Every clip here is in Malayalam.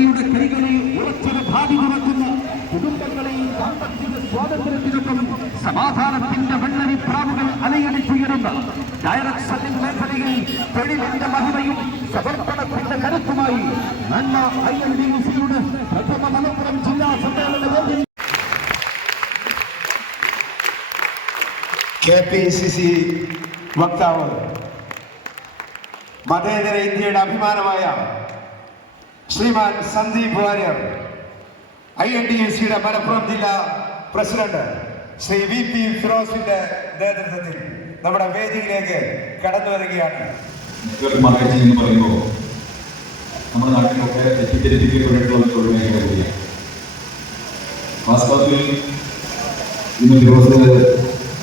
ജനതയുടെ കൈകളിൽ ഉറച്ചൊരു ഭാവി തുറക്കുന്ന കുടുംബങ്ങളെയും സാമ്പത്തിക സ്വാതന്ത്ര്യത്തിനൊപ്പം സമാധാനത്തിന്റെ വെള്ളരി പ്രാവുകൾ അലയടിച്ചുയരുന്ന ഡയറക്ട് സെല്ലിംഗ് മേഖലയിൽ തൊഴിലിന്റെ മഹിമയും സമർപ്പണത്തിന്റെ കരുത്തുമായി നന്മ INDUCയുടെ പ്രഥമ മലപ്പുറം ജില്ലാ സമ്മേളന KPCC വക്താവ് മതേതര ഇന്ത്യയുടെ അഭിമാനമായ ശ്രീമാൻ സന്ദീപ് വാര്യർ, INDUCയുടെ മലപ്പുറം ജില്ലാ പ്രസിഡന്റ് ശ്രീ VP ഫിറോസിന്റെ നേതൃത്വത്തിൽ നമ്മുടെ വേദിയിലേക്ക് കടന്നു വരികയാണ്. മാർക്കറ്റിംഗ് എന്ന് പറയുമ്പോൾ നമ്മുടെ നാട്ടിലൊക്കെ തെറ്റിദ്ധരിപ്പിക്കപ്പെട്ടിട്ടുള്ള തൊഴിൽ മേഖല കൂടിയാണ്. വാസ്തവത്തിൽ ഇന്ന് ഫിറോസ്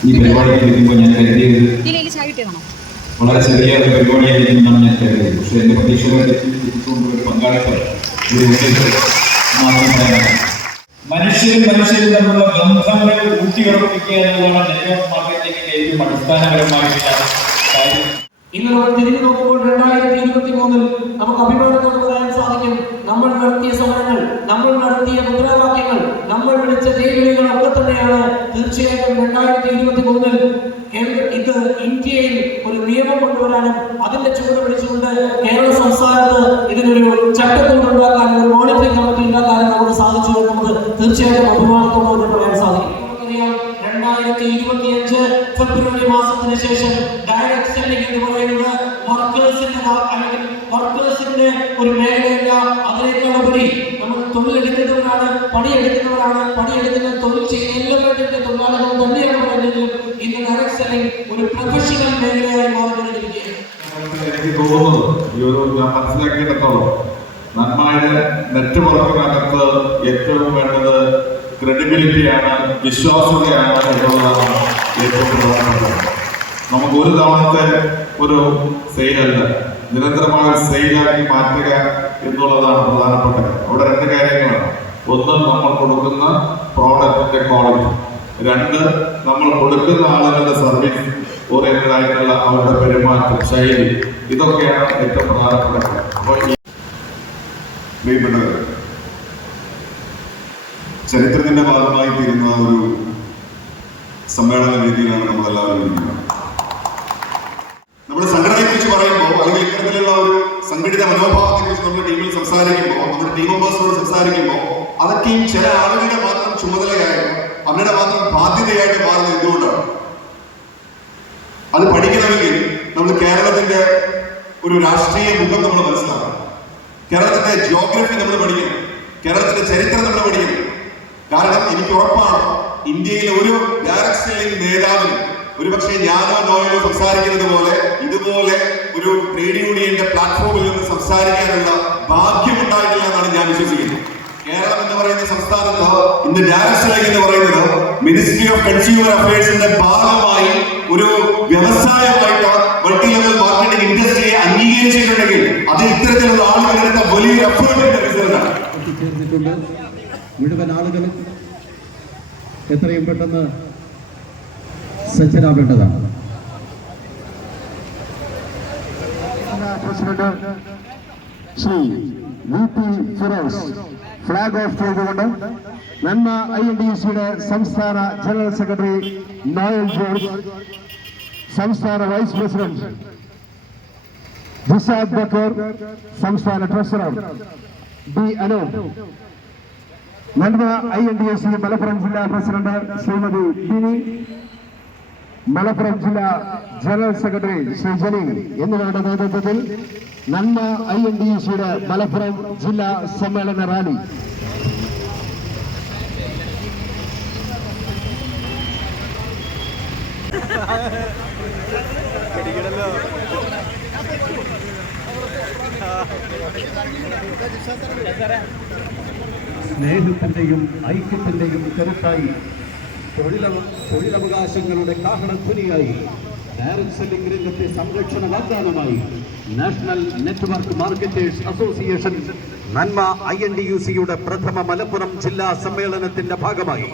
ഈ പരിപാടിയിൽ എത്തുമ്പോൾ ഞാൻ കരുതിയത് വളരെ ചെറിയ ഒരു പരിപാടിയായിരിക്കുമെന്നാണ് ഞാൻ കരുതിയത്. പക്ഷേ എൻ്റെ പ്രതീക്ഷകളെ തെറ്റിച്ചുകൊണ്ട് ഒരു പങ്കാളിത്തം മനുഷ്യരും തമ്മിലുള്ള ബന്ധങ്ങൾ ഊട്ടിയുറപ്പിക്കുക എന്നുള്ളതാണ് നെറ്റ്വർക്ക് മാർക്കറ്റിംഗിന്റെ ഏറ്റവും അടിസ്ഥാനപരമായിട്ടുള്ള കാര്യം. ഇന്ന് നമ്മൾ തിരിഞ്ഞു നോക്കുമ്പോൾ 2023 നമുക്ക് അഭിമാനത്തോടെ പറയാൻ സാധിക്കും, നമ്മൾ നടത്തിയ സമരങ്ങൾ, നമ്മൾ നടത്തിയ മുദ്രാവാക്യങ്ങൾ, നമ്മൾ വിളിച്ച ജയിലുകൾ ഒക്കെ തന്നെയാണ് തീർച്ചയായിട്ടും 2023 ഇത് ഇന്ത്യയിൽ ഒരു നിയമം കൊണ്ടുവരാനും അതിന്റെ ചുവട് പിടിച്ചുകൊണ്ട് കേരള സംസ്ഥാനത്ത് ഇതിനൊരു ചട്ടക്കൂട് ഉണ്ടാക്കാനും ഒരു മോണിറ്ററിംഗ് കമ്മിറ്റി ഉണ്ടാക്കാനും നമുക്ക് സാധിച്ചു നമുക്ക് തീർച്ചയായിട്ടും അഭിമാനത്തോടെ പറയാൻ സാധിക്കും. നമുക്കറിയാം 2025 ഫെബ്രുവരി മാസത്തിന് ശേഷം ഡയറക്ട് സെല്ലിംഗ് എന്ന് പറയുന്നത് വർക്കേഴ്സിന്റെ ഒരു മേഖലയല്ല, അതിനേക്കാളുപരി നമ്മൾ തൊഴിലെടുക്കുന്നവരാണ്, പണിയെടുക്കുന്ന തൊഴിൽ ചെയ്യുന്ന എല്ലാ തൊഴിലാളികളും തന്നെയാണ് പറയുന്നതെങ്കിലും ഇന്ന് ഡയറക്ട് സെല്ലിംഗ് ഒരു പ്രൊഫഷണൽ മേഖലയായി മാറിക്കൊണ്ടിരിക്കുകയാണ്. എനിക്ക് തോന്നുന്നത് ഞാൻ മനസ്സിലാക്കിയിടത്തോളം നന്മയുടെ നെറ്റ്വർക്കിനകത്ത് ഏറ്റവും വേണ്ടത് ക്രെഡിബിലിറ്റിയാണ്, വിശ്വാസ്യതയാണ് എന്നുള്ളതാണ് ഏറ്റവും പ്രധാനപ്പെട്ടത്. നമുക്ക് ഒരു തവണത്തെ ഒരു സെയിലല്ല, നിരന്തരമായ സെയിലാക്കി മാറ്റുക എന്നുള്ളതാണ് പ്രധാനപ്പെട്ടത്. അവിടെ രണ്ട് കാര്യങ്ങളാണ്. ഒന്ന്, നമ്മൾ കൊടുക്കുന്ന പ്രോഡക്റ്റിന്റെ ക്വാളിറ്റി. രണ്ട്, നമ്മൾ കൊടുക്കുന്ന ആളുകളുടെ സർവീസ് ഓറിയന്റഡ് ആയിട്ടുള്ള അവരുടെ പെരുമാറ്റം, ശൈലി, ഇതൊക്കെയാണ് ഏറ്റവും പ്രധാനപ്പെട്ടത്. അപ്പോൾ പ്രിയപ്പെട്ടവർ, ചരിത്രത്തിന്റെ ഭാഗമായി തീരുന്ന ഒരു സമ്മേളന വേദിയിലാണ് നമ്മളെല്ലാവരും ഇരിക്കുന്നത്. നമ്മുടെ സംഘടനയെ കുറിച്ച് പറയുമ്പോൾ, അല്ലെങ്കിൽ ഇത്തരത്തിലുള്ള ഒരു സംഘടിത മനോഭാവത്തെ കുറിച്ച് നമ്മുടെ ടീമിൽ സംസാരിക്കുമ്പോൾ, നമ്മുടെ ടീം മെമ്പേഴ്സിനോട് സംസാരിക്കുമ്പോൾ, അതൊക്കെയും ചില ആളുകളുടെ മാത്രം ചുമതലയായിട്ട്, അവരുടെ മാത്രം ബാധ്യതയായിട്ട് മാറുന്നത് എന്തുകൊണ്ടാണ്? അത് പഠിക്കണമെങ്കിൽ നമ്മൾ കേരളത്തിന്റെ ഒരു രാഷ്ട്രീയ മുഖം നമ്മൾ മനസ്സിലാക്കണം. കേരളത്തിന്റെ ജിയോഗ്രഫി നമ്മൾ പഠിക്കണം, കേരളത്തിന്റെ ചരിത്രം നമ്മൾ പഠിക്കണം. കാരണം എനിക്ക് ഉറപ്പാണ്, ഇന്ത്യയിലെ ഒരു ഡയറക്ട് സെല്ലിംഗ് നേതാവിനും ഒരുപക്ഷെ ഞാനോ നോയലോ സംസാരിക്കുന്നത് പോലെ ഇതുപോലെ ഒരു ട്രേഡ് യൂണിയന്റെ പ്ലാറ്റ്ഫോമിൽ നിന്ന് സംസാരിക്കാനുള്ള ഭാഗ്യമുണ്ടായിട്ടില്ല എന്നാണ് ഞാൻ വിശ്വസിക്കുന്നത്. കേരളം എന്ന് പറയുന്ന സംസ്ഥാനത്ത് ഇന്ന് ഡയറക്ട് സെല്ലിംഗ് എന്ന് പറയുന്നത് മിനിസ്ട്രി ഓഫ് കൺസ്യൂമർ അഫയേഴ്സിന്റെ ഭാഗമായി ഒരു വ്യവസായമായിട്ട് മൾട്ടി ലെവൽ മാർക്കറ്റിംഗ് ഇൻഡസ്ട്രിയെ അംഗീകരിച്ചിട്ടുണ്ടെങ്കിൽ അത് ഇത്തരത്തിലുള്ള ആളുകളെടുത്ത വലിയൊരു എഫേർട്ടിന്റെ റിസൾട്ടാണ്. മുഴുവൻ ആളുകളും എത്രയും പെട്ടെന്ന് സജ്ജരാവേണ്ടതാണ്. President Shri VP Firoz flag off ചെയ്തുകൊണ്ട് നന്മ INDUCയുടെ സംസ്ഥാന ജനറൽ സെക്രട്ടറി നോയൽ ജോർജ്, സംസ്ഥാന വൈസ് പ്രസിഡന്റ് ജിസാദ് ബക്കർ, സംസ്ഥാന ട്രഷറർ B അനൂപ്, നന്മ INDUC മലപ്പുറം ജില്ലാ പ്രസിഡന്റ് ശ്രീമതി ബിനി, മലപ്പുറം ജില്ലാ ജനറൽ സെക്രട്ടറി ശ്രീ ജലീൽ എന്നിവരുടെ നേതൃത്വത്തിൽ നന്മ INDUCയുടെ മലപ്പുറം ജില്ലാ സമ്മേളന റാലി സ്നേഹത്തിന്റെയും ഐക്യത്തിന്റെയും കരുത്തായി, തൊഴിലവകാശങ്ങളുടെ കാഹളധ്വനിയായി, ഡയറക്ട് സെല്ലിംഗ് രംഗത്തെ സംരക്ഷണ വാഗ്ദാനമായി നാഷണൽ നെറ്റ്വർക്ക് മാർക്കറ്റേഴ്സ് അസോസിയേഷൻ നന്മ INDUCയുടെ പ്രഥമ മലപ്പുറം ജില്ലാ സമ്മേളനത്തിന്റെ ഭാഗമായി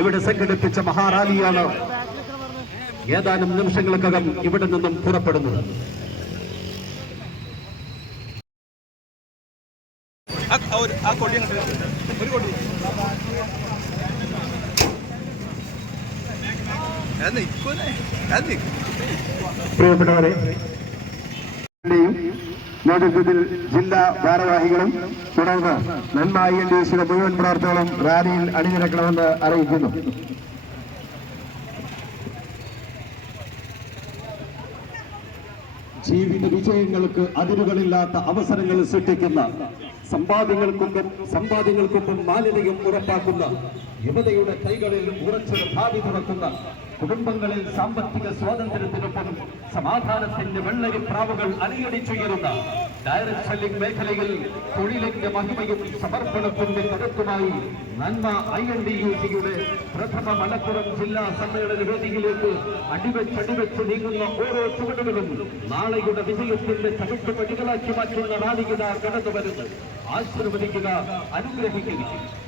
ഇവിടെ സംഘടിപ്പിച്ച മഹാറാലിയാണ് ഏതാനും നിമിഷങ്ങൾക്കകം ഇവിടെ നിന്നും പുറപ്പെടുന്നത്. ആ കൊടി ഒരു കൊടി പ്രിയപ്പെട്ടവരെ, നേതൃത്വത്തിൽ ജില്ലാ ഭാരവാഹികളും തുടർന്ന് നന്മ INDC മുഴുവൻ പ്രവർത്തകരും റാലിയിൽ അണിനിരക്കണമെന്ന് അറിയിക്കുന്നു. ജീവിത വിജയങ്ങൾക്ക് അതിരുകളില്ലാത്ത അവസരങ്ങൾ സൃഷ്ടിക്കുന്ന സമ്പാദ്യങ്ങൾക്കൊപ്പം മാന്യതയും ഉറപ്പാക്കുന്ന യുവതയുടെ കൈകളിൽ ഉറച്ചൊരു ഭാവി തുറക്കുന്ന കുടുംബങ്ങളിൽ സാമ്പത്തിക സ്വാതന്ത്ര്യത്തിനൊപ്പം സമാധാനത്തിന്റെ വെള്ളരിപ്രാവുകൾ അലയടിച്ചുയരുന്ന ഡയറക്ട് സെല്ലിംഗ് മേഖലയിൽ തൊഴിലിന്റെ മഹിമയും സമർപ്പണത്തിന്റെ കരുത്തുമായി നന്മ INDUCയുടെ പ്രഥമ മലപ്പുറം ജില്ലാ സമ്മേളന വേദിയിലേക്ക് അടിവെച്ച് നീങ്ങുന്ന ഓരോ ചുവടുകളും നാളെയുടെ വിജയത്തിന്റെ ചവിട്ടുപടികളാക്കി മാറ്റുന്ന റാലിയിത കടന്നു വരുന്നു. ആശീർവദിക്കുക, അനുഗ്രഹിക്കുക.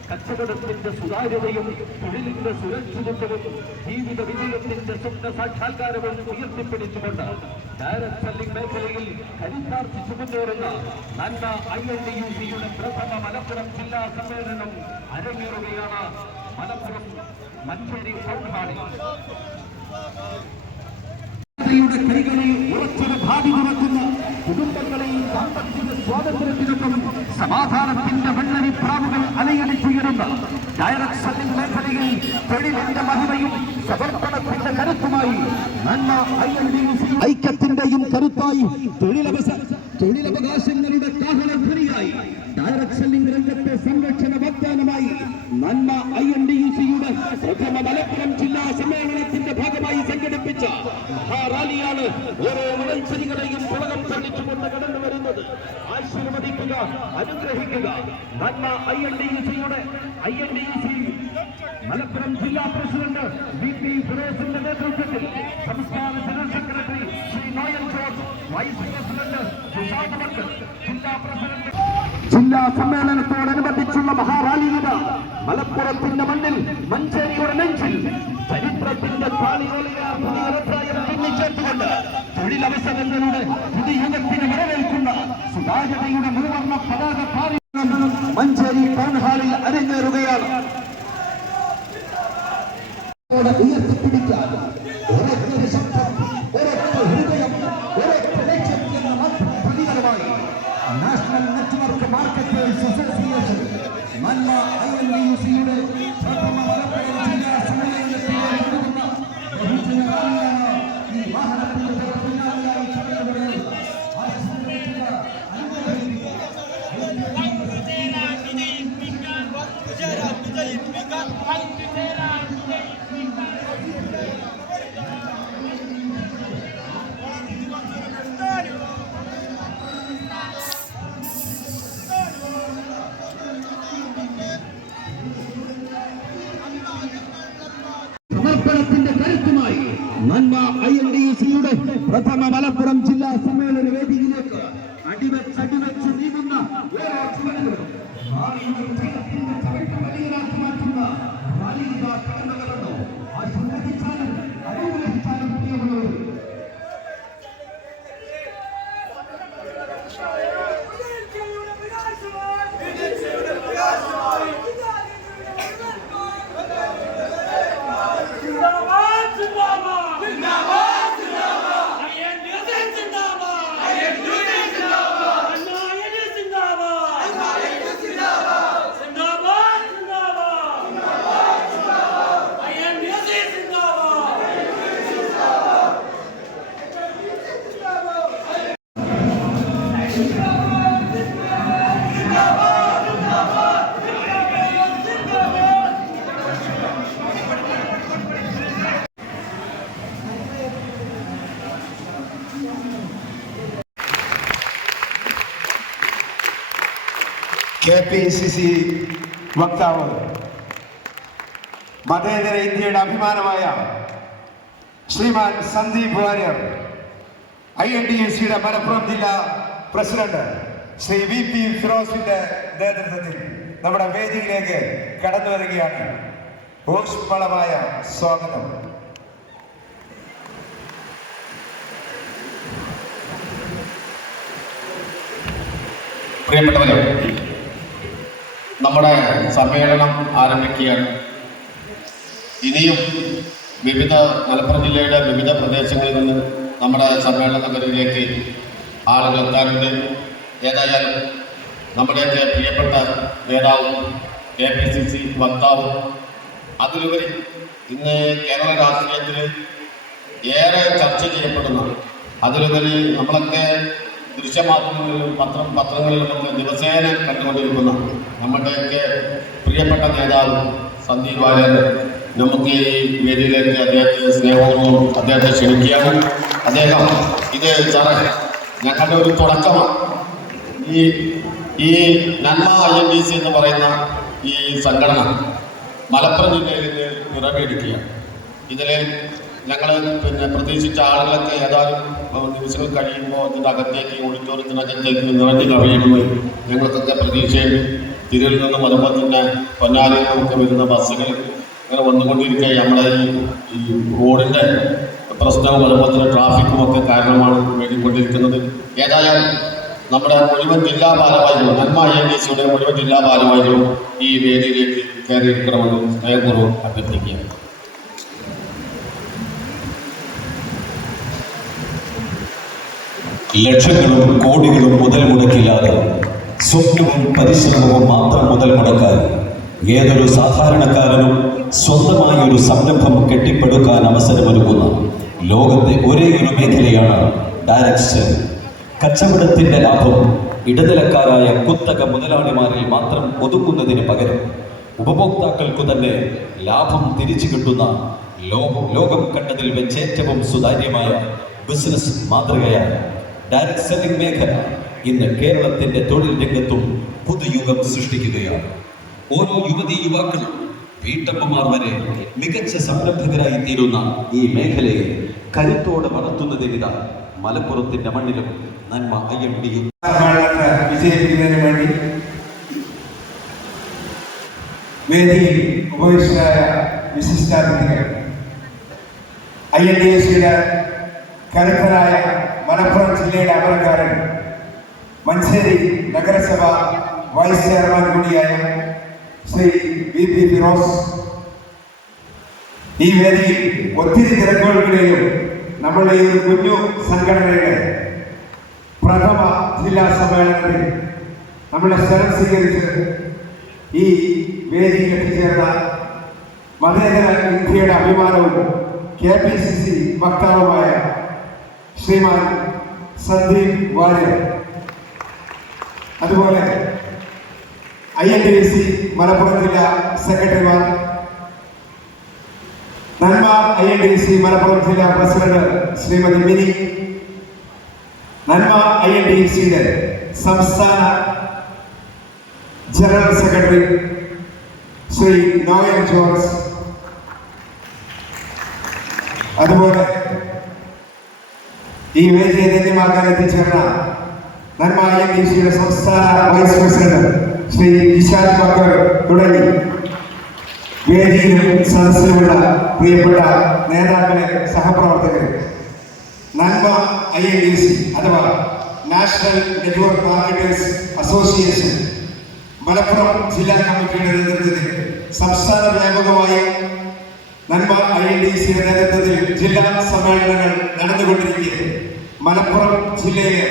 കച്ചവടത്തിന്റെ സുതാര്യതയും തൊഴിലിന്റെ സുരക്ഷിതത്വവും ജീവിത വിജയത്തിന്റെ സ്വപ്ന സാക്ഷാത്കാരവും ഉയർത്തിപ്പിടിച്ചുകൊണ്ട് ഡയറക്ട് സെല്ലിംഗ് മേഖലയിൽ കരുത്താർജിച്ചു മുന്നേറുന്ന നന്മ INDUCയുടെ പ്രഥമ മലപ്പുറം ജില്ലാ സമ്മേളനം അരങ്ങേറുകയാണ്. മലപ്പുറം മഞ്ചേരി ടൗൺ ഹാളിൽ കൈകളിൽ ഉറച്ചൊരു ഭാവി തുറക്കുന്ന കുടുംബങ്ങളെയും സാമ്പത്തിക സ്വാതന്ത്ര്യത്തിനൊപ്പം സമാധാനത്തിന്റെ വെള്ളരിപ്രാവുകൾ അലയടിച്ചുയരുന്ന ഡയറക്ട് സെല്ലിംഗ് മേഖലയിൽ തൊഴിലിന്റെ മഹിമയും സമർപ്പണത്തിന്റെ കരുത്തുമായി നന്മ INDUC ഐക്യത്തിന്റെയും കരുത്തായി തൊഴിലവകാശങ്ങളുടെ കാഹളധ്വനിയായി ഡയറക്ട് സെല്ലിംഗ് രംഗത്തെ സംരക്ഷണ വാഗ്ദാനമായി നന്മ INDUCയുടെ പ്രഥമ മലപ്പുറം ജില്ലാ സമ്മേളനത്തിന്റെ ഭാഗമായി സംഘടിപ്പിച്ച മഹാറാലിയാണ് ഓരോ മുതൽച്ചെടികളെയും പുളകം തള്ളിച്ചുകൊണ്ട് കടന്നു വരുന്നത്. ആശീർവദിക്കുക, അനുഗ്രഹിക്കുക. നന്മ INDUCയുടെ INDUC മലപ്പുറം ജില്ലാ പ്രസിഡന്റ് VP ഫിറോസിന്റെ നേതൃത്വത്തിൽ സംസ്ഥാന general secretary Shri Noel George, vice president Sushad Makkal, ജില്ലാ പ്രസിഡന്റ്. ജില്ലാ സമ്മേളനത്തോടനുബന്ധിച്ചുള്ള മഹാറാലിയിത മലപ്പുറത്തിന്റെ മണ്ണിൽ മഞ്ചേരിയുടെ നെഞ്ചിൽ ചരിത്രത്തിന്റെ താളിയോളിയായ പിന്നിച്ചേർത്തുകൊണ്ട് തൊഴിലവസരങ്ങളുടെ പുതുയുഗത്തിന് വരവേൽക്കുന്ന സുതാര്യതയുടെ മൂവർണ്ണ പതാക മഞ്ചേരി ടൗൺ ഹാളിൽ അരങ്ങേറുകയാണ്. ഉയർത്തിപ്പിടിക്കാൻ ഒരൊറ്റ ശബ്ദം, ഒരൊറ്റ ഹൃദയം, ഒരൊറ്റ ലക്ഷ്യം എന്ന മാത്രം പ്രതികരമായി നാഷണൽ നെറ്റ്വർക്ക് മാർക്കറ്റേഴ്സ് അസോസിയേഷൻ നന്മ INDUCയുടെ പ്രഥമ മലപ്പുറം ജില്ലാ സമ്മേളനത്തിലേക്ക് നടക്കുന്ന ബഹുജനറാലിയാണ് ഈ വാഹനത്തിന്റെ പിന്നാലെയായി കടന്നു വരുന്നത്. ആശീർവദിക്കുക, അനുഗ്രഹിക്കുക. സമർപ്പണത്തിന്റെ കരുത്തുമായി നന്മ INDUCയുടെ പ്രഥമ മലപ്പുറം ജില്ലാ സമ്മേളന വേദിയിലേക്ക് അടിവെച്ച് നീങ്ങുന്ന ഓരോ ചുവടുകളും മാറ്റുന്ന റാലിയിത കടന്നു വരുന്നു. ആശീർവദിച്ചാലും അനുഗ്രഹിച്ചാലും പ്രിയമുള്ളവർ, KPCC വക്താവ്, മതേതര ഇന്ത്യയുടെ അഭിമാനമായ ശ്രീമാൻ സന്ദീപ് വാര്യർ, INDUCയുടെ മലപ്പുറം ജില്ലാ പ്രസിഡന്റ് ശ്രീ VP ഫിറോസിന്റെ നേതൃത്വത്തിൽ നമ്മുടെ വേദിയിലേക്ക് കടന്നു വരികയാണ്. ഊഷ്മളമായ സ്വാഗതം. പ്രിയപ്പെട്ടവരെ, നമ്മുടെ സമ്മേളനം ആരംഭിക്കുകയാണ്. ഇനിയും വിവിധ മലപ്പുറം ജില്ലയുടെ വിവിധ പ്രദേശങ്ങളിൽ നിന്ന് നമ്മുടെ സമ്മേളന നഗരിയിലേക്ക് ആളുകൾ എത്താറുണ്ട്. ഏതായാലും നമ്മുടെയൊക്കെ പ്രിയപ്പെട്ട നേതാവും KPCC വക്താവും അതിലുപരി ഇന്ന് കേരള രാഷ്ട്രീയത്തിൽ ഏറെ ചർച്ച ചെയ്യപ്പെടുന്ന, അതിലുപരി നമ്മളൊക്കെ ദൃശ്യമാധ്യമങ്ങളിലും പത്രങ്ങളിലുമൊക്കെ ദിവസേന കണ്ടുകൊണ്ടിരിക്കുന്ന നമ്മുടെയൊക്കെ പ്രിയപ്പെട്ട നേതാവ് സന്ദീപ് വാര്യർ നമുക്ക് ഈ വേദിയിലേക്ക് അദ്ദേഹത്തെ സ്നേഹപൂർവ്വം അദ്ദേഹത്തെ ക്ഷണിക്കുകയാണ്. അദ്ദേഹം ഇത് സാറേ ഞങ്ങളുടെ ഒരു തുടക്കമാണ്. ഈ നന്മ INDC എന്ന് പറയുന്ന ഈ സംഘടന മലപ്പുറം ജില്ലയിൽ നിന്ന് നിറവേടിക്കുകയാണ്. ഇതിൽ ഞങ്ങൾ പ്രതീക്ഷിച്ച ആളുകളൊക്കെ ഏതാനും ദിവസങ്ങൾ കഴിയുമ്പോൾ ഇതിൻ്റെ അകത്തേക്ക് ഓഡിറ്റോറിയത്തിനകത്തേക്ക് നിറഞ്ഞു കഴിയുമ്പോൾ ഞങ്ങൾക്കൊക്കെ പ്രതീക്ഷയുണ്ട്. തിരൂരിൽ നിന്നും അതുപോലെ തന്നെ പൊന്നാനിയിൽ നിന്നൊക്കെ വരുന്ന ബസ്സുകൾ ഇങ്ങനെ വന്നുകൊണ്ടിരിക്കുക. നമ്മുടെ ഈ റോഡിൻ്റെ പ്രശ്നവും അതുപോലെ തന്നെ ട്രാഫിക്കും ഒക്കെ കാരണമാണ് വേണ്ടിക്കൊണ്ടിരിക്കുന്നത്. ഏതായാലും നമ്മുടെ മുഴുവൻ ജില്ലാ ഭാരവാഹികളും നന്മ INDCയുടെ മുഴുവൻ ജില്ലാ ഭാരവാഹികളും ഈ വേദിയിലേക്ക് കയറിയിരിക്കണമെന്ന് സ്നേഹപൂർവ്വം അഭ്യർത്ഥിക്കുകയാണ്. ലക്ഷങ്ങളും കോടികളും മുതൽ മുടക്കില്ലാതെ സ്വപ്നവും പരിശ്രമവും മാത്രം മുതൽ മുടക്കാൻ ഏതൊരു സാധാരണക്കാരനും സ്വന്തമായ ഒരു സംരംഭം കെട്ടിപ്പടുക്കാൻ അവസരമൊരുക്കുന്ന ലോകത്തെ ഒരേയൊരു മേഖലയാണ് ഡയറക്ട് സെല്ലിംഗ്. കച്ചവടത്തിന്റെ ലാഭം ഇടനിലക്കാരായ കുത്തക മുതലാളിമാരിൽ മാത്രം ഒതുക്കുന്നതിന് പകരം ഉപഭോക്താക്കൾക്കു തന്നെ ലാഭം തിരിച്ചു കിട്ടുന്ന ലോകം കണ്ടതിൽ വെച്ച് ഏറ്റവും സുതാര്യമായ ബിസിനസ് മാതൃകയായ ഡയറക്ട് സെല്ലിംഗ് മേഖല ഇന്ന് കേരളത്തിന്റെ തൊഴിൽ രംഗത്തും പുതുയുഗം സൃഷ്ടിക്കുകയാണ്. ഓരോ യുവാക്കളും വീട്ടമ്മമാർ വരെ മികച്ച സംരംഭകരായി തീരുന്ന ഈ മേഖലയെ കരുത്തോടെ വളർത്തുന്നതിനിതാ മലപ്പുറത്തിന്റെ മണ്ണിലും നന്മ INDC വിജയിപ്പിക്കുന്നതിന് വേണ്ടി വേദിയിൽ ഉപവിഷ്ടരായ വിശിഷ്ടാതിഥികൾ, INDCയുടെ കരുത്തരായ മലപ്പുറം ജില്ലയുടെ അമരക്കാരൻ, മഞ്ചേരി നഗരസഭ വൈസ് ചെയർമാൻ കൂടിയായ ശ്രീ VP ഫിറോസ്, ഈ വേദിയിൽ ഒത്തിരി തിരക്കുകൾക്കിടയിലും നമ്മളുടെ ഈ കുഞ്ഞു സംഘടനയുടെ പ്രഥമ ജില്ലാ സമ്മേളനത്തിൽ നമ്മളെ സ്ഥലം സ്വീകരിച്ച് ഈ വേദിയിൽ എത്തിച്ചേർന്ന മതേതര ഇന്ത്യയുടെ അഭിമാനവും KPCC വക്താവുമായ ശ്രീമാൻ സന്ദീപ് വാര്യർ, അതുപോലെ INDC മലപ്പുറം ജില്ലാ സെക്രട്ടറിമാർ, നന്മ INDC മലപ്പുറം ജില്ലാ പ്രസിഡന്റ് ശ്രീമതി മിനി, നന്മ INDCയുടെ സംസ്ഥാന general secretary Shri Noel George, അതുപോലെ ഈ വേദിയെ ധന്യമാക്കാൻ എത്തിച്ചേർന്ന നന്മ INDCയുടെ സംസ്ഥാന വൈസ് പ്രസിഡന്റ് ശ്രീ വിശാൽ ബക്കർ തുടങ്ങി വേദിയിലും സദസ്സിലുമുള്ള പ്രിയപ്പെട്ട നേതാക്കളെ, സഹപ്രവർത്തകരെ, നന്മ INDC അഥവാ national network marketers association Malappuram ജില്ലാ കമ്മിറ്റിയുടെ നേതൃത്വത്തിൽ സംസ്ഥാന വ്യാപകമായി നന്മ INDCയുടെ നേതൃത്വത്തിൽ ജില്ലാ സമ്മേളനങ്ങൾ നടന്നുകൊണ്ടിരിക്കെ മലപ്പുറം ജില്ലയിലെ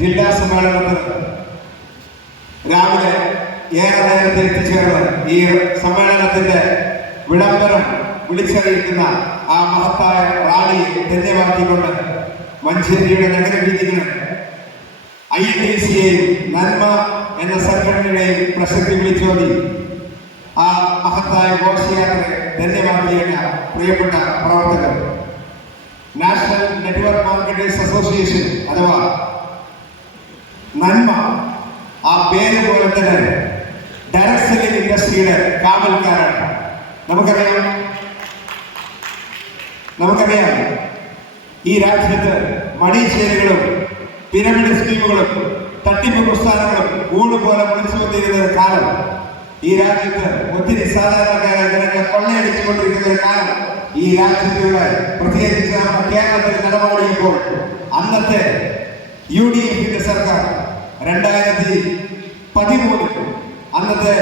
ജില്ലാ സമ്മേളനത്തിന് രാവിലെ ഏറെ നേരത്തെ എത്തിച്ചേർന്ന് ഈ സമ്മേളനത്തിന്റെ വിളംബരം വിളിച്ചറിയിക്കുന്ന ആ മഹത്തായ റാലിയെ ധന്യമാക്കിക്കൊണ്ട് മഞ്ചേരിയുടെ നഗരവീതികളിൽ INDCയെയും നന്മ എന്ന സംഘടനയുടെയും പ്രസക്തി വിളിച്ചോതി ആ മഹത്തായ ഘോഷയാത്രയെ ധന്യമാക്കിയ പ്രിയപ്പെട്ട പ്രവർത്തകർ, നാഷണൽ നെറ്റ്വർക്ക് മാർക്കറ്റേഴ്സ് അസോസിയേഷൻ അഥവാ നന്മ, ആ പേര് പോലെ തന്നെ ഡയറക്ട് സെല്ലിംഗ് ഇൻഡസ്ട്രിയുടെ കാവൽക്കാരാണ്. നമുക്കറിയാം ഈ രാജ്യത്ത് മടിച്ചേരുകളും പിരമിഡ് സ്കീമുകളും തട്ടിപ്പ് പ്രസ്ഥാനങ്ങളും ഊണ് പോലെ വിളിച്ചു വന്നിരുന്ന ഒരു കാലം, ഈ രാജ്യത്ത് ഒത്തിരി സാധാരണക്കാരായ ജനങ്ങളെ കൊള്ളയടിച്ചുകൊണ്ടിരിക്കുന്ന ഒരു കാലം ഈ രാജ്യത്തിലൂടെ പ്രത്യേകിച്ച് നമ്മുടെ കേരളത്തിൽ നടപാടിയപ്പോൾ അന്നത്തെ UDF സർക്കാർ 2013 അന്നത്തെ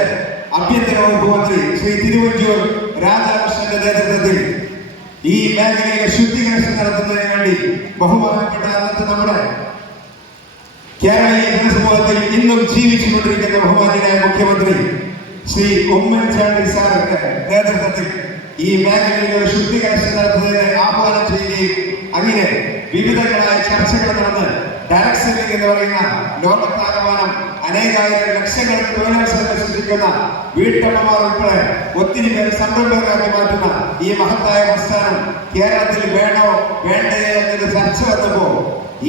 ആഭ്യന്തര വകുപ്പ് മന്ത്രി ശ്രീ തിരുവഞ്ചൂർ രാധാകൃഷ്ണന്റെ നേതൃത്വത്തിൽ ഈ മേഖലയിലെ ശുദ്ധീകരണം നടത്തുന്നതിന് വേണ്ടി ബഹുമാനപ്പെട്ട അന്നത്തെ നമ്മുടെ കേരളീയ ജനസമൂഹത്തിൽ ഇന്നും ജീവിച്ചുകൊണ്ടിരിക്കുന്ന ബഹുമാന്യനായ മുഖ്യമന്ത്രി ശ്രീ ഉമ്മൻചാണ്ടി സാറിന്റെ നേതൃത്വത്തിൽ ഈ മേഖലയിലെ ഒരു ശുദ്ധീകരണം നടത്തുന്നതിന് ആഹ്വാനം ചെയ്യുകയും അങ്ങനെ വിവിധങ്ങളായ ചർച്ചകൾ നടന്ന് ഡയറക്ട് സെല്ലിംഗ് എന്ന് പറയുന്ന ലോകത്താകമാനം അനേകായിരം ലക്ഷങ്ങൾക്ക് തൊഴിലവസരങ്ങൾ സൃഷ്ടിക്കുന്ന വീട്ടമ്മമാർ ഉൾപ്പെടെ ഒത്തിരി പേര് സംരംഭകരാക്കി മാറ്റുന്ന ഈ മഹത്തായ പ്രസ്ഥാനം കേരളത്തിൽ വേണോ വേണ്ടേ എന്നൊരു ചർച്ച വന്നപ്പോ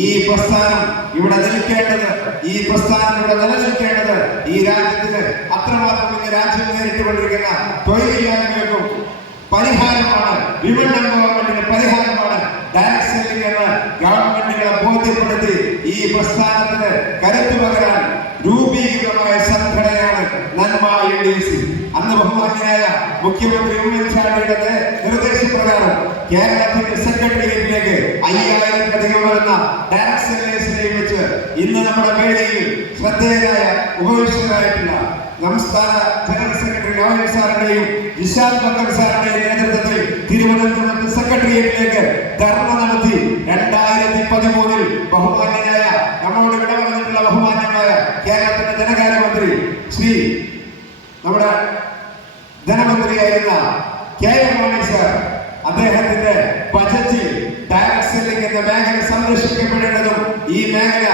ഈ പ്രസ്ഥാനം ഇവിടെ നിൽക്കേണ്ടത്, ഈ പ്രസ്ഥാനം ഇവിടെ നിലനിൽക്കേണ്ടത് ഈ രാജ്യത്തിന് അത്രമാത്രം ഇന്ന് രാജ്യം നേരിട്ടുകൊണ്ടിരിക്കുന്ന തൊഴിലില്ലായ്മകൾക്കും പരിഹാരമാണ്, വിമൺ എംപവർമെന്റിന് പരിഹാരമാണ് ഡയറക്ട് സെല്ലിംഗ് എന്ന് ഗവൺമെന്റുകളെ ബോധ്യപ്പെടുത്തി ഈ പ്രസ്ഥാനത്തിന് കരുത്തു പകരാൻ രൂപീകൃതമായ സംഘടനയാണ് നന്മ NDC. അന്ന് ബഹുമാന്യനായ മുഖ്യമന്ത്രി ഉമ്മൻചാണ്ടിയുടെ നിർദ്ദേശപ്രകാരം കേരളത്തിന്റെ സെക്രട്ടേറിയറ്റിലേക്ക് 5000-ലധികം വരുന്ന ഡയറക്ട് സെല്ലേഴ്സിനെ വെച്ച് ഇന്ന് നമ്മുടെ വേദിയിൽ ശ്രദ്ധേയരായ ഉപവിഷ്ടരായിട്ടുള്ള സംസ്ഥാന ജനറൽ സെക്രട്ടറി ലോയൻ സാറിന്റെയും വിശാൽ ബക്കർ സാറിന്റെയും നേതൃത്വത്തിൽ തിരുവനന്തപുരത്ത് സെക്രട്ടേറിയറ്റിലേക്ക് ധർണ നടത്തി 2013 ബഹുമാന്യനായ നമ്മളോട് വിട പറഞ്ഞിട്ടുള്ള ബഹുമാന്യനായ കേരളത്തിന്റെ ധനകാര്യമന്ത്രി ശ്രീ നമ്മുടെ ധനമന്ത്രിയായിരുന്ന KM മാണി സാർ അദ്ദേഹത്തിന്റെ ബജറ്റിൽ ഡയറക്ട് സെല്ലിംഗ് എന്ന മേഖല സംരക്ഷിക്കപ്പെടേണ്ടതും ഈ മേഖല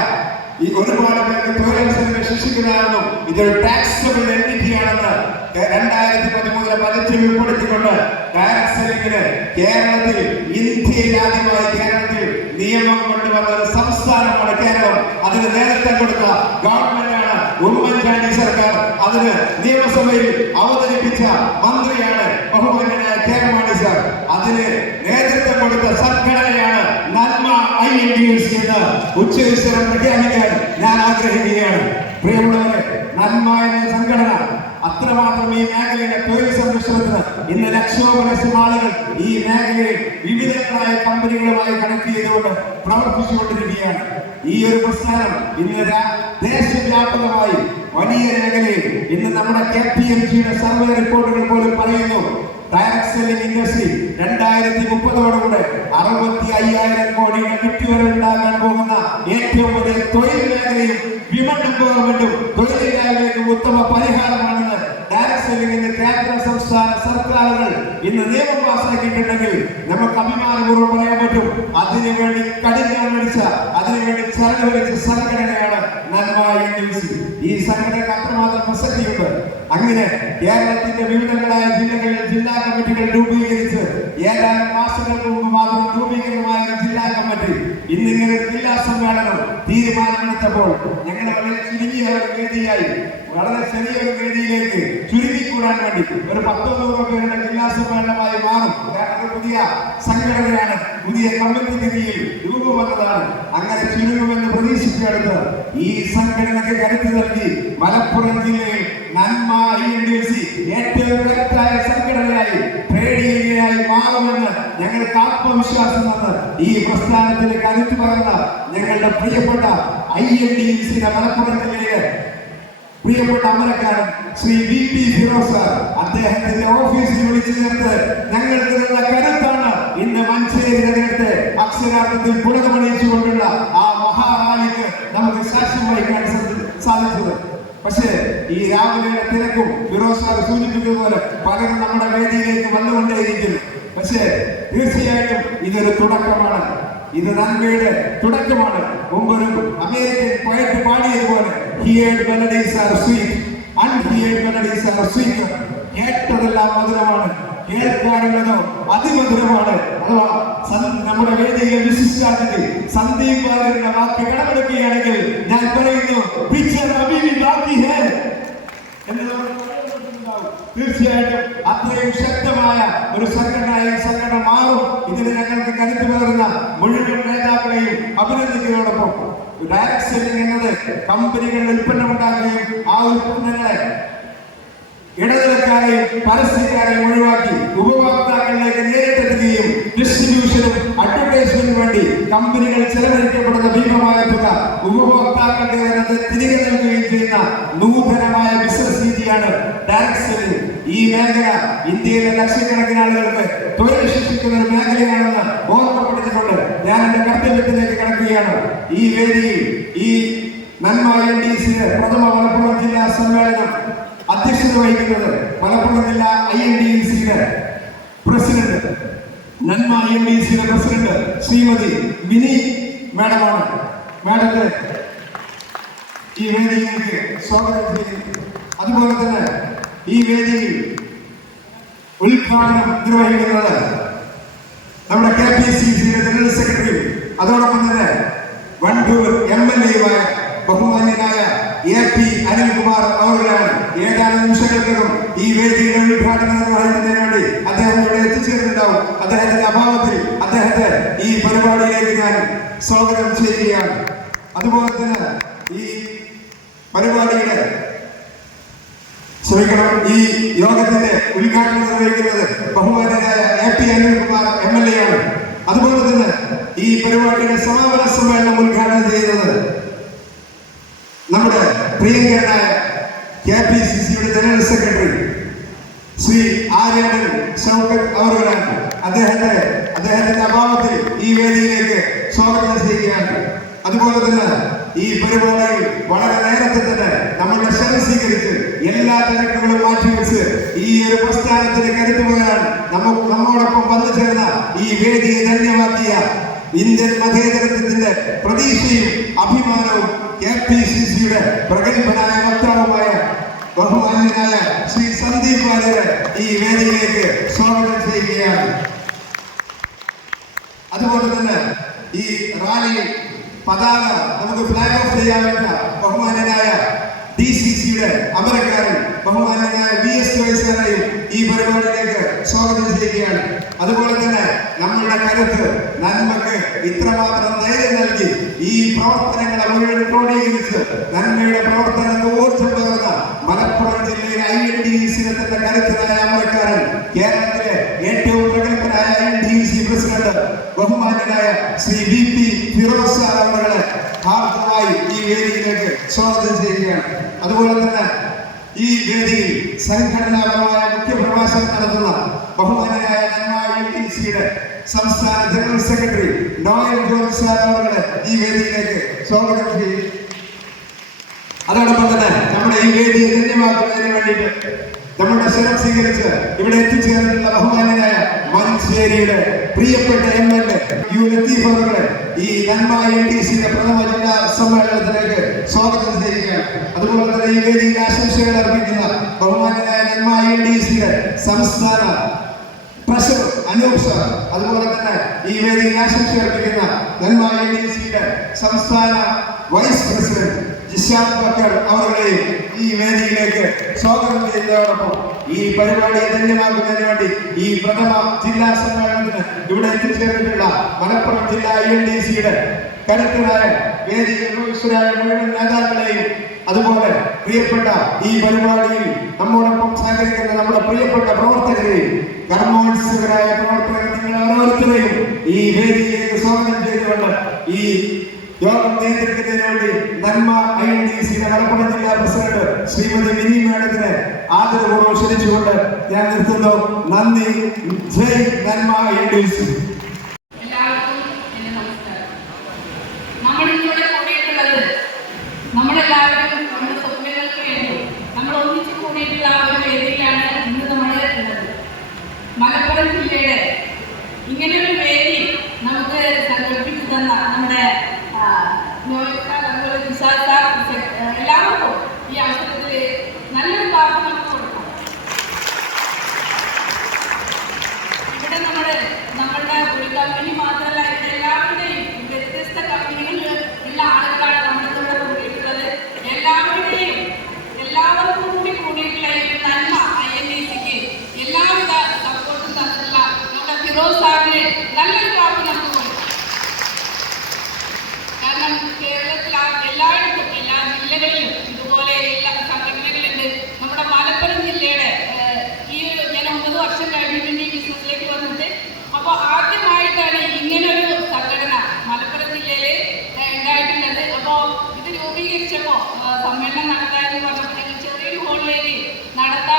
ഈ ഒരുപാട് പേർക്ക് തൊഴിലവസരങ്ങൾ സൃഷ്ടിക്കുന്നതാണെന്നും ഇതൊരു ടാക്സബിൾ എൻറ്റിറ്റിയാണെന്ന് 2013 ബജറ്റിൽ ഉൾപ്പെടുത്തിക്കൊണ്ട് ഡയറക്ട് സെല്ലിംഗിന് കേരളത്തിൽ ഇന്ത്യയിൽ ആദ്യമായി കേരളത്തിൽ നിയമം കൊണ്ടുവന്ന ഒരു സംസ്ഥാനമാണ് കേരളം. അതിന് നേതൃത്വം കൊടുത്ത ഗവൺമെന്റാണ് ഉമ്മൻചാണ്ടി സർക്കാർ. അതിന് നിയമസഭയിൽ അവതരിപ്പിച്ച മന്ത്രിയാണ് ബഹുമാന്യനായ KM മാണി സാർ. അതിന് നേതൃത്വം കൊടുത്ത സംഘടനയാണ് നന്മ INDC എന്ന് ഉച്ചരിച്ച് പ്രഖ്യാപിക്കാൻ ഞാൻ ആഗ്രഹിക്കുകയാണ്. പ്രിയമുള്ളവരെ, നന്മ എന്ന സംഘടന അത്രമാത്രം ഈ മേഖലയിലെ തൊഴിൽ സംരക്ഷണത്തിന് ഇന്ന് ലക്ഷോപലക്ഷം ആളുകൾ ഈ മേഖലയിൽ വിവിധങ്ങളായ കമ്പനികളുമായി കണക്ട് ചെയ്തുകൊണ്ട് പ്രവർത്തിച്ചുകൊണ്ടിരിക്കുകയാണ്. ഈ ഒരു പ്രസ്ഥാനം ഇന്ന് ദേശവ്യാപകമായി വലിയ മേഖലയിൽ ഇന്ന് നമ്മുടെ KPMGയുടെ സർവേ റിപ്പോർട്ടുകൾ പോലും പറയുന്നു ഡയറക്ട് സെല്ലിംഗ് ഇൻഡസ്ട്രി 2030 65,000 കോടിയുടെ വിറ്റുവരവുണ്ടാകാൻ പോകുന്ന ഏറ്റവും വലിയ തൊഴിൽ മേഖലയും വിമൺ എംപവർമെന്റും തൊഴിലില്ലായ്മയ്ക്കും ഉത്തമ പരിഹാരമാണെന്ന് ഡയറക്ട് സെല്ലിംഗിന്റെ കേന്ദ്ര സംസ്ഥാന സർക്കാരുകൾ ഇന്ന് നിയമം പാസാക്കിയിട്ടുണ്ടെങ്കിൽ നമുക്ക് അഭിമാനപൂർവ്വം പറയാൻ പറ്റും. അതിനുവേണ്ടി കഠിനാമടിച്ച, അതിനുവേണ്ടി ചരടുവലിച്ച സംഘടനയാണ് നന്മ NDC. ഈ സംഘടനയ്ക്ക് അത്രമാത്രം പ്രസക്തിയുണ്ട്. അങ്ങനെ കേരളത്തിന്റെ വിവിധങ്ങളായ ജില്ലകളിൽ ജില്ലാ കമ്മിറ്റികൾ രൂപീകരിച്ച് ഏതാനും മാസങ്ങൾക്ക് മുമ്പ് മാത്രം രൂപീകൃതമായ ജില്ലാ കമ്മിറ്റി ഇന്നിങ്ങനെ ഒരു ജില്ലാ സമ്മേളനം തീരുമാനമെടുത്തപ്പോൾ ഞങ്ങൾ വളരെ ചുരുങ്ങിയ ഒരു വേദിയായി, വളരെ ചെറിയൊരു വേദിയിലേക്ക് ചുരുങ്ങിക്കൂടാൻ വേണ്ടി ഒരു 10-100 പേരുടെ ജില്ലാ സമ്മേളനമായി മാറും. കാരണം പുതിയ സംഘടനയാണ്, പുതിയ കമ്മിറ്റി രീതിയിൽ രൂപം വന്നതാണ്. അങ്ങനെ ചുരുങ്ങുമെന്ന് പ്രതീക്ഷിച്ചെടുത്ത് ഈ സംഘടനയ്ക്ക് കരുത്ത് നൽകി മലപ്പുറം ജില്ലയിൽ നന്മ INDC ഏറ്റവും കരുത്തായ സംഘടനയായി ട്രേഡ് യൂണിയനായി മാറുമെന്ന് ഞങ്ങൾക്ക് ആത്മവിശ്വാസം തന്ന് ഈ പ്രസ്ഥാനത്തിന് കരുത്ത് പകർന്ന ഞങ്ങളുടെ പ്രിയപ്പെട്ട INDC മലപ്പുറം ജില്ലയിലെ പ്രിയപ്പെട്ട അമരക്കാരൻ ശ്രീ VP ഫിറോസ് സാർ അദ്ദേഹത്തിന്റെ ഓഫീസിൽ വിളിച്ചു ചേർത്ത് ഞങ്ങൾക്ക് തന്ന കരുത്താണ് ഇന്ന് മഞ്ചേരി നഗരത്തെ അക്ഷരാർത്ഥത്തിൽ പുളകമണിയിച്ചുകൊണ്ടുള്ള ആ മഹാറാലിക്ക് നമുക്ക് സാക്ഷ്യം വഹിക്കാൻ സാധിച്ചത്. പക്ഷേ ഈ രാവിലെയുടെ തിരക്കും ഫിറോസ് സാർ സൂചിപ്പിക്കുന്ന പോലെ പലരും നമ്മുടെ വേദിയിലേക്ക് വന്നുകൊണ്ടേയിരിക്കുന്നു. പക്ഷേ തീർച്ചയായിട്ടും ഇതൊരു തുടക്കമാണ്, ഇത് നന്മയുടെ തുടക്കമാണ്. മുമ്പൊരു അമേരിക്കൻ പോയറ്റ് പാടിയതുപോലെ heard melodies are sweet, unheard melodies are sweeter. കേട്ടതെല്ലാം മധുരമാണ്, കേൾക്കാനുള്ളതോ അതിമധുരമാണ്. അഥവാ നമ്മുടെ വേദിയിലെ വിശിഷ്ടാതിഥി സന്ദീപ് വാര്യരുടെ വാക്ക് കടമെടുക്കുകയാണെങ്കിൽ ഞാൻ പറയുന്നു പിക്ചർ അഭിനയി ബാക്കി ഹേ എന്ന് തീർച്ചയായിട്ടും അത്രയും ശക്തമായ ഒരു സംഘടന മാറും. ഇതിന് ഞങ്ങൾക്ക് കരുത്ത് പകർന്ന മുഴുവൻ നേതാക്കളെയും അഭിനന്ദിക്കുന്നതോടൊപ്പം ഡയറക്ട് സെല്ലിംഗ് എന്നത് കമ്പനികൾ ഉൽപ്പന്നമുണ്ടാക്കുകയും ആ ഉൽപ്പന്നങ്ങളെ ഇടനിലക്കാരെയും പരസ്യക്കാരെയും ഒഴിവാക്കി ഉപഭോക്താക്കളിലേക്ക് നേരിട്ടെത്തുകയും ഡിസ്ട്രിബ്യൂഷനും അഡ്വർടൈസ്മെന്റിനും വേണ്ടി കമ്പനികൾ ചെലവഴിക്കപ്പെടുന്ന ഭീമമായ തുക ഉപഭോക്താക്കളുടെ തിരികെ നൽകുകയും ചെയ്യുന്ന നൂതനമായ ബിസിനസ് രീതിയാണ് മേഖല ഇന്ത്യയിലെ ലക്ഷക്കണക്കിന് ആളുകൾക്ക് തൊഴിൽ സൃഷ്ടിക്കുന്ന ഒരു മേഖലയാണെന്ന് ഓർമ്മപ്പെടുത്തിക്കൊണ്ട് ഞാൻ എന്റെ കർത്തവ്യത്തിലേക്ക് കടക്കുകയാണ്. ഈ വേദിയിൽ ഈ നന്മ INTC പ്രഥമ മലപ്പുറം ജില്ലാ സമ്മേളനം അധ്യക്ഷത വഹിക്കുന്നത് മലപ്പുറം ജില്ലാ INTC പ്രസിഡന്റ് നന്മ INTC പ്രസിഡന്റ് ശ്രീമതി മിനി മാഡമാണ്. മാഡത്തെ ഈ വേദിയിലേക്ക് സ്വാഗതം ചെയ്യുന്നു. അതുപോലെ തന്നെ ഈ വേദിയിൽ ഉദ്ഘാടനം നിർവഹിക്കുന്നത് നമ്മുടെ KPCC ജനറൽ സെക്രട്ടറി അതോടൊപ്പം തന്നെ വണ്ടൂർ MLA ബഹുമാന്യനായ AP അനിൽകുമാർ അവர்களാണ്. ഏതാനും നിമിഷങ്ങൾക്കകം ഈ വേദിയുടെ ഉദ്ഘാടനം നിർവഹിക്കുന്നതിന് വേണ്ടി അദ്ദേഹം ഇവിടെ എത്തിച്ചേർന്നിട്ടുണ്ടാവും. അദ്ദേഹത്തിന്റെ അഭാവത്തിൽ അദ്ദേഹത്തെ ഈ പരിപാടിയിലേക്ക് ഞാൻ സ്വാഗതം ചെയ്യുകയാണ്. അതുപോലെ തന്നെ ഈ പരിപാടിയുടെ ഈ യോഗത്തിന്റെ ഉദ്ഘാടനം നിർവഹിക്കുന്നത് ബഹുമാന്യനായ AP അനിൽകുമാർ MLA ആണ്. അതുപോലെ തന്നെ ഈ പരിപാടിയുടെ സമാപന സമ്മേളനം ഉദ്ഘാടനം ചെയ്യുന്നത് നമ്മുടെ പ്രിയങ്കരനായ KPCCയുടെ ജനറൽ സെക്രട്ടറി ശ്രീ ആര്യൻ ഷൗക്കത്ത് അവர்களാണ്. അദ്ദേഹത്തിന്റെ അഭാവത്തിൽ ഈ വേദിയിലേക്ക് സ്വാഗതം ചെയ്യുകയാണ്. അതുപോലെ തന്നെ ഈ പരിപാടിയിൽ വളരെ നേരത്തെ തന്നെ നമ്മളുടെ ക്ഷണം സ്വീകരിച്ച് എല്ലാ തിരക്കുകളും മാറ്റിവെച്ച് ഈ ഒരു പ്രസ്ഥാനത്തിന് കരുത്തു പകരാൻ നമ്മോടൊപ്പം വന്നു ചേർന്ന ഈ വേദിയെ ധന്യമാക്കിയ ഇന്ത്യൻ മതേതരത്വത്തിന്റെ പ്രതീക്ഷയും അഭിമാനവും KPCCയുടെ പ്രഗത്ഭനായ വക്താവുമായ ബഹുമാന്യനായ ശ്രീ സന്ദീപ് വാര്യരെ ഈ വേദിയിലേക്ക് സ്വാഗതം ചെയ്യുകയാണ്. അതുപോലെ തന്നെ ഈ റാലിയിൽ പതാക നമുക്ക് ഫ്ലാഗ് ഓഫ് ചെയ്യാൻ വേണ്ട ബഹുമാന്യനായ DCCയുടെ അമരക്കാരൻ ബഹുമാന്യനായ VS ജോയ്സനെയും ഈ പരിപാടിയിലേക്ക് സ്വാഗതം ചെയ്യുകയാണ്. അതുപോലെ തന്നെ നമ്മളുടെ കരുത്ത് നന്മക്ക് ഇത്രമാത്രം ധൈര്യം നൽകി ഈ പ്രവർത്തനങ്ങളെ മുഴുവൻ ക്രോഡീകരിച്ച് നന്മയുടെ പ്രവർത്തനങ്ങൾക്ക് ഊർജ്ജം പകർന്ന മലപ്പുറം ജില്ലയിലെ INTC തന്റെ കരുത്തനായ അമരക്കാരൻ കേരളത്തിലെ ഏറ്റവും പ്രഗത്ഭനായ INTC പ്രസിഡന്റ് ബഹുമാന്യനായ ശ്രീ VP ഫിറോസ് സാർ അവരുടെ ഹാർദമായി ഈ വേദിയിലേക്ക് സ്വാഗതം ചെയ്യുകയാണ്. അതുപോലെ തന്നെ ഈ വേദിയിൽ സംഘടനാപരമായ മുഖ്യപ്രഭാഷണം നടത്തുന്ന ബഹുമാന്യനായ നന്മ INTCയുടെ സംസ്ഥാന general secretary Noel George sir അവരുടെ ഈ വേദിയിലേക്ക് സ്വാഗതം ചെയ്യുന്നു. അതോടൊപ്പം തന്നെ നമ്മുടെ ഈ വേദിയെ ധന്യമാക്കുന്നതിന് വേണ്ടിയിട്ട് നമ്മുടെ ക്ഷണം സ്വീകരിച്ച് ഇവിടെ എത്തിച്ചേർന്നിട്ടുള്ള ബഹുമാന്യനായ മഞ്ചേരിയുടെ പ്രിയപ്പെട്ട MLA U ലത്തീഫ് അവരുടെ ഈ നന്മ INTCയുടെ പ്രഥമ ജില്ലാ സമ്മേളനത്തിലേക്ക് സ്വാഗതം ചെയ്യുകയാണ്. അതുപോലെ തന്നെ ഈ വേദിയിൽ ആശംസകൾ അർപ്പിക്കുന്ന ബഹുമാന്യനായ നന്മ INTCയുടെ സംസ്ഥാന ട്രഷറർ അനൂപ് സാർ, അതുപോലെ തന്നെ ഈ വേദിയിൽ ആശംസ അർപ്പിക്കുന്ന നന്മ INTCയുടെ സംസ്ഥാന വൈസ് പ്രസിഡന്റ് ജിഷാദ് ബക്കർ അവരുടെയും ഈ വേദിയിലേക്ക് സ്വാഗതം ചെയ്യുന്നതോടൊപ്പം ഈ പരിപാടിയെ ധന്യമാക്കുന്നതിന് വേണ്ടി ഈ പ്രഥമ ജില്ലാ സമ്മേളനത്തിന് ഇവിടെ എത്തിച്ചേർന്നിട്ടുള്ള മലപ്പുറം ജില്ലാ INTCയുടെ കരുത്തരായ വേദി നിർവഹിച്ചവരായ മുഴുവൻ നേതാക്കളെയും അതുപോലെ പ്രിയപ്പെട്ട ഈ പരിപാടിയിൽ നമ്മോടൊപ്പം സഹകരിക്കുന്ന നമ്മുടെ പ്രിയപ്പെട്ട പ്രവർത്തകരെയും കർമ്മോത്സുകരായ പ്രവർത്തകർ നിങ്ങൾ ഓരോരുത്തരെയും ഈ വേദിയിലേക്ക് സ്വാഗതം ചെയ്തുകൊണ്ട് ഈ യോഗം നിയന്ത്രിക്കുന്നതിന് വേണ്ടി നന്മ INTCയുടെ മലപ്പുറം ജില്ലാ പ്രസിഡന്റ് ശ്രീമതി മിനി മാഡത്തിനെ ആദരപൂർവ്വം ക്ഷണിച്ചുകൊണ്ട് ഞാൻ നിർത്തുന്നു. നന്ദി. ജയ് നന്മ INTC. നമ്മളെല്ലാവരും നമ്മുടെ സ്വപ്നങ്ങൾക്ക് വേണ്ടി നമ്മൾ ഒന്നിച്ചു കൂടിയിട്ടുള്ള ഒരു വേദിയിലാണ് ഇന്ന് നമ്മൾ ഉള്ളത്. മലപ്പുറം ജില്ലയുടെ ഇങ്ങനെയൊരു വേദി നമുക്ക് സംഘടിപ്പിച്ചു തന്ന നമ്മുടെ എല്ലാവർക്കും ഈ അവസരത്തിൽ നല്ലൊരു വാർത്ത നമുക്ക് കൊടുക്കാം. ഇവിടെ നമ്മളുടെ ഒരു കമ്പനി മാത്രമല്ല, ഇവിടെ എല്ലാവരുടെയും വ്യത്യസ്ത കമ്പനികളിൽ ഉള്ള ആളുകളാണ് നമ്മുടെ കൂടെ കൂടിയിട്ടുള്ളത്. എല്ലാവർക്കും കൂടി കൂടിയിട്ടുള്ള നന്മ INTCക്ക് എല്ലാവിധ സപ്പോർട്ടും തന്നിട്ടുള്ള നമ്മുടെ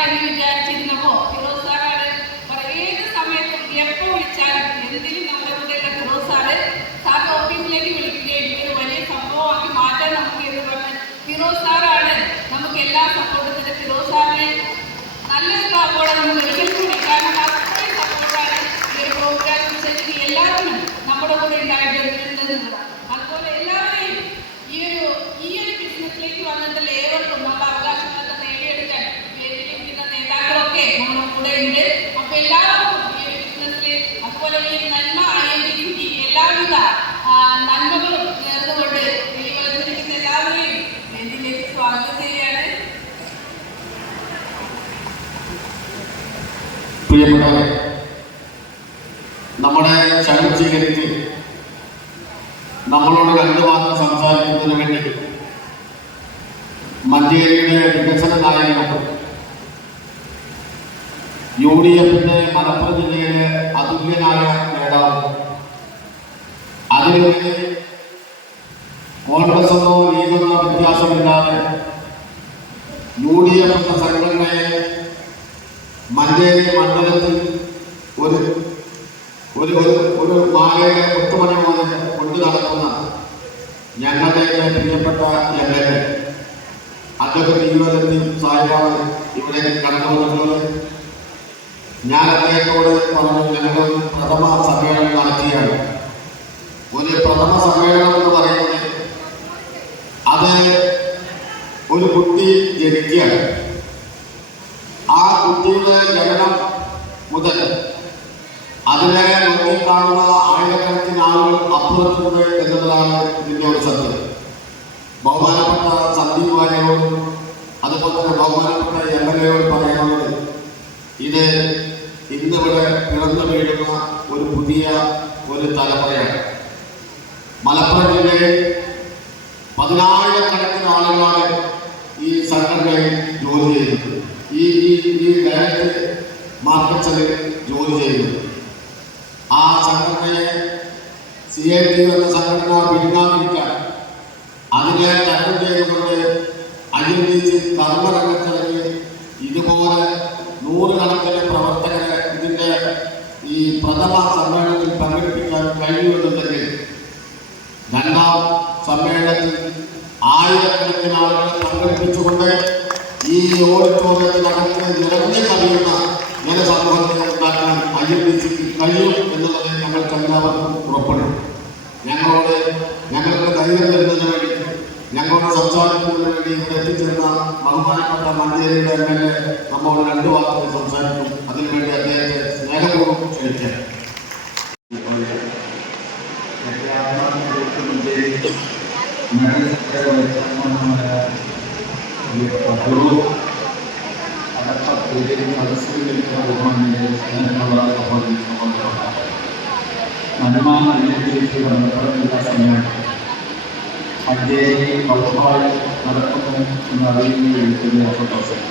എന്ന് വിചാരിച്ചിരുന്നപ്പോൾ ഫിറോസ് സാറാണ് ഏത് സമയത്തും എപ്പോൾ വിളിച്ചാലും എന്തിനും നമ്മുടെ കൂടെയുള്ള ഫിറോസ് സാറിന്റെ ഓഫീസിലേക്ക് വിളിക്കുകയും ഇത് വലിയ സംഭവമാക്കി മാറ്റാൻ നമുക്ക് എന്ന് പറഞ്ഞ് ഫിറോസ് സാറാണ് നമുക്ക് എല്ലാ സപ്പോർട്ടത്തിനും ഫിറോസ് സാറിനെ നല്ലൊരു ക്ലാപ്പോടെ നമുക്ക് ഒരിക്കൽ കൂടി, കാരണം അത്രയും സപ്പോർട്ടാണ് ഈ ഒരു പ്രോഗ്രാം ശരിക്കും എല്ലാവരും നമ്മുടെ കൂടെ ഉണ്ടായിട്ടുണ്ടെന്നുള്ളത്. അതുപോലെ എല്ലാവരെയും ഈ ഒരു ബിസിനസ്സിലേക്ക് വന്നിട്ടുള്ള ഏവർക്കും നമ്മുടെ അവകാശങ്ങളൊക്കെ നേടിയെടുക്കാൻ വേദിയിലിരിക്കുന്ന നേതാക്കളൊക്കെ നമ്മുടെ കൂടെ ഉണ്ട്. അപ്പൊ എല്ലാവർക്കും ഈ ഒരു ബിസിനസ്സിൽ അതുപോലെ ഈ നന്മ ആയിരിക്കും എല്ലാവിധ നന്മകളും നേർന്നുകൊണ്ട് ഈ വന്നിരിക്കുന്ന എല്ലാവരെയും വേദിയിലേക്ക് സ്വാഗതം ചെയ്യുകയാണ്. പ്രിയപ്പെട്ടവരെ, നമ്മുടെ ക്ഷണം സ്വീകരിച്ച് നമ്മളോട് 2 വാക്ക് സംസാരിക്കുന്നതിന് വേണ്ടി മഞ്ചേരിയുടെ വികസന നായകനും UDFന്റെ മലപ്പുറം ജില്ലയിലെ അതുല്യനായ നേതാവ്, അതിലൂടെ കോൺഗ്രസെന്നോ ലീഗെന്നോ വ്യത്യാസമില്ലാതെ UDF എന്ന സംഘടനയെ മഞ്ചേരി മണ്ഡലത്തിൽ ഒരു മാലയുടെ മുത്തുമണി പോലെ കൊണ്ടു നടക്കുന്ന ഞങ്ങളുടെ പ്രിയപ്പെട്ട MLA അഡ്വക്കേറ്റ് യുവലത്തി സാഹിബാണ് ഇവിടെ കടന്നു വന്നിട്ടുള്ളത്. ഞാൻ അദ്ദേഹത്തോട് പറഞ്ഞു, ഞങ്ങളൊരു പ്രഥമ സമ്മേളനം നടത്തിയാണ്. ഒരു പ്രഥമ സമ്മേളനം എന്ന് പറയുന്നത് അത് ഒരു കുട്ടി ജനിക്കുകയാണ്. ആ കുട്ടിയുടെ ജനനം മുതൽ അതിനെ നോക്കിക്കാണുന്ന ആയിരക്കണക്കിന് ആളുകൾ അപ്പുറത്തുണ്ട് എന്നതാണ് ഇതിൻ്റെ ഒരു സത്യം. ബഹുമാനപ്പെട്ട സന്ദീപ് വാര്യരോടും അതുപോലെ തന്നെ ബഹുമാനപ്പെട്ട MLA പറയുന്നത്, ഇത് ഇന്നിവിടെ പിറന്നു വീഴുന്ന ഒരു പുതിയ തലമുറയാണ്. മലപ്പുറം ജില്ലയിൽ 10,000-കണക്കിന് ആളുകളാണ് ഈ സംഘടനയിൽ ജോലി ചെയ്യുന്നത്. ഈ ഡയറക്റ്റ് മാർക്കറ്റ്സിൽ ജോലി ചെയ്യുന്നത്. ആ സംഘടനയെ CIT എന്ന സംഘടന വിഴുങ്ങാതിരിക്കാൻ അതിനെ തരണം ചെയ്തുകൊണ്ട് അഴിമതിച്ച് കർമ്മരംഗത്തിറങ്ങി ഇതുപോലെ 100-കണക്കിന് പ്രവർത്തകരെ ഇതിൻ്റെ ഈ പ്രഥമ സമ്മേളനത്തിൽ പങ്കെടുപ്പിക്കാൻ കഴിയുമെന്നുണ്ടെങ്കിൽ 2ാം സമ്മേളനത്തിൽ 1000-കണക്കിന് ആളുകളെ പങ്കെടുപ്പിച്ചുകൊണ്ട് ഈ ഓഡിറ്റോറിയത്തിനകത്ത് നിറഞ്ഞു കഴിയുന്ന ജനസമൂഹത്തെ ഉണ്ടാക്കാൻ അഴിമതിക്ക് കഴിയും എന്നുള്ളത് ഞങ്ങൾക്ക് എല്ലാവർക്കും ഉറപ്പുണ്ട്. ഞങ്ങൾക്ക് ധൈര്യം തരുന്നതിന് വേണ്ടി, ഞങ്ങളോട് സംസാരിക്കുന്നതിന് വേണ്ടി ഇവിടെ എത്തിച്ചേർന്ന ബഹുമാനപ്പെട്ട മഞ്ചേരിയുടെ MLA നമ്മോട് 2 വാക്കുകൾ സംസാരിക്കും. അതിനുവേണ്ടി അദ്ദേഹത്തെ സ്നേഹപൂർവ്വം ക്ഷണിക്കാം. മഞ്ചേരി ബൗദ്ധായി നടക്കുന്നു എന്ന് അറിയുന്ന സന്തോഷം.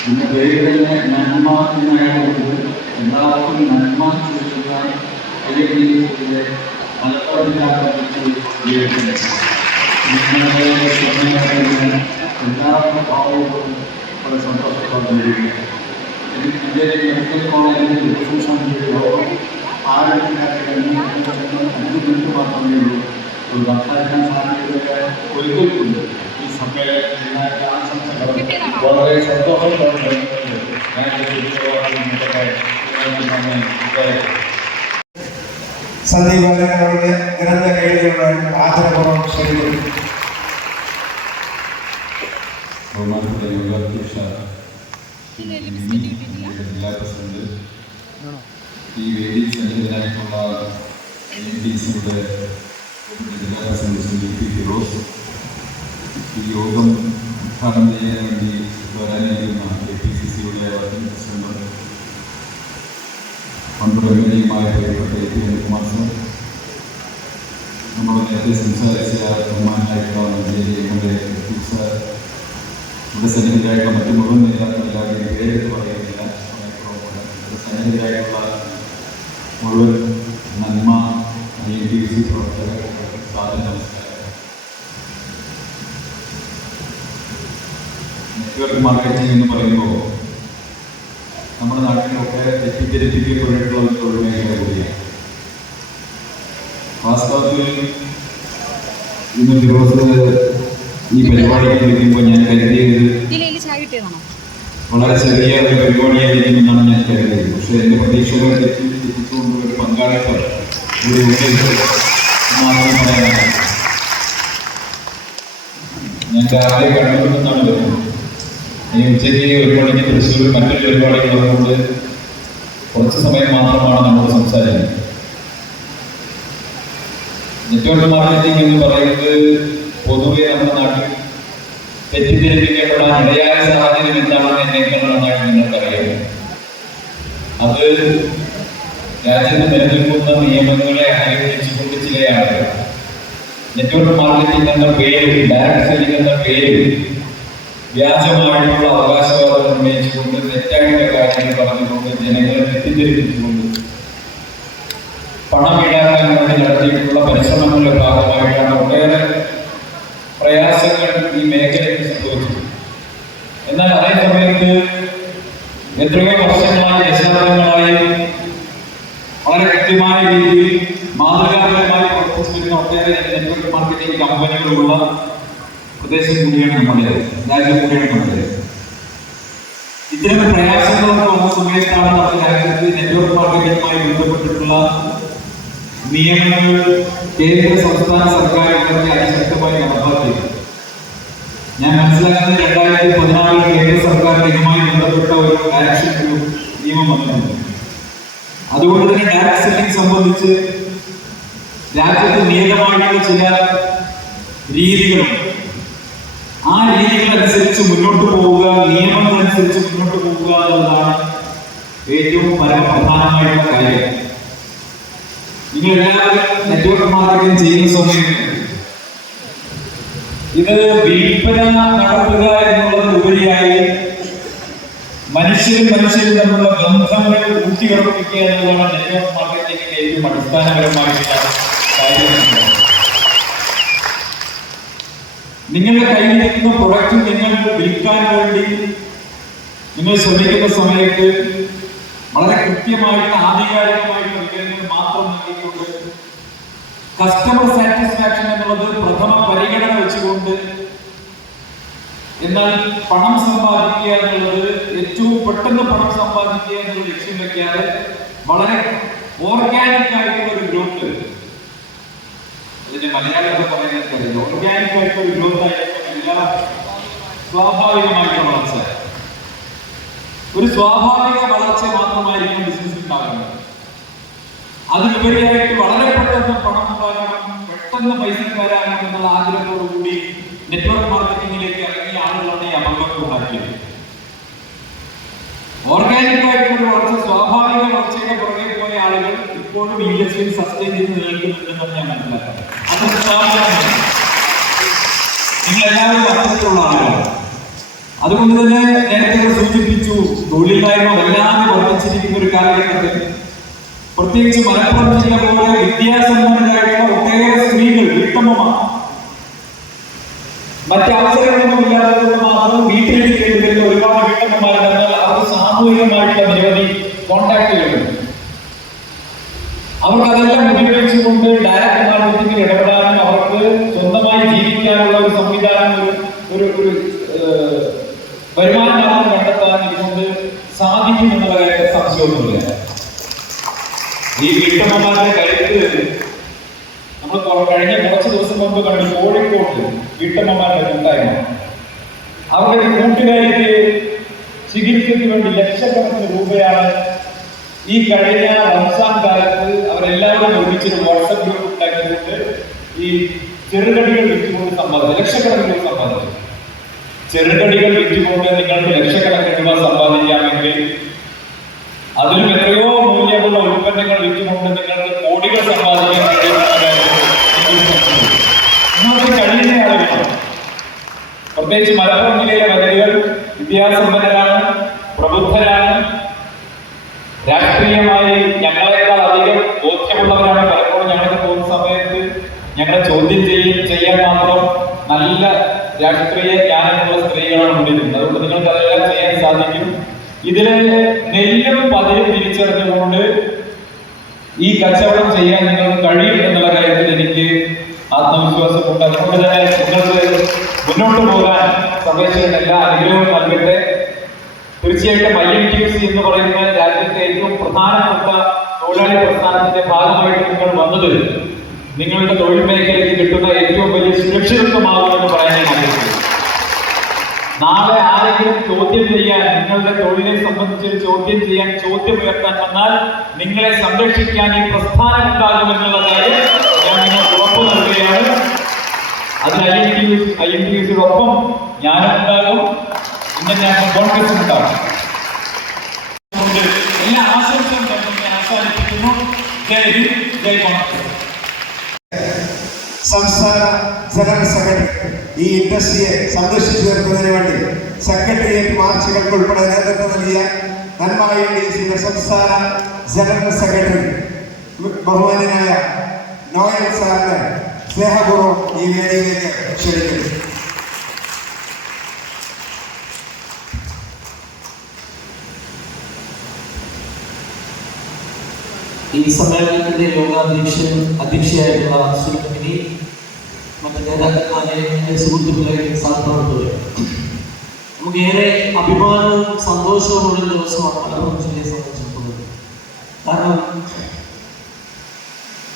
ഇതിൻ്റെ പേര് തന്നെ നന്മ എന്നായതുകൊണ്ട് എല്ലാവർക്കും നന്മ ചെയ്യുന്ന INDUCയുടെ മലപ്പുറം ജില്ലാ കമ്മിറ്റി ഉപയോഗിക്കുന്നത്. എല്ലാവർക്കും ഭാവങ്ങളും വളരെ സന്തോഷത്തോടെ നേരിടുകയാണ്. മഞ്ചേരി മെഡിക്കൽ കോളേജിൽ റിസപ്ഷൻ്റെ യോഗം 5 മിനിറ്റ് മാത്രമേ ഉള്ളൂ. ഒരു സംസാരിക്കാൻ സാധ്യതയൊക്കെ ഒരുക്കിയിട്ടുണ്ട്. ഈ സമ്മേളനത്തിൽ ആശംസകൾ വളരെ സന്തോഷത്തോടെ സന്ദീപ് വാര്യരുടെ നിറഞ്ഞ കൈകളുടെ ആദരപൂർവ്വം ക്ഷണിക്കുന്നു. ബഹുമാനപ്പെട്ട യോഗാധ്യക്ഷ ജില്ലാ പ്രസിഡന്റ്, ഈ വേദിയിൽ സന്നിഹിതനായിട്ടുള്ള INDUCയുടെ ജില്ലാ പ്രസിഡന്റ് UP ഫിറോസ്, ഈ യോഗം ഉദ്ഘാടനം ചെയ്യാൻ വേണ്ടി വരാനിരിക്കുന്ന APCCയുടെ വർക്കിംഗ് പ്രസിഡന്റ് മന്ത്രിയുമായ പ്രിയപ്പെട്ട AP അനിൽകുമാർ സർ, നമ്മൾ നേരത്തെ സംസാരിച്ച ബഹുമാനായിട്ടുള്ള മഞ്ചേരി MLA സർ, ഇവിടെ സന്നിഹിതരായിട്ടുള്ള മറ്റു മുഴുവൻ നേതാക്കളെല്ലാവരെയും പേരെടുത്ത് പറയുന്നില്ല, ഇവിടെ സന്നിഹിതരായിട്ടുള്ള മുഴുവൻ നന്മ INDUC പ്രവർത്തകർ സാധന നമസ്കാരം. നെറ്റ്വർക്ക് മാർക്കറ്റിംഗ് എന്ന് പറയുമ്പോൾ നമ്മുടെ നാട്ടിലൊക്കെ തെറ്റിദ്ധരിപ്പിക്കപ്പെട്ടിട്ടുള്ള ഒരു തൊഴിൽ മേഖല കൂടിയാണ്. വാസ്തവത്തിൽ ഇന്ന് ഫിറോസ് ഈ പരിപാടിക്ക് വിളിക്കുമ്പോൾ ഞാൻ കരുതിയത് വളരെ ചെറിയ ഒരു പരിപാടിയായിരിക്കുമെന്നാണ് ഞാൻ കരുതിയത്. പക്ഷേ എൻ്റെ പ്രതീക്ഷകളെ തെറ്റിച്ചുകൊണ്ട് ഒരു പങ്കാളിത്തം ഒരു മാത്രം പറയാനാണ്. ഞാൻ രാവിലെ കണ്ണൂരിൽ നിന്നാണ് വരുന്നത്. ഈ ഉച്ചയ്ക്ക് ഒരു മണിക്ക് തൃശ്ശൂർ മറ്റൊരു പരിപാടി ഉള്ളതുകൊണ്ട് കുറച്ച് സമയം മാത്രമാണ് നമ്മൾ സംസാരിക്കുന്നത്. നെറ്റ്വർക്ക് മാർക്കറ്റിംഗ് എന്ന് പറയുന്നത് പൊതുവെ നമ്മുടെ നാട്ടിൽ തെറ്റിദ്ധരിപ്പിക്കപ്പെടാൻ ഇടയായ സാഹചര്യം എന്താണെന്ന് എന്നേക്കാൾ നന്നായിട്ട് നിങ്ങൾക്കറിയാം. അത് രാജ്യത്ത് നിലനിൽക്കുന്ന നിയമങ്ങളെ അനുസരിച്ചുകൊണ്ട് ചില ആളുകൾ നെറ്റ്വർക്ക് മാർക്കറ്റിംഗ് എന്ന പേര്, ഡയറക്ട് സെല്ലിംഗ് എന്ന പേര് വ്യാജമായിട്ടുള്ള അവകാശവാദം ഉന്നയിച്ചുകൊണ്ട് തെറ്റായിട്ടുള്ള കാര്യങ്ങൾ പറഞ്ഞുകൊണ്ട് ജനങ്ങളെ തെറ്റിദ്ധരിപ്പിച്ചുകൊണ്ട് പണം ഈടാക്കാൻ വേണ്ടി നടത്തിയിട്ടുള്ള പരിശ്രമങ്ങളുടെ ഭാഗമായിട്ടാണ് ഒട്ടേറെ പ്രയാസങ്ങൾ ഈ മേഖലയ്ക്ക് സംഭവിച്ചത്. എന്നാൽ അതേ സമയത്ത് എത്രയോ വർഷങ്ങളായി, ദശാബ്ദങ്ങളായി വളരെ കൃത്യമായ രീതിയിൽ മാതൃകാപരമായി പ്രവർത്തിച്ചു വരുന്ന ഒട്ടേറെ നെറ്റ്വർക്ക് മാർക്കറ്റിംഗ് കമ്പനികളുള്ള പ്രദേശം കൂടിയാണ് നമ്മുടെ രാജ്യം കൂടിയാണ് നമ്മുടെ. ഇത്തരം പ്രയാസങ്ങളൊക്കെ വന്ന സമയത്താണ് നമ്മുടെ രാജ്യത്ത് നെറ്റ്വർക്ക് മാർക്കറ്റിംഗുമായി ബന്ധപ്പെട്ടിട്ടുള്ള നിയമങ്ങൾ കേന്ദ്ര സംസ്ഥാന സർക്കാരുകളൊക്കെ അതിശക്തമായി നടപ്പാക്കിയത്. ഞാൻ മനസ്സിലാക്കുന്നത് 2014 കേന്ദ്ര സർക്കാരിന്റെ ഇതുമായി ബന്ധപ്പെട്ട ഒരു ആക്ഷൻ നിയമം വന്നിട്ടുണ്ട്. അതുകൊണ്ട് തന്നെ ഡയറക്ട് സെല്ലിംഗ് സംബന്ധിച്ച് രാജ്യത്ത് നിയതമായിട്ടുള്ള ചില രീതികളുണ്ട്. ആ രീതികളനുസരിച്ച് മുന്നോട്ട് പോവുക, നിയമങ്ങളനുസരിച്ച് മുന്നോട്ട് പോവുക എന്നുള്ളതാണ് ഏറ്റവും പരമപ്രധാനമായിട്ടുള്ള കാര്യം. നിങ്ങൾ എല്ലാവരും നെറ്റ്വർക്ക് മാർക്കറ്റിംഗ് ചെയ്യുന്ന സമയത്ത് ഇത് വിൽപ്പന നടത്തുക എന്നുള്ളത് ഉപരിയായി മനുഷ്യരും തമ്മിലുള്ള ബന്ധങ്ങൾ ഊട്ടിയുറപ്പിക്കുക എന്നുള്ളതാണ് നെറ്റ്വർക്ക് മാർക്കറ്റിംഗിന്റെ ഏറ്റവും അടിസ്ഥാനപരമായിട്ടുള്ള കാര്യം. നിങ്ങളുടെ കയ്യിലിരിക്കുന്ന പ്രൊഡക്റ്റ് നിങ്ങൾ വിൽക്കാൻ വേണ്ടി നിങ്ങൾ ശ്രമിക്കുന്ന സമയത്ത് വളരെ കൃത്യമായിട്ട് ആധികാരികമായിട്ടുള്ള വിവരങ്ങൾ മാത്രം നൽകിക്കൊണ്ട് കസ്റ്റമർ സാറ്റിസ്ഫാക്ഷൻ എന്നുള്ളത് പ്രഥമ പരിഗണന വെച്ചുകൊണ്ട്, എന്നാൽ പണം സമ്പാദിക്കുക എന്നുള്ളത് ഏറ്റവും പെട്ടെന്ന് പണം സമ്പാദിക്കുക എന്നുള്ള ലക്ഷ്യം വെക്കാതെ വളരെ ഓർഗാനിക് ആയിട്ടുള്ള ഒരു ഗ്രോത്ത്, അതിന്റെ മലയാളത്തിൽ പറയുന്നത് ഓർഗാനിക് ആയിട്ടുള്ള ഒരു ഗ്രോത്ത് ആയിട്ടുള്ള സ്വാഭാവികമായിട്ടുള്ള വളർച്ച, ഒരു സ്വാഭാവിക വളർച്ച മാത്രമായിരിക്കും ബിസിനസ് ഉണ്ടാകുന്നത്. അതിലുപരിയായിട്ട് വളരെ പെട്ടെന്ന് പണം ഉണ്ടാകണം, പെട്ടെന്ന് പൈസ വരാനും എന്നുള്ള ആഗ്രഹത്തോടുകൂടി നെറ്റ്വർക്ക് മാർക്കറ്റിംഗിലേക്ക് ഇറങ്ങിയ ആളുകളാണ് ഈ അപകടം ഉണ്ടാക്കിയത്. ഓർഗാനിക് ആയിട്ടുള്ള വളർച്ച, സ്വാഭാവിക വളർച്ചയുടെ പുറകെ പോയ ആളുകൾ ഇപ്പോഴും ഇൻഡസ്ട്രിയിൽ സസ്റ്റെയിൻ ചെയ്ത് നിലനിൽക്കുന്നുണ്ടെന്നാണ് ഞാൻ മനസ്സിലാക്കുന്നത്. അത് നിങ്ങൾ എല്ലാവരും അത്തരത്തിലുള്ള ആളുകളാണ്. അതുകൊണ്ട് തന്നെ നേരത്തെ സൂചിപ്പിച്ചു, തൊഴിലില്ലായ്മ വല്ലാതെ വർദ്ധിച്ചിരിക്കുന്ന ഒരു കാലഘട്ടത്തിൽ പ്രത്യേകിച്ച് മലപ്പുറം ജില്ല പോലെ വിദ്യാസമ്പന്നരായിട്ടുള്ള ഒട്ടേറെ സ്ത്രീകൾ, വീട്ടമ്മമാർ മറ്റവസരങ്ങളൊന്നും ഇല്ലാത്തതുകൊണ്ട് മാത്രം വീട്ടിലിരിക്കേണ്ടി വരുന്ന ഒരുപാട് വീട്ടമ്മമാരുണ്ടെന്നാൽ അവർക്ക് സാമൂഹികമായിട്ടുള്ള നിരവധി കോൺടാക്റ്റുകളുണ്ട്. അവർക്കതെല്ലാം ഉപയോഗിച്ചുകൊണ്ട് ഡയറക്ട് മാർക്കറ്റിംഗിൽ ഇടപെടാനും അവർക്ക് സ്വന്തമായി ജീവിക്കാനുള്ള ഒരു സംവിധാനം, ഒരു വരുമാന മാർഗം കണ്ടെത്താൻ ഇതുകൊണ്ട് സാധിക്കുമെന്നുള്ള കാര്യത്തിൽ സംശയമൊന്നുമില്ല. ഈ വീട്ടമ്മമാരുടെ കരുത്ത് നമ്മൾ കഴിഞ്ഞ കുറച്ച് ദിവസം മുമ്പ് കണ്ടു. കോഴിക്കോട്ട് വീട്ടമ്മമാരുടെ കൂട്ടായ്മ, അവരുടെ കൂട്ടുകാർക്ക് ചികിത്സയ്ക്ക് വേണ്ടി ലക്ഷക്കണക്കിന് രൂപയാണ് ഈ കഴിഞ്ഞ റംസാൻ കാലത്ത് അവരെല്ലാവരും ഒരുമിച്ചൊരു വാട്സപ്പ് ഗ്രൂപ്പ് ഉണ്ടാക്കിയിട്ട് ഈ ചെറുകടികൾ വിറ്റുകൊണ്ട് സമ്പാദിച്ചു. ലക്ഷക്കണക്കിന് രൂപ സമ്പാദിച്ചു. ചെറുകടികൾ വിറ്റുകൊണ്ട് നിങ്ങൾക്ക് ലക്ഷക്കണക്കിന് രൂപ സമ്പാദിക്കാമെങ്കിൽ അതിലും എത്രയോ മൂല്യമുള്ള ഉൽപ്പന്നങ്ങൾ വിറ്റുകൊണ്ട് നിങ്ങൾക്ക് കോടികൾ സമ്പാദിക്കാൻ കഴിയുന്ന ആളുകളാണ്. പ്രത്യേകിച്ച് മലപ്പുറം ജില്ലയിലെ വനിതകൾ വിദ്യാസമ്പന്നരാണ്, പ്രബുദ്ധരാണ്, രാഷ്ട്രീയമായി ഞങ്ങളെക്കാൾ അധികം ബോധ്യമുള്ളവരാണ്. പലപ്പോഴും ഞങ്ങൾക്ക് പോകുന്ന സമയത്ത് ഞങ്ങളെ ചോദ്യം ചെയ്യാൻ മാത്രം നല്ല രാഷ്ട്രീയ ജ്ഞാനമുള്ള സ്ത്രീകളാണ് മുന്നിലുണ്ട്. അതുകൊണ്ട് നിങ്ങൾക്ക് അതെല്ലാം ചെയ്യാൻ സാധിക്കും. ഇതിലെ നെല്ലും പതിരും തിരിച്ചറിഞ്ഞുകൊണ്ട് ഈ കച്ചവടം ചെയ്യാൻ നിങ്ങൾക്ക് കഴിയും എന്നുള്ള കാര്യത്തിൽ എനിക്ക് ആത്മവിശ്വാസമുണ്ട്. അതുകൊണ്ട് തന്നെ നിങ്ങൾക്ക് മുന്നോട്ട് പോകാൻ സർവേശ്വരൻ എല്ലാ അനുഗ്രഹവും നൽകട്ടെ. തീർച്ചയായിട്ടും INTUC എന്ന് പറയുന്ന രാജ്യത്തെ ഏറ്റവും പ്രധാനപ്പെട്ട തൊഴിലാളി പ്രസ്ഥാനത്തിന്റെ ഭാഗമായിട്ട് നിങ്ങൾ വന്നത് നിങ്ങളുടെ തൊഴിൽ മേഖലയ്ക്ക് കിട്ടുന്ന ഏറ്റവും വലിയ സുരക്ഷിതത്വമാകുമെന്ന് പറയാൻ ഞാൻ ആഗ്രഹിക്കുന്നു. നാളെ ആരെങ്കിലും ചോദ്യം ചെയ്യാൻ, നിങ്ങളുടെ തൊഴിലിനെ സംബന്ധിച്ച് ചോദ്യം ചെയ്യാൻ, ചോദ്യം ഉയർത്താൻ വന്നാൽ നിങ്ങളെ സംരക്ഷിക്കാൻ ഈ പ്രസ്ഥാനം ഉണ്ടാകുമെന്നുള്ള കാര്യം ഞാൻ നിങ്ങൾക്ക് ഉറപ്പ് നൽകുകയാണ്. അതിന് INTUC-യോടൊപ്പം ഞാനുണ്ടാകും, ഇന്ത്യൻ നാഷണൽ കോൺഗ്രസ് ഉണ്ടാകും. എല്ലാ ആശംസയും ഞാൻ അവസാനിപ്പിക്കുന്നു. ജയ് ഹിന്ദ്, ജയ് കോൺഗ്രസ്. സംസ്ഥാന ജനറൽ സെക്രട്ടറി ഈ ഇൻഡസ്ട്രിയെ സംരക്ഷിച്ചു നിർത്തുന്നതിന് വേണ്ടി സെക്രട്ടേറിയറ്റ് മാർച്ചുകൾക്ക് ഉൾപ്പെടെ നേതൃത്വം നൽകിയ നന്മ INTUC-യുടെ സംസ്ഥാന ജനറൽ സെക്രട്ടറി ബഹുമാന്യനായ നോയൽ സാറിനെ സ്നേഹപൂർവ്വം ഈ വേദിയിലേക്ക് ക്ഷണിക്കുന്നു. ഈ സമ്മേളനത്തിന്റെ അധ്യക്ഷയായിട്ടുള്ള ശ്രീമതി, മറ്റ് നേതാക്കന്മാരെ, എൻ്റെ സുഹൃത്തുക്കളെ, സഹപ്രവർത്തകരെ, നമുക്ക് ഏറെ അഭിമാനവും സന്തോഷവും ഉള്ള ദിവസമാണ് മലപ്പുറം ജില്ലയെ സംബന്ധിച്ചിടത്തോളം. കാരണം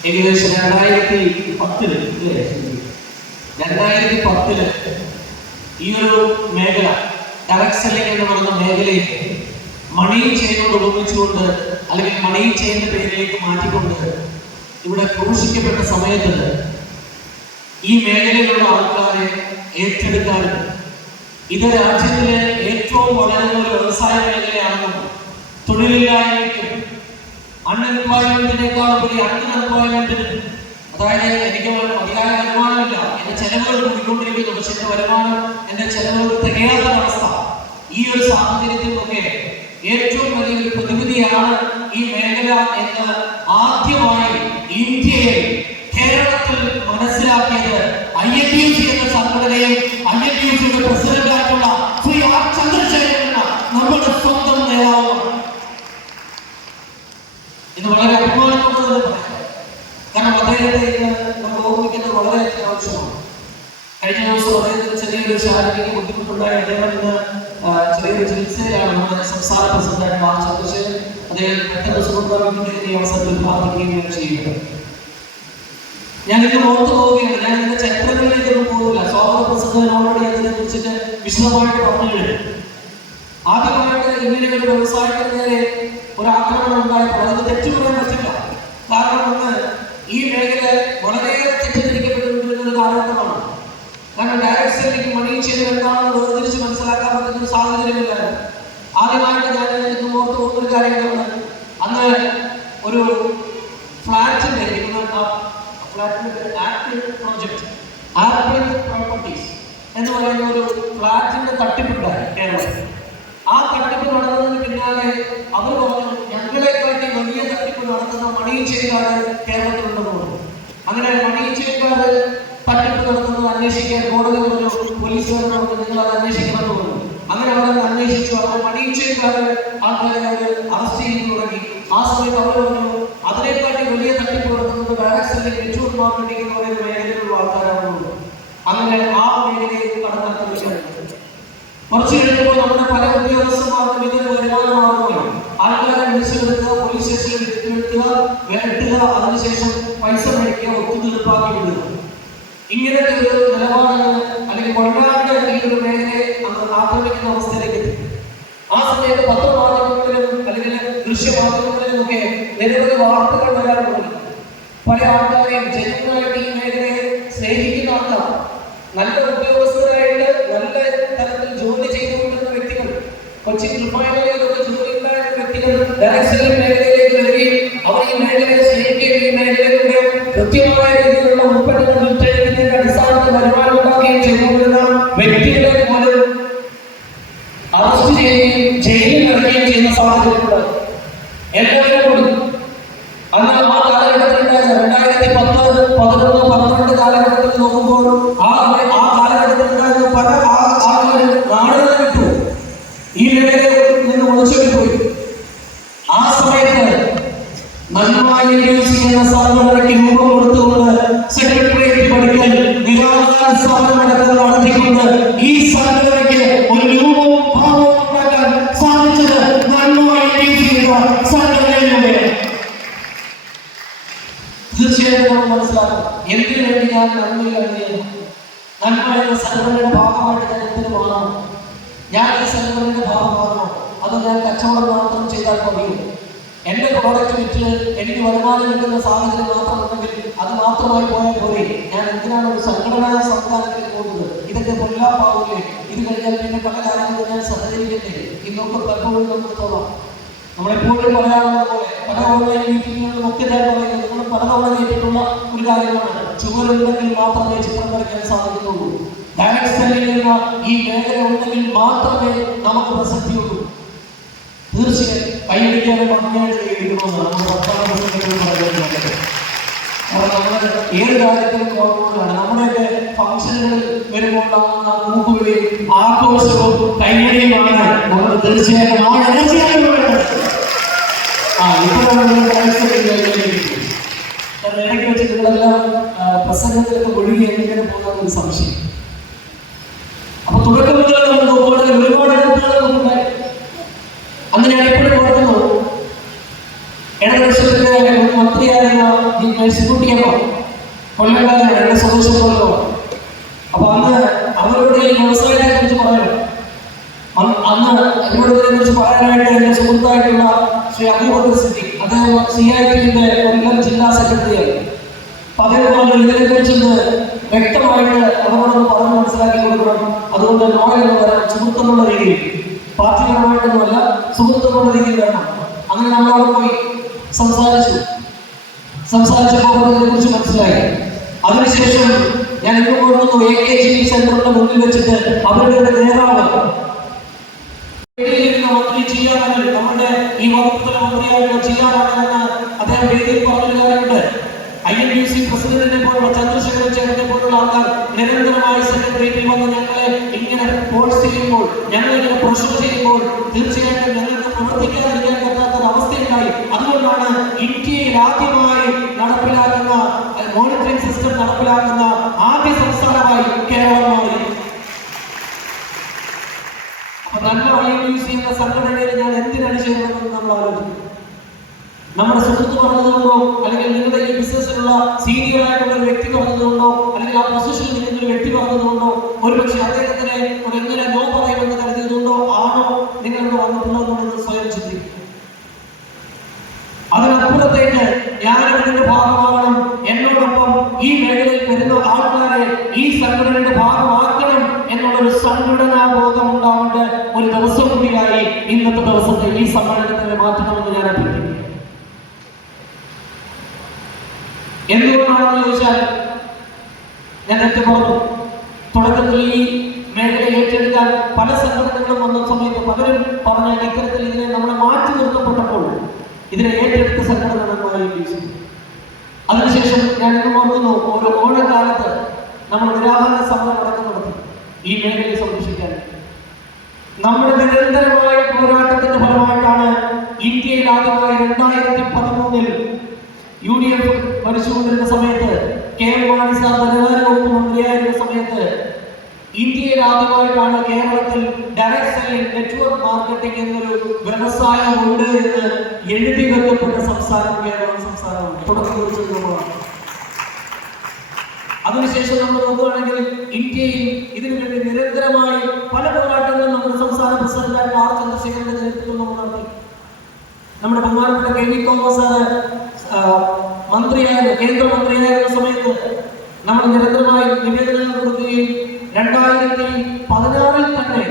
ഏകദേശം 2010 ഈ ഒരു മേഖല, ഡയറക്ട് സെല്ലിംഗ് എന്ന് പറയുന്ന മേഖലയിൽ മണി ചെയിനോട് ഉപയോഗിച്ചുകൊണ്ട്, അല്ലെങ്കിൽ മണി ചെയിന്റെ പേരിലേക്ക് മാറ്റിക്കൊണ്ട് ഇവിടെ ക്രൂശിക്കപ്പെട്ട സമയത്ത് ഈ മേഖലയിലുള്ള ആൾക്കാരെ ഏറ്റെടുക്കാനും ഇത് രാജ്യത്തിലെ ഏറ്റവും വളരുന്ന ഒരു വ്യവസായ മേഖലയാണെന്നും തൊഴിലില്ലായ്മയ്ക്കും അൺഎംപ്ലോയ്മെന്റിനേക്കാളും ഒരു അൺഎംപ്ലോയ്മെന്റിന്, അതായത് എനിക്ക് മതിയായ വരുമാനമില്ല, എന്റെ ചെലവുകൾ കൂടിക്കൊണ്ടിരിക്കുന്നു, പക്ഷെ എന്റെ വരുമാനം, എന്റെ ചെലവുകൾ തികയാത്ത അവസ്ഥ, ഈ ഒരു സാഹചര്യത്തിലൊക്കെ ഏറ്റവും വലിയൊരു പ്രതിനിധിയാണ് ഈ മേഖല എന്ന് ആദ്യമായി ഇന്ത്യയിൽ കേരളത്തിൽ മനസ്സിലാക്കിയത് INTUC എന്ന സംഘടനയും INTUC-യുടെ പ്രസിഡന്റായിട്ടുള്ള ശ്രീ R. ചന്ദ്രശേഖരൻ എന്ന നമ്മുടെ സ്വന്തം നേതാവാണ്. ഇത് വളരെ അഭിമാനത്തോടെ പറയാം. കാരണം അദ്ദേഹത്തെ നമുക്ക് ഓർമ്മിക്കുന്നത് വളരെ ആവശ്യമാണ്. കഴിഞ്ഞ ദിവസം അദ്ദേഹത്തിന് ചെറിയൊരു ശാരീരിക ബുദ്ധിമുട്ടുണ്ടായി. അദ്ദേഹം ഇന്ന് ചെറിയൊരു ചികിത്സയിലാണ്. നമ്മുടെ സംസ്ഥാന പ്രസിഡന്റ് R. ചന്ദ്രശേഖരൻ അദ്ദേഹം പെട്ടെന്ന് സുഖപ്രാപിക്കുന്നതിന് ഈ അവസരത്തിൽ പ്രാർത്ഥിക്കുകയാണ് ചെയ്യുന്നത്. ഞാൻ ഇത് ഓർത്തു പോവുകയാണ്. ഞാൻ ഇതിന്റെ ചരിത്രങ്ങളിലേക്കൊന്നും പോകില്ല. സ്വാഗത പ്രസിഡന്റ് ഓൾറെഡി അതിനെ കുറിച്ചിട്ട് വിശദമായിട്ട് പറഞ്ഞു. ആദ്യമായിട്ട് ഇങ്ങനെ ഒരു വ്യവസായത്തിന് നേരെ ഒരു ആക്രമണം ഉണ്ടായപ്പോൾ അത് തെറ്റു പറയാൻ പറ്റില്ല. കാരണം ഒന്ന്, ഈ മേഖല വളരെയേറെ തെറ്റിദ്ധരിക്കപ്പെട്ടിരുന്ന ഒരു കാലഘട്ടമാണ്. കാരണം ഡയറക്ട് സെല്ലിംഗ് മണി ചെയിൻ എന്താണെന്ന് വേർതിരിച്ച് മനസ്സിലാക്കാൻ പറ്റുന്ന ഒരു സാഹചര്യമില്ലായിരുന്നു. ആദ്യമായിട്ട് ഞാൻ എനിക്ക് ഓർത്ത് പോകുന്നൊരു കാര്യമാണ്, അന്ന് ഒരു ഫ്ലാറ്റിന്റെ പ്രോപ്പർട്ടീസ് എന്ന് പറയുന്ന ഒരു ഫ്ലാറ്റിന്റെ തട്ടിപ്പുണ്ടായി കേരളത്തിൽ. ആ തട്ടിപ്പ് നടന്നതിന് പിന്നാലെ അവർ പറഞ്ഞു, ഞങ്ങളെക്കാട്ടി വലിയ തട്ടിപ്പ് നടത്തുന്ന മണി ചെയിൻകാർ കേരളത്തിലുണ്ടെന്ന് പറഞ്ഞു. അങ്ങനെ മണി ചെയിൻകാർ തട്ടിപ്പ് നടത്തുന്നത് അന്വേഷിക്കാൻ കോടതി പറഞ്ഞു, പോലീസുകാരോട് നിങ്ങൾ അത് അന്വേഷിക്കണമെന്ന് പറഞ്ഞു. അങ്ങനെ അവർ അന്വേഷിച്ചു. അവർ മണി ചെയിൻകാർ ആൾക്കാരെ അവർ അറസ്റ്റ് ചെയ്തു തുടങ്ങി. ആ സമയത്ത് അവർ പറഞ്ഞു, അതിനെക്കാട്ടി വലിയ തട്ടിപ്പ് നടത്തുന്നത് ഡയറക്ട് സെല്ലിംഗ്, നെറ്റ്വർക്ക് മാർക്കറ്റിംഗ് എന്ന് പറയുന്ന മേഖലയിലുള്ള ആൾക്കാരാണ്. അങ്ങനെ ആ മേഖലയിൽ കടന്നാക്രമിക്കാൻ കുറച്ച് കഴിഞ്ഞപ്പോൾ നമ്മുടെ പല ഉദ്യോഗസ്ഥന്മാർക്കും ഇതൊരു വരുമാനമാകുകയാണ്. ആൾക്കാരെ വിളിച്ചെടുക്കുക, പോലീസ് സ്റ്റേഷനിൽ വെട്ടുക, അതിനുശേഷം പൈസ മേടിക്കുക, ഒത്തുതീർപ്പാക്കി വിടുക. ഇങ്ങനത്തെ ഒരു നിലപാടാണ് അല്ലെങ്കിൽ കൊണ്ടാണ്ട് ഈ ഒരു മേഖലയെ ആക്രമിക്കുന്ന അവസ്ഥയിലേക്ക് എത്തി. ആ സമയത്ത് പത്രമാധ്യമങ്ങളിലും അല്ലെങ്കിൽ ദൃശ്യമാധ്യമങ്ങളിലും ഒക്കെ നിരവധി വാർത്തകൾ വരാൻ തുടങ്ങി. പല ആൾക്കാരെയും ജനങ്ങളായിട്ട് ഈ മേഖലയെ സ്നേഹിക്കുന്ന ആൾക്കാർ, നല്ല ഉദ്യോഗസ്ഥരായിട്ട് നല്ല തരത്തിൽ ജോലി ചെയ്തുകൊണ്ടിരുന്ന വ്യക്തികൾ, കൊച്ചി റിഫൈനറിയിലൊക്കെ ജോലി ഉണ്ടായിരുന്ന വ്യക്തികൾ ഡയറക്ട് സെല്ലിംഗ് മേഖലയിലേക്ക് വരികയും അവർ ഈ മേഖലയെ സ്നേഹിക്കുകയും ഈ മേഖലയിലൂടെ കൃത്യമായ രീതിയിലുള്ള ഉൽപ്പന്നങ്ങൾ വിറ്റഴിക്കുന്നതിന്റെ അടിസ്ഥാനത്തിൽ വരുമാനം ഉണ്ടാക്കുകയും ചെയ്തുകൊണ്ടിരുന്ന വ്യക്തികളെ പോലും അറസ്റ്റ് ചെയ്യുകയും ജയിലിൽ അടയ്ക്കുകയും ചെയ്യുന്ന സാഹചര്യമുണ്ട്. എല്ലാവരും കൂടി അന്ന് ആ കാലഘട്ടത്തിലുണ്ടായിരുന്ന 2010, 2011, 2012 കാലഘട്ടത്തിൽ നോക്കുമ്പോൾ ആ കാലഘട്ടത്തിൽ സമയത്തുണ്ടായിരുന്ന പല ആളുകളും നാട് വിട്ടു, ഈ മേഖലയിൽ നിന്ന് ഒളിച്ചോടിപ്പോയി. ആ സമയത്ത് നന്മ എന്ന സംഘടനയ്ക്ക് രൂപം കൊടുത്തുകൊണ്ട് സെക്രട്ടേറിയറ്റ് പഠിക്കൽ നിരാഹാര സമരം നടത്തിക്കൊണ്ട് ഈ സംഘടനയ്ക്ക് ഒരു രൂപവും ഭാവവും ഉണ്ടാക്കാൻ സാധിച്ചത് നന്മ എന്ന സംഘടനയിലൂടെ. തീർച്ചയായിട്ടും നമ്മൾ മനസ്സിലാക്കണം എന്തിനു വേണ്ടി ഞാൻ നന്മയിലാണ് ചെയ്യുന്നത്. നന്മ എന്ന സംഘടനയുടെ ഭാഗമായിട്ട് ഞാൻ എന്തിനു മാറണം? ഞാൻ ഈ സംഘടനയുടെ ഭാഗമാകണം. അത് ഞാൻ കച്ചവടം മാത്രം ചെയ്താൽ മതിയോ? എന്റെ പ്രോഡക്റ്റ് വിറ്റ് എനിക്ക് വരുമാനം കിട്ടുന്ന സാഹചര്യം മാത്രം ഉണ്ടെങ്കിൽ അത് മാത്രമായി പോയാൽ പോരെ? ഞാൻ എന്തിനാണ് ഒരു സംഘടനാ സംവിധാനത്തിൽ പോകുന്നത്? ഇതൊക്കെ കൊല്ലാപ്പാവില്ലേ? ഇത് കഴിഞ്ഞാൽ പിന്നെ പല കാര്യങ്ങളും ഞാൻ സഹകരിക്കട്ടെ. ഇന്നൊക്കെ പലപ്പോഴും നമുക്ക് തോന്നാം, നമ്മളെപ്പോഴും പറയാറുള്ളത് പോലെ പല ഓൺലൈൻ മീറ്റിങ്ങുകളിലും ഒക്കെ ഞാൻ പറയുന്നത് നമ്മൾ പലതവണ കേട്ടിട്ടുള്ള ഒരു കാര്യമാണ്, ചുവരുണ്ടെങ്കിൽ മാത്രമേ ചിത്രം വരയ്ക്കാൻ സാധിക്കുന്നുള്ളൂ. ഡയറക്ട് സെല്ലിംഗ് എന്ന ഈ മേഖല ഉണ്ടെങ്കിൽ മാത്രമേ നമുക്ക് പ്രസക്തിയുള്ളൂ. തീർച്ചയായും കൈയടിക്കാതെ ഭംഗിയായിട്ട് കൈയടിക്കണമെന്നാണ് നമ്മുടെ വർത്തമാന പറയുന്നത്. നമ്മൾ ഏത് കാര്യത്തിലും കോൺഫിഡൻ്റാണ്. നമ്മുടെയൊക്കെ ഫംഗ്ഷനുകളിൽ വരുമ്പോണ്ടാകുന്ന മൂക്കുവിളിയും ആഘോഷവും കൈയടിയുമാണ് നമ്മൾ തീർച്ചയായിട്ടും ആ എനർജിയാണ് വേണ്ടത്. ഇടയ്ക്ക് വെച്ച് നിങ്ങളെല്ലാം പ്രസംഗത്തിലൊക്കെ ഒഴുകി എങ്ങനെ പോകുന്ന ഒരു സംശയം. അപ്പൊ തുടക്കം മുതൽ നമ്മൾ നോക്കുകയാണെങ്കിൽ ഒരുപാട് എതിർപ്പുകളൊക്കെ അങ്ങനെ എപ്പോഴും ഓർക്കുന്നു. ഇടതുപക്ഷത്തിന്റെ മന്ത്രിയായിരുന്ന ഈ മേഴ്സിക്കുട്ടിയമ്മ കൊല്ലക്കാരാണ്, എന്റെ സ്വദേശം കൊല്ലോ. അപ്പൊ അന്ന് അവരുടെ ഈ വ്യവസായത്തെ കുറിച്ച് പറയണം. അന്ന് എന്നോട് കുറിച്ച് പറയാനായിട്ട് എന്റെ സുഹൃത്തായിട്ടുള്ള ശ്രീ അബൂബക്കർ സിദ്ദീഖ്, അദ്ദേഹം CITയുടെ കൊല്ലം ജില്ലാ സെക്രട്ടറിയാണ്. അപ്പൊ അദ്ദേഹം ഇതിനെ കുറിച്ച് വ്യക്തമായിട്ട് അവരോടൊന്ന് പറഞ്ഞ് മനസ്സിലാക്കി കൊടുക്കണം. അതുകൊണ്ട് നോയെന്ന് വരാൻ സുഹൃത്തുക്കളുടെ രീതിയിൽ, പാർട്ടിപരമായിട്ടൊന്നുമല്ല, സുഹൃത്തുക്കളുടെ രീതിയിൽ വരണം. അങ്ങനെ നമ്മളവിടെ പോയി സംസാരിച്ചപ്പോൾ ഇതിനെ കുറിച്ച് മനസ്സിലായി. അതിനുശേഷം ഞാൻ ഇന്ന് ഓർക്കുന്നു, AKGP സെന്ററിന്റെ മുന്നിൽ വെച്ചിട്ട് അവരുടെ നേതാവ് മന്ത്രി ചെയ്യാൻ, നമ്മുടെ ഈ വകുപ്പിലെ മന്ത്രിയായിട്ടുള്ള ചെയ്യാനാണെന്ന് അദ്ദേഹം വേദിയിൽ പറഞ്ഞൊരു കാര്യമുണ്ട്. INDC പ്രസിഡന്റിനെ പോലുള്ള ചന്ദ്രശേഖരൻ ചേട്ടനെ പോലുള്ള ആൾക്കാർ നിരന്തരമായി സെക്രട്ടേറിയറ്റിൽ വന്ന് ഞങ്ങളെ ഇങ്ങനെ ഫോഴ്സ് ചെയ്യുമ്പോൾ, ഞങ്ങളിങ്ങനെ പ്രഷർ ചെയ്യുമ്പോൾ തീർച്ചയായിട്ടും ഞങ്ങൾക്ക് പ്രവർത്തിക്കാതിരിക്കാൻ പറ്റാത്തൊരു അവസ്ഥയുണ്ടായി. അതുകൊണ്ടാണ് ഇന്ത്യയിൽ ആദ്യമായി നടപ്പിലാക്കുന്ന മോണിറ്ററിംഗ് സിസ്റ്റം നടപ്പിലാക്കുന്ന ആദ്യ സംസ്ഥാനമായി കേരളം മാറി. അപ്പൊ നന്മ INDC എന്ന സംഘടനയിൽ ഞാൻ എന്തിനാണ് ചേരുന്നതെന്ന് നമ്മൾ ആലോചിക്കും. നമ്മുടെ സുഹൃത്ത് പറഞ്ഞതുകൊണ്ടോ, അല്ലെങ്കിൽ നിങ്ങളുടെ ഈ ബിസിനസ്സിലുള്ള സീനിയർ ആയിട്ടുള്ള ഒരു വ്യക്തി പറഞ്ഞതുകൊണ്ടോ, അല്ലെങ്കിൽ ആ പൊസിഷനിൽ നിൽക്കുന്ന ഒരു വ്യക്തി പറഞ്ഞതുകൊണ്ടോ, ഒരുപക്ഷെ അദ്ദേഹത്തിന് ഒരു എങ്ങനെ നോ പറയുമെന്ന് കരുതിയതുകൊണ്ടോ ആണോ നിങ്ങൾക്ക് വന്നിട്ടുള്ളതെന്ന് സ്വയം ചിന്തിക്കും. അതിനപ്പുറത്തേക്ക് ഞാനും ഇതിന്റെ ഭാഗമാകണം, എന്നോടൊപ്പം ഈ മേഖലയിൽ വരുന്ന ആൾക്കാരെ ഈ സംഘടനയുടെ ഭാഗമാക്കണം എന്നുള്ളൊരു സംഘടനാ ബോധം ഉണ്ടാവേണ്ട ഒരു ദിവസം കൂടിയായി ഇന്നത്തെ ദിവസത്തെ ഈ സമ്മേളനത്തിന് മാറ്റണമെന്ന് ഞാൻ അഭ്യർത്ഥിക്കുന്നു. എന്തുകൊണ്ടാണെന്ന് ചോദിച്ചാൽ, ഞാൻ നേരത്തെ പറഞ്ഞു, തുടക്കത്തിൽ ഈ മേഖല ഏറ്റെടുക്കാൻ പല സംഘടനകളും വന്ന സമയത്ത് പലരും പറഞ്ഞ ഇത്തരത്തിൽ ഇതിനെ നമ്മളെ മാറ്റി നിർത്തപ്പെട്ടപ്പോൾ ഇതിനെ ഏറ്റെടുത്ത സംഘടന INDC. അതിനുശേഷം ഞാൻ ഇന്ന് ഓർക്കുന്നു, ഒരു ഓണക്കാലത്ത് നമ്മൾ നിരാഹാര സമരം നടത്തി ഈ മേഖലയെ സംരക്ഷിക്കാൻ. നമ്മുടെ നിരന്തരമായ പോരാട്ടത്തിന്റെ ഫലമായിട്ടാണ് ഇന്ത്യയിൽ ആദ്യമായി 2013 UDF ഭരിച്ചുകൊണ്ടിരുന്ന സമയത്ത്, KM മാണി സാർ ധനകാര്യ വകുപ്പ് മന്ത്രിയായിരുന്ന സമയത്ത്, ഇന്ത്യയിൽ ആദ്യമായിട്ടാണ് കേരളത്തിൽ ഡയറക്ട് സെല്ലിംഗ് നെറ്റ്വർക്ക് മാർക്കറ്റിംഗ് എന്നൊരു വ്യവസായം ഉണ്ട് എന്ന് എഴുതി വെക്കപ്പെട്ട സംസ്ഥാനം കേരളം സംസ്ഥാനമാണ്. തുടക്കം കുറിച്ചതാണ്. അതിനുശേഷം നമ്മൾ നോക്കുകയാണെങ്കിൽ ഇന്ത്യയിൽ ഇതിനു വേണ്ടി നിരന്തരമായി പല പോരാട്ടങ്ങളും നമ്മുടെ സംസ്ഥാന പ്രസിഡന്റായ R. ചന്ദ്രശേഖരന്റെ നേതൃത്വത്തിൽ നമ്മൾ നടത്തി. നമ്മുടെ ബഹുമാനപ്പെട്ട KV തോമസ് സാറ് കേന്ദ്രമന്ത്രിയായിരുന്ന സമയത്ത് നമ്മൾ നിരന്തരമായി നിവേദനങ്ങൾ കൊടുക്കുകയും 2016 തന്നെ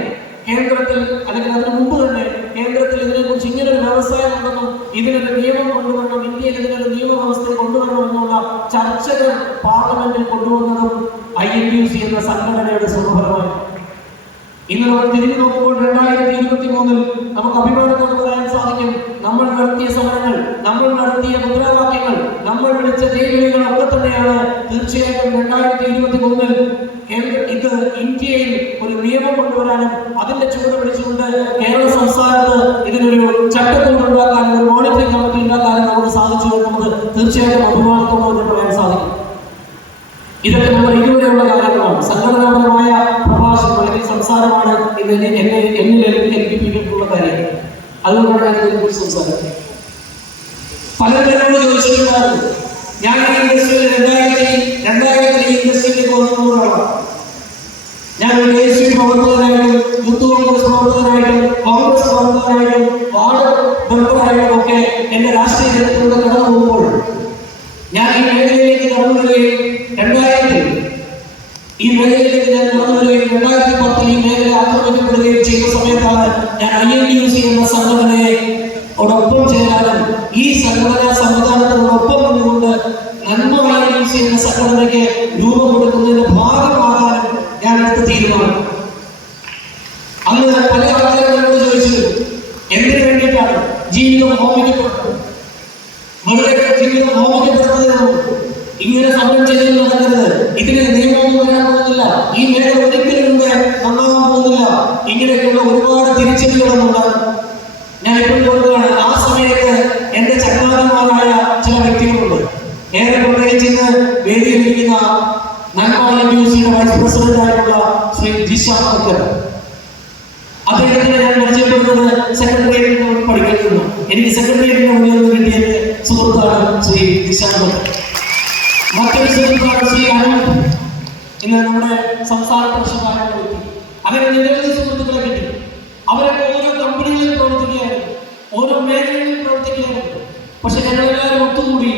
കേന്ദ്രത്തിൽ, അല്ലെങ്കിൽ അതിനു മുമ്പ് തന്നെ കേന്ദ്രത്തിൽ ഇതിനെക്കുറിച്ച് ഇങ്ങനൊരു വ്യവസായം ഉണ്ടെന്നും ഇതിനൊരു നിയമം കൊണ്ടുവരണം, ഇന്ത്യയിൽ ഇതിനൊരു നിയമവ്യവസ്ഥ കൊണ്ടുവരണമെന്നുള്ള ചർച്ചകൾ പാർലമെന്റിൽ കൊണ്ടുവന്നതും INDC എന്ന സംഘടനയുടെ ശ്രമഫലമായി. ഇന്ന് നമ്മൾ തിരിഞ്ഞു നോക്കുമ്പോൾ 2023 നമുക്ക് അഭിമാനത്തോടെ പറയാൻ സാധിക്കും, നമ്മൾ നടത്തിയ സമരങ്ങൾ, നമ്മൾ നടത്തിയ മുദ്രാവാക്യങ്ങൾ, നമ്മൾ വിളിച്ച ജയിലുകൾ ഒക്കെ തന്നെയാണ് തീർച്ചയായിട്ടും 2023 ഇത് ഇന്ത്യ ചട്ടക്കൂട് ഉണ്ടാക്കാനും ഒരു മോണിറ്ററിംഗ് കമ്മിറ്റി ഉണ്ടാക്കാനും നമുക്ക് സാധിച്ചു എന്നത് തീർച്ചയായിട്ടും അഭിമാനത്തോടെ പറയാൻ സാധിക്കും. ഇതൊക്കെ നമ്മൾ ഇതുവരെയുള്ള കാര്യങ്ങളാണ്. സംഘടനാപരമായ പ്രഭാഷണം അല്ലെങ്കിൽ സംസാരമാണ് എന്നിൽ ഏൽപ്പിച്ചിട്ടുള്ള കാര്യം. അതുകൊണ്ടാണ് ഞാൻ ഇതിനെക്കുറിച്ച് സംസാരിക്കുന്നത്. പലരും എന്നോട് ചോദിച്ചിട്ടുണ്ടായിരുന്നു, ഞാൻ ഈ ഇൻഡസ്ട്രിയിൽ 2000 ഇൻഡസ്ട്രിയിലേക്ക് വന്നതാണ്. ഞാൻ ഒരു ദേശീയ പ്രവർത്തകനായിട്ടും യൂത്ത് കോൺഗ്രസ് പ്രവർത്തകനായിട്ടും കോൺഗ്രസ് പ്രവർത്തകനായിട്ടും വാർഡ് മെമ്പറായിട്ടും ഒക്കെ എന്റെ രാഷ്ട്രീയ രംഗത്തിലൂടെ കടന്നു പോകുമ്പോൾ ഞാൻ ഈ മേഖലയിലേക്ക് കടന്നു വരികയും 2010 ഈ മേഖലയിലേക്ക് ഞാൻ കടന്നു വരികയും 2010 ഈ മേഖല ആക്രമിക്കപ്പെടുകയും ചെയ്ത സമയത്താണ് ഞാൻ INDUC എന്ന സംഘടനയോടൊപ്പം ചേരാനും ഈ സംഘടനാ സംവിധാനത്തോടൊപ്പം നിന്നുകൊണ്ട് നന്മ INDUC എന്ന സംഘടനയ്ക്ക് രൂപം കൊടുക്കുന്നതിന്റെ ഭാഗമാകാനും ഞാൻ എടുത്ത തീരുമാനം. അന്ന് പല ആൾക്കാരോട് ചോദിച്ചു, എന്തിനു വേണ്ടിയിട്ടാണ് ജീവിതം ഹോമിക്കപ്പെടുന്നത്? വെറുതെ ജീവിതം ഹോമിക്കപ്പെടുന്നതിനോ ഇങ്ങനെ സമരം ചെയ്ത് നടക്കരുത്. ഇതിന് നിയമമൊന്നും വരാൻ പോകുന്നില്ല. ഈ മേഖല ഒരിക്കലും നന്നാകാൻ പോകുന്നില്ല. ഇങ്ങനെയൊക്കെയുള്ള ഒരുപാട് തിരിച്ചടികളൊന്നുണ്ടാകും. ഞാൻ എപ്പോഴും ഓർക്കുകയാണ്, ആ സമയത്ത് എന്റെ ചങ്ങാതിമാരായ ചില വ്യക്തികളുണ്ട്. ഏറെ പ്രത്യേകിച്ച് ഇന്ന് വേദിയിലിരിക്കുന്ന നന്മ INDUCയുടെ വൈസ് പ്രസിഡന്റ് ആയിട്ടുള്ള ശ്രീ ജിഷാൻ ബക്കർ. അദ്ദേഹത്തിന് ഞാൻ പരിചയപ്പെടുന്നത് സെക്രട്ടേറിയറ്റിന് പഠിക്കുന്നു. എനിക്ക് സെക്രട്ടേറിയറ്റിന്റെ മുന്നിൽ നിന്ന് കിട്ടിയ സുഹൃത്താണ് ശ്രീ ജിഷാൻ ബക്കർ. മറ്റൊരു സുഹൃത്താണ് ശ്രീ അനന്ത്, ഇന്ന് നമ്മുടെ സംസ്ഥാന പ്രസിഡന്റായ വ്യക്തി. അങ്ങനെ നിരവധി സുഹൃത്തുക്കളെ കിട്ടി. അവരൊക്കെ ഓരോ കമ്പനികളിൽ പ്രവർത്തിക്കുകയായിരുന്നു, ഓരോ മേഖലകളിൽ പ്രവർത്തിക്കുകയായിരുന്നു. പക്ഷെ ഞങ്ങളെല്ലാവരും ഒത്തുകൂടി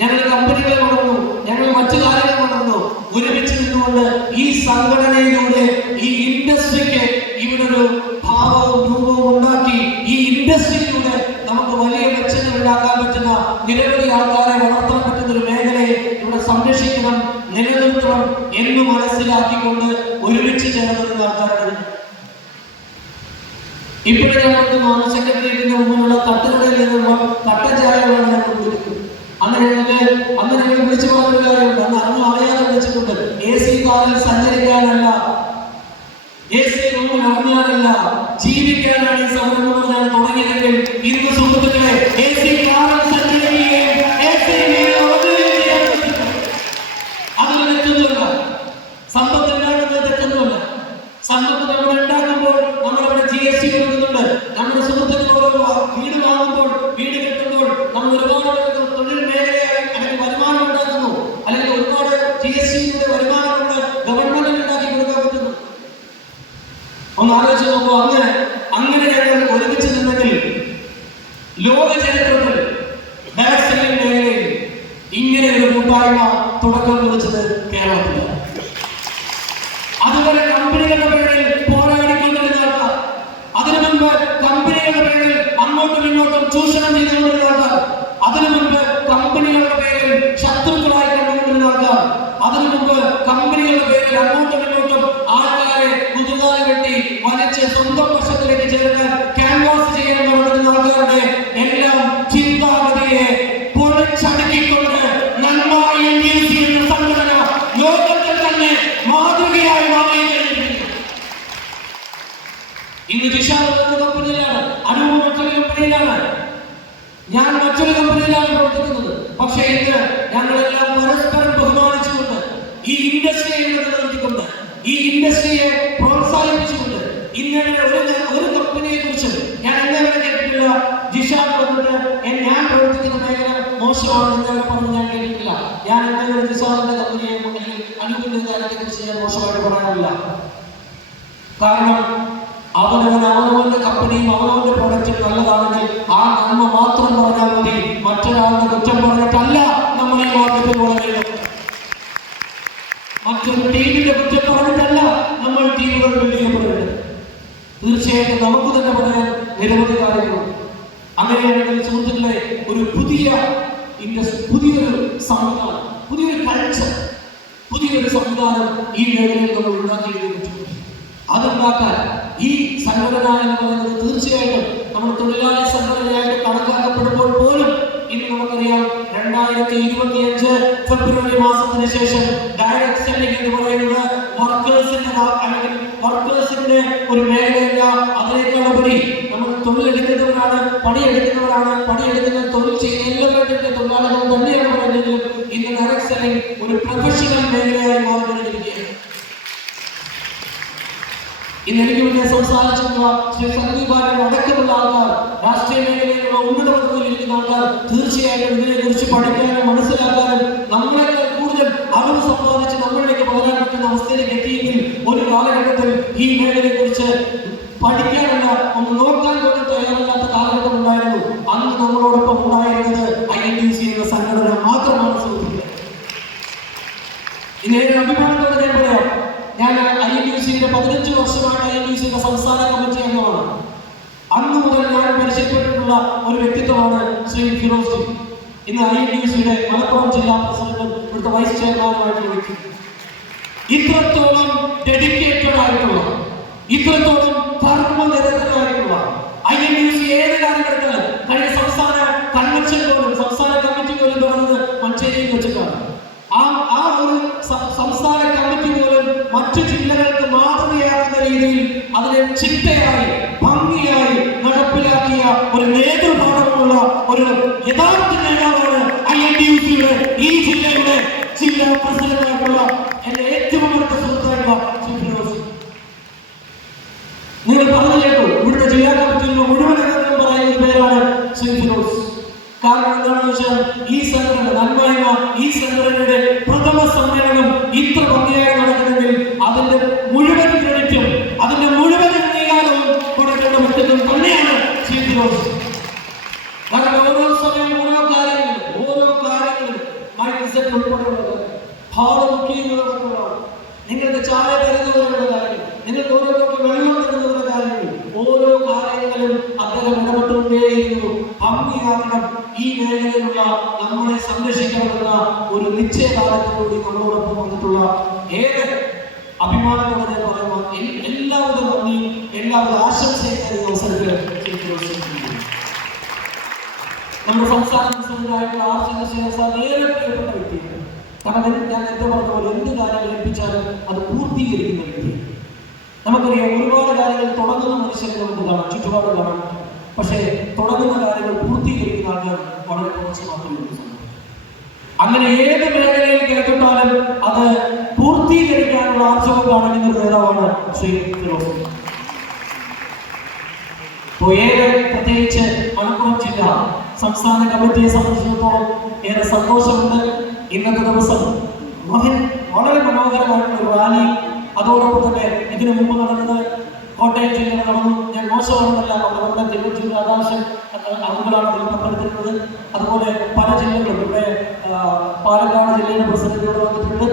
ഞങ്ങൾ കമ്പനികളെ വളർന്നു, ഞങ്ങൾ മറ്റു കാര്യങ്ങൾ വളർന്നു. ഒരുമിച്ച് നിന്നുകൊണ്ട് ഈ സംഘടനയിലൂടെ ഈ ഇൻഡസ്ട്രിക്ക് ഇവിടെ ഒരു ഭാവവും രൂപവും ഉണ്ടാക്കി ഈ ഇൻഡസ്ട്രിയിലൂടെ നമുക്ക് വലിയ മെച്ചങ്ങൾ ഉണ്ടാക്കാൻ പറ്റുന്ന നിരവധി ആൾക്കാരെ വളർത്താൻ പറ്റുന്ന ഒരു മേഖലയെ ഇവിടെ സംരക്ഷിക്കണം, നിലനിർത്തണം എന്ന് മനസ്സിലാക്കിക്കൊണ്ട് ഒരുമിച്ച് ചേർന്ന ആൾക്കാരാണ്. ഇപ്പോഴും ഞങ്ങൾക്ക് സെക്രട്ടേറിയറ്റിന്റെ മുന്നിലുള്ള തട്ടുകടയിൽ നിന്നുള്ള കട്ടച്ചായകളാണ് ഞങ്ങൾ കുടിക്കുന്നത്. അന്ന് ഞങ്ങൾ വിളിച്ചു പറഞ്ഞൊരു കാര്യമുണ്ട്. അന്ന് അറിയാതെ വിളിച്ചിട്ടുണ്ട്. AC കാറിൽ സഞ്ചരിക്കാനല്ല, AC റൂമിൽ അറിഞ്ഞാലല്ല, ജീവിക്കാനാണ് ഈ സംരംഭം ഞാൻ തുടങ്ങിയതെങ്കിൽ ഇന്ന് സുഹൃത്തുക്കളെ AC കാറിൽ സഞ്ചരിക്കുകയും അതിൽ തെറ്റൊന്നുമല്ല. സമ്പത്ത് ഉണ്ടാക്കുന്നത് തെറ്റൊന്നുമല്ല. സമ്പത്ത് നമ്മൾ ഉണ്ടാക്കുമ്പോൾ നമ്മളവിടെ GST കൊടുക്കുന്നുണ്ട്. നമ്മുടെ സുഹൃത്തുക്കളോട് വീട് വാങ്ങുമ്പോൾ, വീട് കെട്ടുമ്പോൾ നമ്മൾ ഒരുപാട് തൊഴിൽ മേഖലയായി അല്ലെങ്കിൽ വരുമാനം ഉണ്ടാക്കുന്നു, അല്ലെങ്കിൽ ഒരുപാട് GSTയുടെ വരുമാനം കൊണ്ട് ഗവൺമെന്റിന് ഉണ്ടാക്കി കൊടുക്കാൻ പറ്റുന്നു. ഒന്ന് ആലോചിച്ച് നോക്കൂ. അങ്ങനെ ഞങ്ങൾ ഒരുമിച്ച് നിന്നെങ്കിൽ ലോക ചരിത്രത്തിൽ ബാക്സിലിംഗ് മേഖലയിൽ ഇങ്ങനെ ഒരു കൂട്ടായ്മ തുടക്കം കുറിച്ചത് കേരളത്തിലാണ്. അതുപോലെ കമ്പനികളുടെ പേരിൽ പോരാടിക്കൊണ്ടിരുന്ന ആൾക്കാർ, അതിനു മുൻപ് കമ്പനികളുടെ പേരിൽ അങ്ങോട്ടും ഇങ്ങോട്ടും ചൂഷണം ചെയ്തുകൊണ്ടിരുന്ന ആൾക്കാർ, അതിനു മുൻപ് കമ്പനികളുടെ പേരിൽ ശത്രുക്കളായി കണ്ടുകൊണ്ടിരുന്ന ആൾക്കാർ, അതിനു മുമ്പ് കമ്പനികളുടെ പേരിൽ അങ്ങോട്ടും ഇങ്ങോട്ടും ആൾക്കാരെ മുതുകാലി വെട്ടി വലിച്ച് സ്വന്തം വശത്തിലേക്ക് ചേർക്കാൻ ക്യാൻവാസ് ചെയ്യാൻ നടന്നിരുന്ന ആൾക്കാരുടെ എല്ലാം ചിന്താഗതിയെ പൊളിച്ചടുക്കിക്കൊണ്ട് നന്മ INDUC എന്ന സംഘടന ലോകത്തിൽ തന്നെ മാതൃകയായി മാറിയിരിക്കുന്നു. ഇന്ന് ജിഷാൻ ഒരു കമ്പനിയിലാണ്, അനൂപ് മറ്റൊരു കമ്പനിയിലാണ്, ഞാൻ മറ്റൊരു കമ്പനിയിലാണ് പ്രവർത്തിക്കുന്നത്. പക്ഷേ ഇന്ന് ഞങ്ങളെല്ലാം പരസ്പരം ബഹുമാനിച്ചുകൊണ്ട് ഈ ഇൻഡസ്ട്രിയെ നിലനിർത്തിക്കൊണ്ട് ഈ ഇൻഡസ്ട്രിയെ പ്രോത്സാഹിപ്പിച്ചുകൊണ്ട് ഇങ്ങനെ ഒരു കമ്പനിയെ കുറിച്ച് ഞാൻ എന്നവരെ കേട്ടിട്ടില്ല. ജിഷാൻ പറഞ്ഞിട്ട് ഞാൻ പ്രവർത്തിക്കുന്ന മേഖല മോശമാണ് എന്നവരെ പറഞ്ഞ് ഞാൻ കേട്ടിട്ടില്ല. ഞാൻ എന്നവരെ ജിഷാനിന്റെ കമ്പനിയെ അല്ലെങ്കിൽ അനൂപിന്റെ കാര്യത്തെ കുറിച്ച് ഞാൻ മോശമായിട്ട് പറയാനില്ല. കാരണം അവനവന്റെ കമ്പനിയും അവനവന്റെ പ്രൊഡക്റ്റും നല്ലതാണെങ്കിൽ ആ നന്മ മാത്രം പറഞ്ഞാൽ മതി. മറ്റൊരാളുടെ കുറ്റം പറഞ്ഞിട്ടല്ല നമ്മൾ ഈ മാർക്കറ്റിൽ വളരുന്നത്. മറ്റൊരു ടീമിന്റെ കുറ്റം പറഞ്ഞിട്ടല്ല നമ്മൾ ടീമുകൾ ബിൽഡ് ചെയ്യപ്പെടുന്നത്. തീർച്ചയായിട്ടും നമുക്ക് തന്നെ പറയാൻ നിരവധി കാര്യങ്ങളുണ്ട്. അങ്ങനെയാണെങ്കിൽ സുഹൃത്തുക്കളെ, ഒരു പുതിയൊരു സംവിധാനം, പുതിയൊരു കൾച്ചർ, പുതിയൊരു സംവിധാനം ഈ മേഖലയിൽ നമ്മൾ ഉണ്ടാക്കിയെടുത്തിട്ടുണ്ട്. അതുണ്ടാക്കാൻ ഈ സംഘടന എന്ന് പറയുന്നത് തീർച്ചയായിട്ടും നമ്മൾ തൊഴിലാളി സംഘടനയായിട്ട് കണക്കാക്കപ്പെടുമ്പോൾ പോലും ഇന്ന് നമുക്കറിയാം 2025 ഫെബ്രുവരി മാസത്തിന് ശേഷം ഡയറക്ട് സെല്ലിംഗ് എന്ന് പറയുന്നത് വർക്കേഴ്സിന്റെ ഒരു മേഖലയല്ല. അതിനേക്കാളുപരി നമ്മൾ തൊഴിലെടുക്കുന്നവരാണ്. പണിയെടുക്കുന്നവരാണ്, പണിയെടുക്കുന്ന തൊഴിൽ ചെയ്യുന്ന എല്ലാ തൊഴിലാളികളും തന്നെയാണ് പറയുന്നതെങ്കിലും ഇന്ന് ഡയറക്ട് സെല്ലിംഗ് ഒരു പ്രൊഫഷണൽ മേഖലയായി മാറിക്കൊണ്ടിരിക്കുകയാണ്. ഇന്ന് എനിക്ക് മുന്നേ സംസാരിച്ചിട്ടുള്ള ശ്രീ സന്ദീപ് ബാലൻ അടക്കമുള്ള ആൾക്കാർ, രാഷ്ട്രീയ മേഖലയിലുള്ള ഉന്നത പദവിയിൽ ഇരിക്കുന്ന ആൾക്കാർ തീർച്ചയായിട്ടും ഇതിനെക്കുറിച്ച് പഠിക്കാനും മനസ്സിലാക്കാനും നമ്മളെക്കാൾ കൂടുതൽ അറിവ് സമ്പാദിച്ച് നമ്മളിലേക്ക് പകരാൻ പറ്റുന്ന അവസ്ഥയിലേക്ക് എത്തിയെങ്കിൽ ഒരു കാലഘട്ടത്തിൽ ഈ മേഖലയെ കുറിച്ച് പഠിക്കാനല്ല ഒന്ന് നോക്കാൻ പോലും തയ്യാറല്ലാത്ത കാലഘട്ടം ഉണ്ടായിരുന്നു. അന്ന് നമ്മളോടൊപ്പം ഉണ്ടായിരുന്നത് INTUC എന്ന സംഘടന മാത്രമാണ്. സുഹൃത്തുക്കളെ, ഇന്ന് അഭിമാനത്തോടെ ഞാൻ പറയാം, ഞാൻ INTUCയുടെ 15 വർഷമായിട്ട് INTUCയുടെ സംസ്ഥാന കമ്മിറ്റി അംഗമാണ്. അന്ന് മുതൽ ഞാൻ പരിചയപ്പെട്ടിട്ടുള്ള ഒരു വ്യക്തിത്വമാണ് ശ്രീ ഫിറോസ് ജി. ഇന്ന് INTUCയുടെ മലപ്പുറം ജില്ലാ പ്രസിഡന്റും ഇവിടുത്തെ വൈസ് ചെയർമാനുമായിട്ടുള്ള വ്യക്തി. ഇത്രത്തോളം ഡെഡിക്കേറ്റഡ് ആയിട്ടുള്ള, ഇത്രത്തോളം കർമ്മനിരതരായിട്ടുള്ള INTUC ഏത് കാലഘട്ടത്തിലും കഴിഞ്ഞ സംസ്ഥാന കൺവെൻഷൻ പോലും സംസ്ഥാന കമ്മിറ്റി പോലും തുറന്നത് മഞ്ചേരിയിൽ വെച്ചിട്ടാണ്. ആ ഒരു സംസ്ഥാന കമ്മിറ്റി പോലും മറ്റു ജില്ലകൾക്ക് മാതൃകയാകുന്ന രീതിയിൽ അതിനെ ചിട്ടയായി ഭംഗിയായി നടപ്പിലാക്കിയ ഒരു നേതൃപാഠമുള്ള ഒരു യഥാർത്ഥ നേതാവാണ് INTUCയുടെ ഈ ജില്ലയുടെ ജില്ലാ പ്രസിഡന്റായിട്ടുള്ള എന്റെ ഏറ്റവും അടുത്ത സുഹൃത്തായിട്ടുള്ള ശ്രീ ഫിറോസ്. നിങ്ങൾ പറഞ്ഞു കേട്ടു, ഇവിടുത്തെ ജില്ലാ കമ്മിറ്റിയിലുള്ള മുഴുവൻ അംഗങ്ങളും പറയുന്ന പേരാണ് ശ്രീ ഫിറോസ്. കാരണം എന്താണെന്ന് വെച്ചാൽ ഈ സംഘടന നന്മയുള്ള ഈ സംഘടനയുടെ പ്രഥമ സമ്മേളനം ഇത്ര ഭംഗിയായി നടക്കുന്നെങ്കിൽ അതിന്റെ മുഴുവൻ ക്രെഡിറ്റും അതിന്റെ മുഴുവൻ അംഗീകാരവും കൊടുക്കേണ്ട വ്യക്തിത്വം തന്നെയാണ് ശ്രീ ഫിറോസ്. കാരണം ഓരോ സമയം ഓരോ കാര്യങ്ങളും മൈക്ക് സെറ്റ് ഉൾപ്പെടെയുള്ള ഹാള് ബുക്ക് ചെയ്യുന്നതോടൊപ്പമുള്ള നിങ്ങൾക്ക് ചായ തരുന്നവരുടെ കാര്യങ്ങൾ, നിങ്ങൾക്ക് ഓരോരുത്തർക്ക് വെള്ളം തരുന്നവരുടെ കാര്യങ്ങൾ, ഓരോ കാര്യങ്ങളിലും അദ്ദേഹം ഇടപെട്ടുകൊണ്ടേയിരുന്നു. ഭംഗിയാക്കണം, ഈ മേഖലയിലുള്ള നമ്മളെ സംരക്ഷിക്കണമെന്ന ഒരു നിശ്ചയദാർഢ്യത്തോടുകൂടി നമ്മളോടൊപ്പം വന്നിട്ടുള്ള ഏറെ അഭിമാനത്തോടെ പറയുമ്പോൾ എല്ലാവിധ നന്ദിയും എല്ലാവിധ ആശംസയും അവസരത്തിൽ നമ്മുടെ സംസ്ഥാന പ്രസിഡന്റായിട്ടുള്ള R. ചന്ദ്രശേഖർ സാർ ഏറെ പ്രിയപ്പെട്ട വ്യക്തിയാണ്. കാരണം ഞാൻ നേരത്തെ പറഞ്ഞ പോലെ എന്ത് കാര്യങ്ങൾ ഏൽപ്പിച്ചാലും അത് പൂർത്തീകരിക്കുന്ന വ്യക്തിയാണ്. നമുക്കറിയാം, ഒരുപാട് കാര്യങ്ങൾ തുടങ്ങുന്ന മനുഷ്യരെ നമുക്ക് കാണാം, ചുറ്റുപാട് കാണാം. പക്ഷേ തുടങ്ങുന്ന കാര്യങ്ങൾ പൂർത്തീകരിക്കുന്ന ആൾക്കാർ വളരെ കുറച്ച് മാത്രമേ ഉള്ളൂ. അങ്ങനെ ഏത് മേഖലയിൽ കേൾക്കുന്നാലും അത് പൂർത്തീകരിക്കാനുള്ള ആർജവം കാണിക്കുന്ന ഒരു നേതാവാണ് ശ്രീ ഫിറോസ്. ഏറെ പ്രത്യേകിച്ച് മലപ്പുറം ജില്ല സംസ്ഥാന കമ്മിറ്റിയെ സംബന്ധിച്ചിടത്തോളം ഏറെ സന്തോഷമുണ്ട്. ഇന്നത്തെ ദിവസം വളരെ മനോഹരമായിട്ടുള്ള റാലി, അതോടൊപ്പം തന്നെ ഇതിനു മുമ്പ് നടന്നത് കോട്ടയം ജില്ലയിൽ നടന്നു. ഞാൻ മോശമാണെന്നല്ല, നമ്മുടെ ജില്ല ആകാശം അതുകൊണ്ടാണ് ഇതിൽ പങ്കെടുത്തിരുന്നത്. അതുപോലെ പല ജില്ലകളും ഇവിടെ പാലക്കാട് ജില്ലയുടെ പ്രസിഡന്റുകൾ വന്നിട്ടുണ്ട്.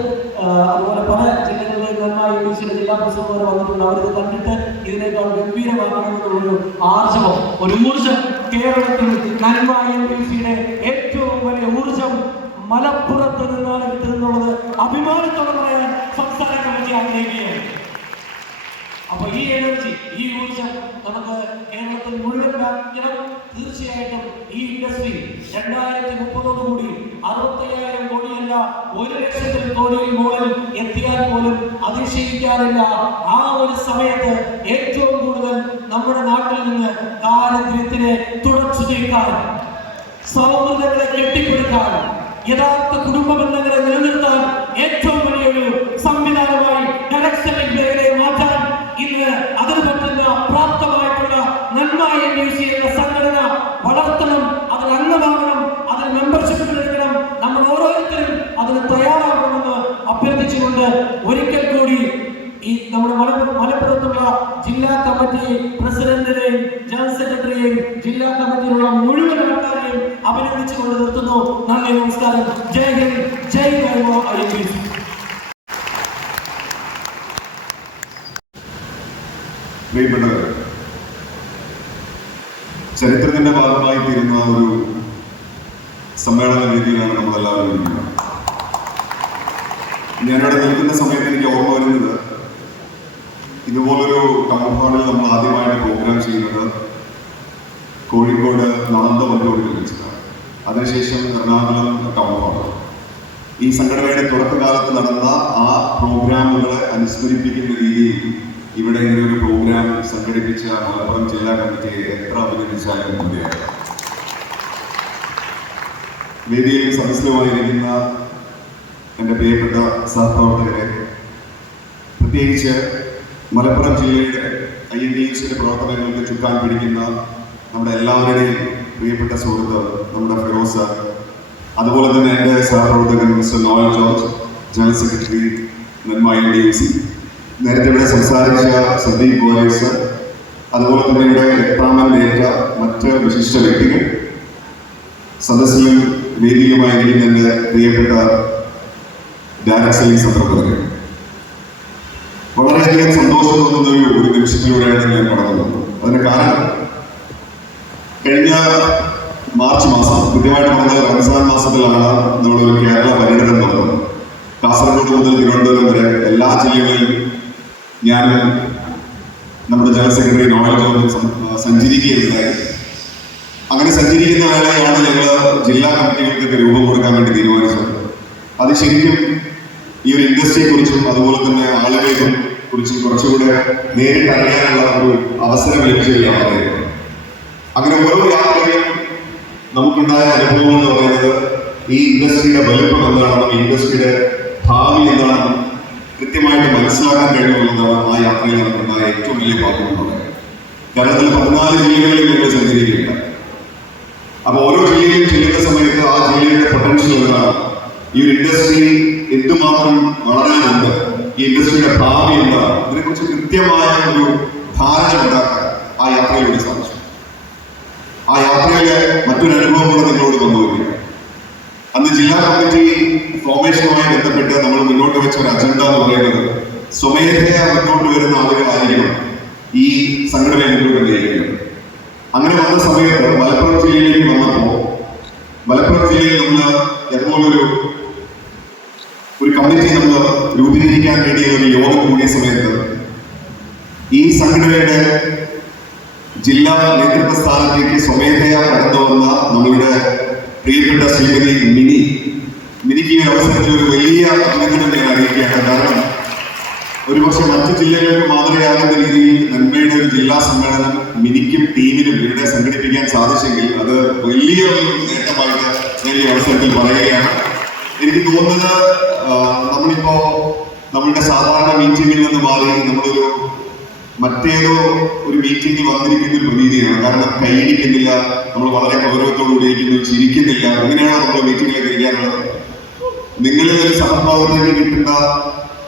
അതുപോലെ പല ജില്ലകളിലെ INTUCയുടെ ജില്ലാ പ്രസിഡന്റുമാർ വന്നിട്ടുണ്ട്. അവരിത് കണ്ടിട്ട് ഇതിനേക്കാൾ ഗംഭീരമാക്കണമെന്നുള്ളൊരു ആർജവം, ഒരു ഊർജം കേരളത്തിൽ നന്മ INTUCയുടെ ഏറ്റവും വലിയ ഊർജം മലപ്പുറത്ത് നിന്നാണ് കിട്ടുന്നുള്ളത് അഭിമാനത്തോടെ പറയാൻ സംസ്ഥാന കമ്മിറ്റി ആഗ്രഹിക്കുകയാണ്. അപ്പൊ ഈ എനർജി, ഈ ഊർജം നമുക്ക് കേരളത്തിൽ മുഴുവൻ വ്യാപിക്കണം. തീർച്ചയായിട്ടും ഈ ഇൻഡസ്ട്രി 2030 65,000 കോടിയല്ല 1,00,000 കോടിയിൽ മുകളിൽ എത്തിയാൽ പോലും അതിശയിക്കാറില്ല. ആ ഒരു സമയത്ത് ഏറ്റവും കൂടുതൽ നമ്മുടെ നാട്ടിൽ നിന്ന് ദാരിദ്ര്യത്തിനെ തുടച്ചു നീക്കാൻ, സൗഹൃദങ്ങളെ കെട്ടിപ്പടുക്കാൻ, യഥാർത്ഥ കുടുംബ ബന്ധങ്ങളെ നിലനിർത്താൻ ഏറ്റവും വലിയൊരു സംവിധാനമായി ഡയറക്ട് സെല്ലിംഗ് മേഖലയെ മാറ്റാൻ ഇന്ന് അതിന് പറ്റുന്ന പ്രാപ്തമായിട്ടുള്ള നന്മ INTUC എന്ന സംഘടന വളർത്തണം, അതിൽ അംഗമാകണം, അതിൽ മെമ്പർഷിപ്പ് എടുക്കണം. നമ്മൾ ഓരോരുത്തരും അതിന് തയ്യാറാകണമെന്ന് അഭ്യർത്ഥിച്ചുകൊണ്ട് ഒരിക്കൽ കൂടി ഈ നമ്മുടെ മലപ്പുറത്തുള്ള ജില്ലാ കമ്മിറ്റി പ്രസിഡന്റിനെയും ജനറൽ സെക്രട്ടറിയെയും ജില്ലാ കമ്മിറ്റിയിലുള്ള മുഴുവൻ ആൾക്കാരെയും അഭിനന്ദിച്ചുകൊണ്ട് നിർത്തുന്നു. നന്ദി, നമസ്കാരം. ജയ് ഹിന്ദ്, ജയ് INTUC. പ്രിയപ്പെട്ടവർ, ചരിത്രത്തിന്റെ ഭാഗമായി തീരുന്ന ഒരു സമ്മേളന വേദിയിലാണ് നമ്മളെല്ലാവരും ഇരിക്കുന്നത്. ഞാനിവിടെ നിൽക്കുന്ന സമയത്ത് എനിക്ക് ഓർമ്മ വരുന്നത്, ഇതുപോലൊരു ടൗൺ ഹാളിൽ നമ്മൾ ആദ്യമായിട്ട് പ്രോഗ്രാം ചെയ്യുന്നത് കോഴിക്കോട് നളന്തവല്ലൂരിൽ വെച്ചിട്ടാണ്. അതിനുശേഷം എറണാകുളം ടൗൺ ഹാൾ. ഈ സംഘടനയുടെ തുടക്കകാലത്ത് നടന്ന ആ പ്രോഗ്രാമുകളെ അനുസ്മരിപ്പിക്കുന്ന രീതിയിൽ ഇവിടെ ഇങ്ങനെ ഒരു പ്രോഗ്രാം സംഘടിപ്പിച്ച മലപ്പുറം ജില്ലാ കമ്മിറ്റിയെ എത്ര അഭിനന്ദിച്ചാലും മതിയായി. വേദിയിൽ സദസ്സിലുമായിരിക്കുന്ന എൻ്റെ പ്രിയപ്പെട്ട സഹപ്രവർത്തകരെ, പ്രത്യേകിച്ച് മലപ്പുറം ജില്ലയുടെ INDUCയുടെ പ്രവർത്തനങ്ങൾക്ക് ചുക്കാൻ പിടിക്കുന്ന നമ്മുടെ എല്ലാവരുടെയും പ്രിയപ്പെട്ട സുഹൃത്ത് നമ്മുടെ ഫിറോസ്, അതുപോലെ തന്നെ എൻ്റെ സഹപ്രവർത്തകൻ mister Noel George, general secretary Nanma INDUC, നേരത്തെ ഇവിടെ സംസാരിച്ച സന്ദീപ് ഗോയസ്, അതുപോലെ തന്നെ ഇവിടെ എക്സാമിനേറ്റ മറ്റ് വിശിഷ്ട വ്യക്തികൾ, സദസ്സിലും വേദിയിലുമായിരിക്കുന്ന എൻ്റെ പ്രിയപ്പെട്ട ഡയറക്ടർ സഹപ്രവർത്തകർ, വളരെയധികം സന്തോഷം തോന്നുന്ന ഒരു നിമിഷത്തിലൂടെയാണ് ഞാൻ കടന്നു പോകുന്നത്. അതിന് കാരണം കഴിഞ്ഞ മാർച്ച് മാസം, കൃത്യമായിട്ട് പറഞ്ഞാൽ റംസാൻ മാസത്തിലാണ് നമ്മളൊരു കേരള പര്യടനം നടന്നത്. കാസർഗോഡ് മുതൽ തിരുവനന്തപുരം വരെ എല്ലാ ജില്ലകളിലും ഞാനും നമ്മുടെ ജനറൽ സെക്രട്ടറി നോയൽ ജോർജ് സഞ്ചരിക്കുകയുണ്ടായി. അങ്ങനെ സഞ്ചരിക്കുന്ന വേളയാണ് ഞങ്ങൾ ജില്ലാ കമ്മിറ്റികൾക്കൊക്കെ രൂപം കൊടുക്കാൻ വേണ്ടി തീരുമാനിച്ചത്. അത് ശരിക്കും ഈ ഒരു ഇൻഡസ്ട്രിയെ കുറിച്ചും അതുപോലെ തന്നെ ആളുകളെ കുറിച്ചും കുറച്ചുകൂടെ നേരിട്ട് അറിയാനുള്ള ഒരു അവസരം ലഭിച്ച ഒരു യാത്രയായിരുന്നു. അങ്ങനെ ഓരോ യാത്രയും നമുക്കുണ്ടായ അനുഭവം എന്ന് പറയുന്നത് ഈ ഇൻഡസ്ട്രിയുടെ വലുപ്പം എന്താണെന്നും ഇൻഡസ്ട്രിയുടെ ഭാവി എന്താണെന്നും കൃത്യമായിട്ട് മനസ്സിലാക്കാൻ കഴിയുമെന്നതാണ് ആ യാത്രയിൽ നമുക്കുണ്ടായ ഏറ്റവും വലിയ ഭാഗ്യമെന്ന് പറയുന്നത്. കേരളത്തിൽ 14 ജില്ലകളിൽ ഞങ്ങൾ സഞ്ചരിക്കുകയുണ്ട്. അപ്പൊ ഓരോ ജില്ലയിലും ചെല്ലുന്ന സമയത്ത് ആ ജില്ലയുടെ പൊട്ടൻഷ്യൽ എന്താണ്, ഈ ഒരു ഇൻഡസ്ട്രി എന്തുമാത്രം വളരാനുണ്ട്, ഈ ഇൻഡസ്ട്രിയുടെ ഭാവി എന്താണ്, ഇതിനെക്കുറിച്ച് കൃത്യമായ ഒരു ധാരണ ഉണ്ടാക്കാൻ ആ യാത്രയിലൂടെ സാധിച്ചു. ആ യാത്രയിലെ മറ്റൊരു അനുഭവം കൂടെ നിങ്ങളോട് പങ്കുവയ്ക്കുക. അന്ന് ജില്ലാ കമ്മിറ്റി ഫോർമേഷനുമായി ബന്ധപ്പെട്ട് നമ്മൾ മുന്നോട്ട് വെച്ച ഒരു അജണ്ട എന്ന് പറയുന്നത് സ്വമേധയാ മുന്നോട്ട് വരുന്ന ആളുകളായിരിക്കണം ഈ സംഘടനയെ മുന്നോട്ട് നയിക്കുന്നത്. അങ്ങനെ വന്ന സമയത്ത് മലപ്പുറം ജില്ലയിലേക്ക് വന്നപ്പോൾ മലപ്പുറം ജില്ലയിൽ നമ്മൾ ഇതുപോലൊരു കമ്മിറ്റി നമ്മൾ രൂപീകരിക്കാൻ വേണ്ടിയ ഒരു യോഗം കൂടിയ സമയത്ത് ഈ സംഘടനയുടെ ജില്ലാ നേതൃത്വ സ്ഥാനത്തേക്ക് സ്വമേധയാ കടന്നു വന്ന നമ്മളുടെ പ്രിയപ്പെട്ട ശ്രീമതി മിനിക്ക് ഈ അവസരത്തിൽ ഒരു വലിയ അഭിനന്ദനം ഞാൻ അറിയിക്കുകയാണ്. കാരണം ഒരുപക്ഷെ മറ്റു ജില്ലകൾക്ക് മാതൃകയാകുന്ന രീതിയിൽ നന്മയുടെ ഒരു ജില്ലാ സമ്മേളനം മിനിക്കും ടീമിനും ഇവിടെ സംഘടിപ്പിക്കാൻ സാധിച്ചെങ്കിൽ അത് വലിയ ഒരു നേട്ടമായിട്ട് ഞാൻ ഈ അവസരത്തിൽ പറയുകയാണ്. എനിക്ക് തോന്നുന്നത് നമ്മളിപ്പോ നമ്മളുടെ സാധാരണ മീറ്റിംഗിൽ നിന്ന് മാറി നമ്മളൊരു മറ്റേതോ ഒരു മീറ്റിംഗിൽ വന്നിരിക്കുന്ന ഒരു പ്രതീതിയാണ്. കാരണം കൈയിടിക്കുന്നില്ല, നമ്മൾ വളരെ ഗൗരവത്തോടുകൂടി ഇരിക്കുന്നു, ചിരിക്കുന്നില്ല. എങ്ങനെയാണോ നമ്മൾ മീറ്റിംഗിലേക്ക് ഇരിക്കാനുള്ളത്? നിങ്ങളിൽ ഒരു സഹപ്രവർത്തകർക്ക് കിട്ടുന്ന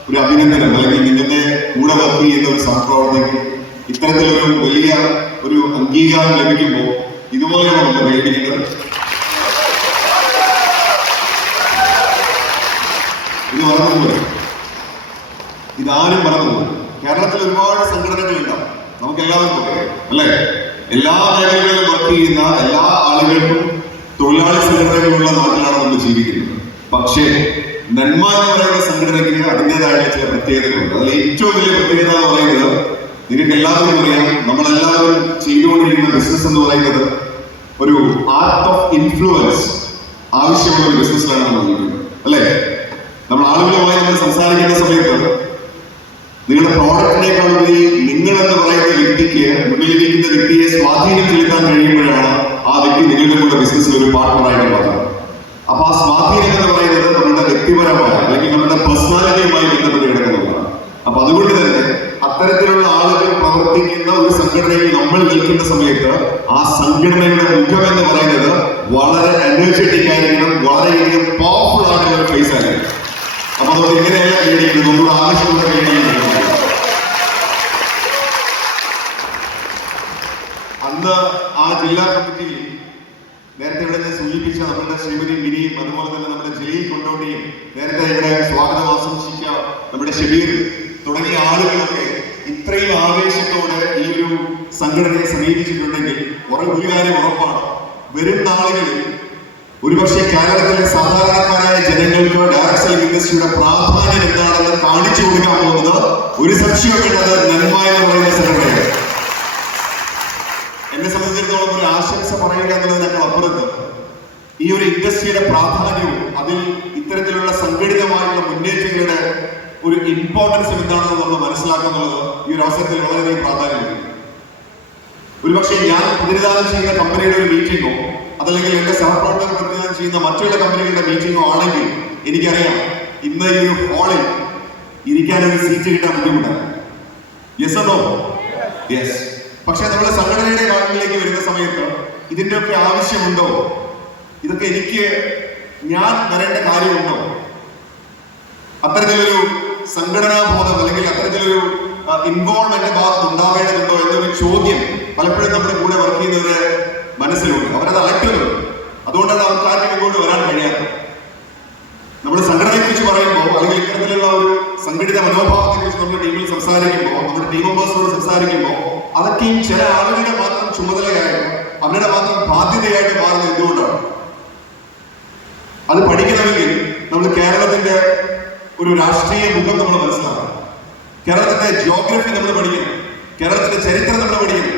ഒരു അഭിനന്ദനം അല്ലെങ്കിൽ നിങ്ങളുടെ കൂടെ വർക്ക് ചെയ്യുന്ന ഒരു സഹപ്രവർത്തകർക്ക് ഇത്തരത്തിലൊരു വലിയ ഒരു അംഗീകാരം ലഭിക്കുമ്പോൾ ഇതുപോലെയാണ് നമ്മൾ കൈയിടിക്കുന്നത്. ഇത് മറന്നുപോയി, ഇതാരും മറന്നുപോയി. കേരളത്തിൽ ഒരുപാട് സംഘടനകളുണ്ടാവും, നമുക്ക് എല്ലാവർക്കും അല്ലെ? എല്ലാ മേഖലകളിലും വർക്ക് ചെയ്യുന്ന എല്ലാ ആളുകൾക്കും തൊഴിലാളി സംഘടനകളുള്ള നാട്ടിലാണ് നമ്മൾ ജീവിക്കുന്നത്. പക്ഷേ നന്മ എന്ന് പറയുന്ന സംഘടനയ്ക്ക് അതിൻ്റെതായ ചില പ്രത്യേകതകളുണ്ട്. അതിൽ ഏറ്റവും വലിയ പ്രത്യേകത എന്ന് പറയുന്നത് നിങ്ങൾക്ക് എല്ലാവർക്കും അറിയാം, നമ്മളെല്ലാവരും ചെയ്തുകൊണ്ടിരിക്കുന്ന ബിസിനസ് എന്ന് പറയുന്നത് ഒരു ആർട്ട് ഓഫ് ഇൻഫ്ലുവൻസ് ആവശ്യമുള്ള ഒരു ബിസിനസ്സിലാണ് നമ്മൾ ചെയ്യുന്നത്, അല്ലേ? നമ്മൾ ആളുകളുമായി നമ്മൾ സംസാരിക്കുന്ന സമയത്ത് നിങ്ങളുടെ പ്രോഡക്റ്റിനേക്കാൾ ഉപരി നിങ്ങളെന്ന് പറയുന്ന വ്യക്തിക്ക്, മുന്നിലിരിക്കുന്ന വ്യക്തിയെ സ്വാധീനം ചെലുത്താൻ കഴിയുമ്പോഴാണ് ആ വ്യക്തി നിങ്ങളുടെ കൂടെ ബിസിനസ്സിൽ ഒരു പാർട്ട്ണറായിട്ട് മാറുന്നത്. അപ്പൊ ആ സ്വാധീനം എന്ന് പറയുന്നത് നമ്മുടെ വ്യക്തിപരമായ അല്ലെങ്കിൽ നമ്മുടെ പേഴ്സണാലിറ്റിയുമായി ബന്ധപ്പെട്ട് കിടക്കുന്നതാണ്. അപ്പൊ അതുകൊണ്ട് തന്നെ അത്തരത്തിലുള്ള ആളുകൾ പ്രവർത്തിക്കുന്ന ഒരു സംഘടനയിൽ നമ്മൾ നിൽക്കുന്ന സമയത്ത് ആ സംഘടനയുടെ മുഖം എന്ന് പറയുന്നത് വളരെ എനർജറ്റിക് ആയിരിക്കണം, വളരെയധികം പവർഫുൾ ആയിട്ടുള്ള ഒരു ഫേസ് ആയിരിക്കും. അപ്പൊ അതുകൊണ്ട് ഇങ്ങനെയല്ല കഴിയുന്നത്, നമ്മുടെ ആവശ്യമുള്ള കഴിയുന്നത്. അന്ന് ആ ജില്ലാ കമ്മിറ്റിയിൽ നേരത്തെ ഇവിടെ ഞാൻ സൂചിപ്പിച്ച നമ്മുടെ ശ്രീമതി മിനിയും അതുപോലെ തന്നെ നമ്മുടെ ജലീൽ കൊണ്ടോട്ടിയും നേരത്തെ ഇവിടെ സ്വാഗതം ആശംസിച്ച നമ്മുടെ ഷബീർ തുടങ്ങിയ ആളുകളൊക്കെ ഇത്രയും ആവേശത്തോടെ ഈ ഒരു സംഘടനയെ സമീപിച്ചിട്ടുണ്ടെങ്കിൽ ഒരു കാര്യം ഉറപ്പാണ്, വരും നാളുകളിൽ ഒരുപക്ഷെ കേരളത്തിലെ സാധാരണക്കാരായ ജനങ്ങൾക്ക് ഡയറക്ട് സെല്ലിംഗ് ഇൻഡസ്ട്രിയുടെ പ്രാധാന്യം എന്താണെന്ന് കാണിച്ചു കൊടുക്കാൻ പോകുന്നത് ഒരു സംശയമില്ലാതെ നന്മ എന്ന് പറയുന്ന സംഘടനയാണ്. എന്നെ സംബന്ധിച്ചിടത്തോളം ഒരു ആശംസ പറയുക എന്നുള്ളതിനേക്കാൾ അപ്പുറത്ത് ഈ ഒരു ഇൻഡസ്ട്രിയുടെ പ്രാധാന്യവും അതിൽ ഇത്തരത്തിലുള്ള സംഘടിതമായിട്ടുള്ള മുന്നേറ്റങ്ങളുടെ ഒരു ഇമ്പോർട്ടൻസ് എന്താണെന്ന് നമ്മൾ മനസ്സിലാക്കുന്നത് ഈ ഒരു അവസരത്തിൽ വളരെയധികം പ്രാധാന്യമുണ്ട്. ഒരുപക്ഷെ ഞാൻ പ്രതിനിധാനം ചെയ്യുന്ന കമ്പനിയുടെ ഒരു മീറ്റിംഗോ അതല്ലെങ്കിൽ എന്റെ സഹപ്രവർത്തകർ പ്രതിനിധാനം ചെയ്യുന്ന മറ്റുള്ള കമ്പനികളുടെ മീറ്റിംഗോ ആണെങ്കിൽ എനിക്കറിയാം ഇന്ന് ഈ ഒരു ഹാളിൽ ഇരിക്കാനൊരു സീറ്റ് കിട്ടാൻ ബുദ്ധിമുട്ടാണ്. Yes or no? യെസ്. പക്ഷെ നമ്മുടെ സംഘടനയുടെ ഭാഗങ്ങളിലേക്ക് വരുന്ന സമയത്ത് ഇതിന്റെയൊക്കെ ആവശ്യമുണ്ടോ? ഇതൊക്കെ എനിക്ക് ഞാൻ വരേണ്ട കാര്യമുണ്ടോ? അത്തരത്തിലൊരു സംഘടനാ ബോധം അല്ലെങ്കിൽ അത്തരത്തിലൊരു ഇൻവോൾവ്മെന്റ് ഭാഗത്ത് ഉണ്ടാവേണ്ടതുണ്ടോ എന്നൊരു ചോദ്യം പലപ്പോഴും നമ്മുടെ കൂടെ വർക്ക് ചെയ്യുന്നവരുടെ മനസ്സിലുണ്ട്. അവരത് അലട്ടുന്നുണ്ട്. അതുകൊണ്ടാണ് അവർക്ക് ആർക്കും ഇങ്ങോട്ട് വരാൻ കഴിയാത്തത്. നമ്മുടെ സംഘടനയെ കുറിച്ച് പറയുമ്പോൾ അല്ലെങ്കിൽ ഇത്തരത്തിലുള്ള ഒരു സംഘടിത മനോഭാവത്തെ കുറിച്ച് നമ്മുടെ ടീമിൽ സംസാരിക്കുമ്പോൾ നമ്മുടെ ടീം മെമ്പേഴ്സിനോട് സംസാരിക്കുമ്പോൾ അതൊക്കെയും ചില ആളുകളുടെ മാത്രം ചുമതലയായിട്ട് അവരുടെ മാത്രം ബാധ്യതയായിട്ട് മാറുന്നത് എന്തുകൊണ്ടാണ്? അത് പഠിക്കണമെങ്കിൽ നമ്മൾ കേരളത്തിന്റെ ഒരു രാഷ്ട്രീയ മുഖം നമ്മൾ മനസ്സിലാക്കണം. കേരളത്തിന്റെ ജിയോഗ്രഫി നമ്മൾ പഠിക്കണം. കേരളത്തിന്റെ ചരിത്രം നമ്മൾ പഠിക്കണം.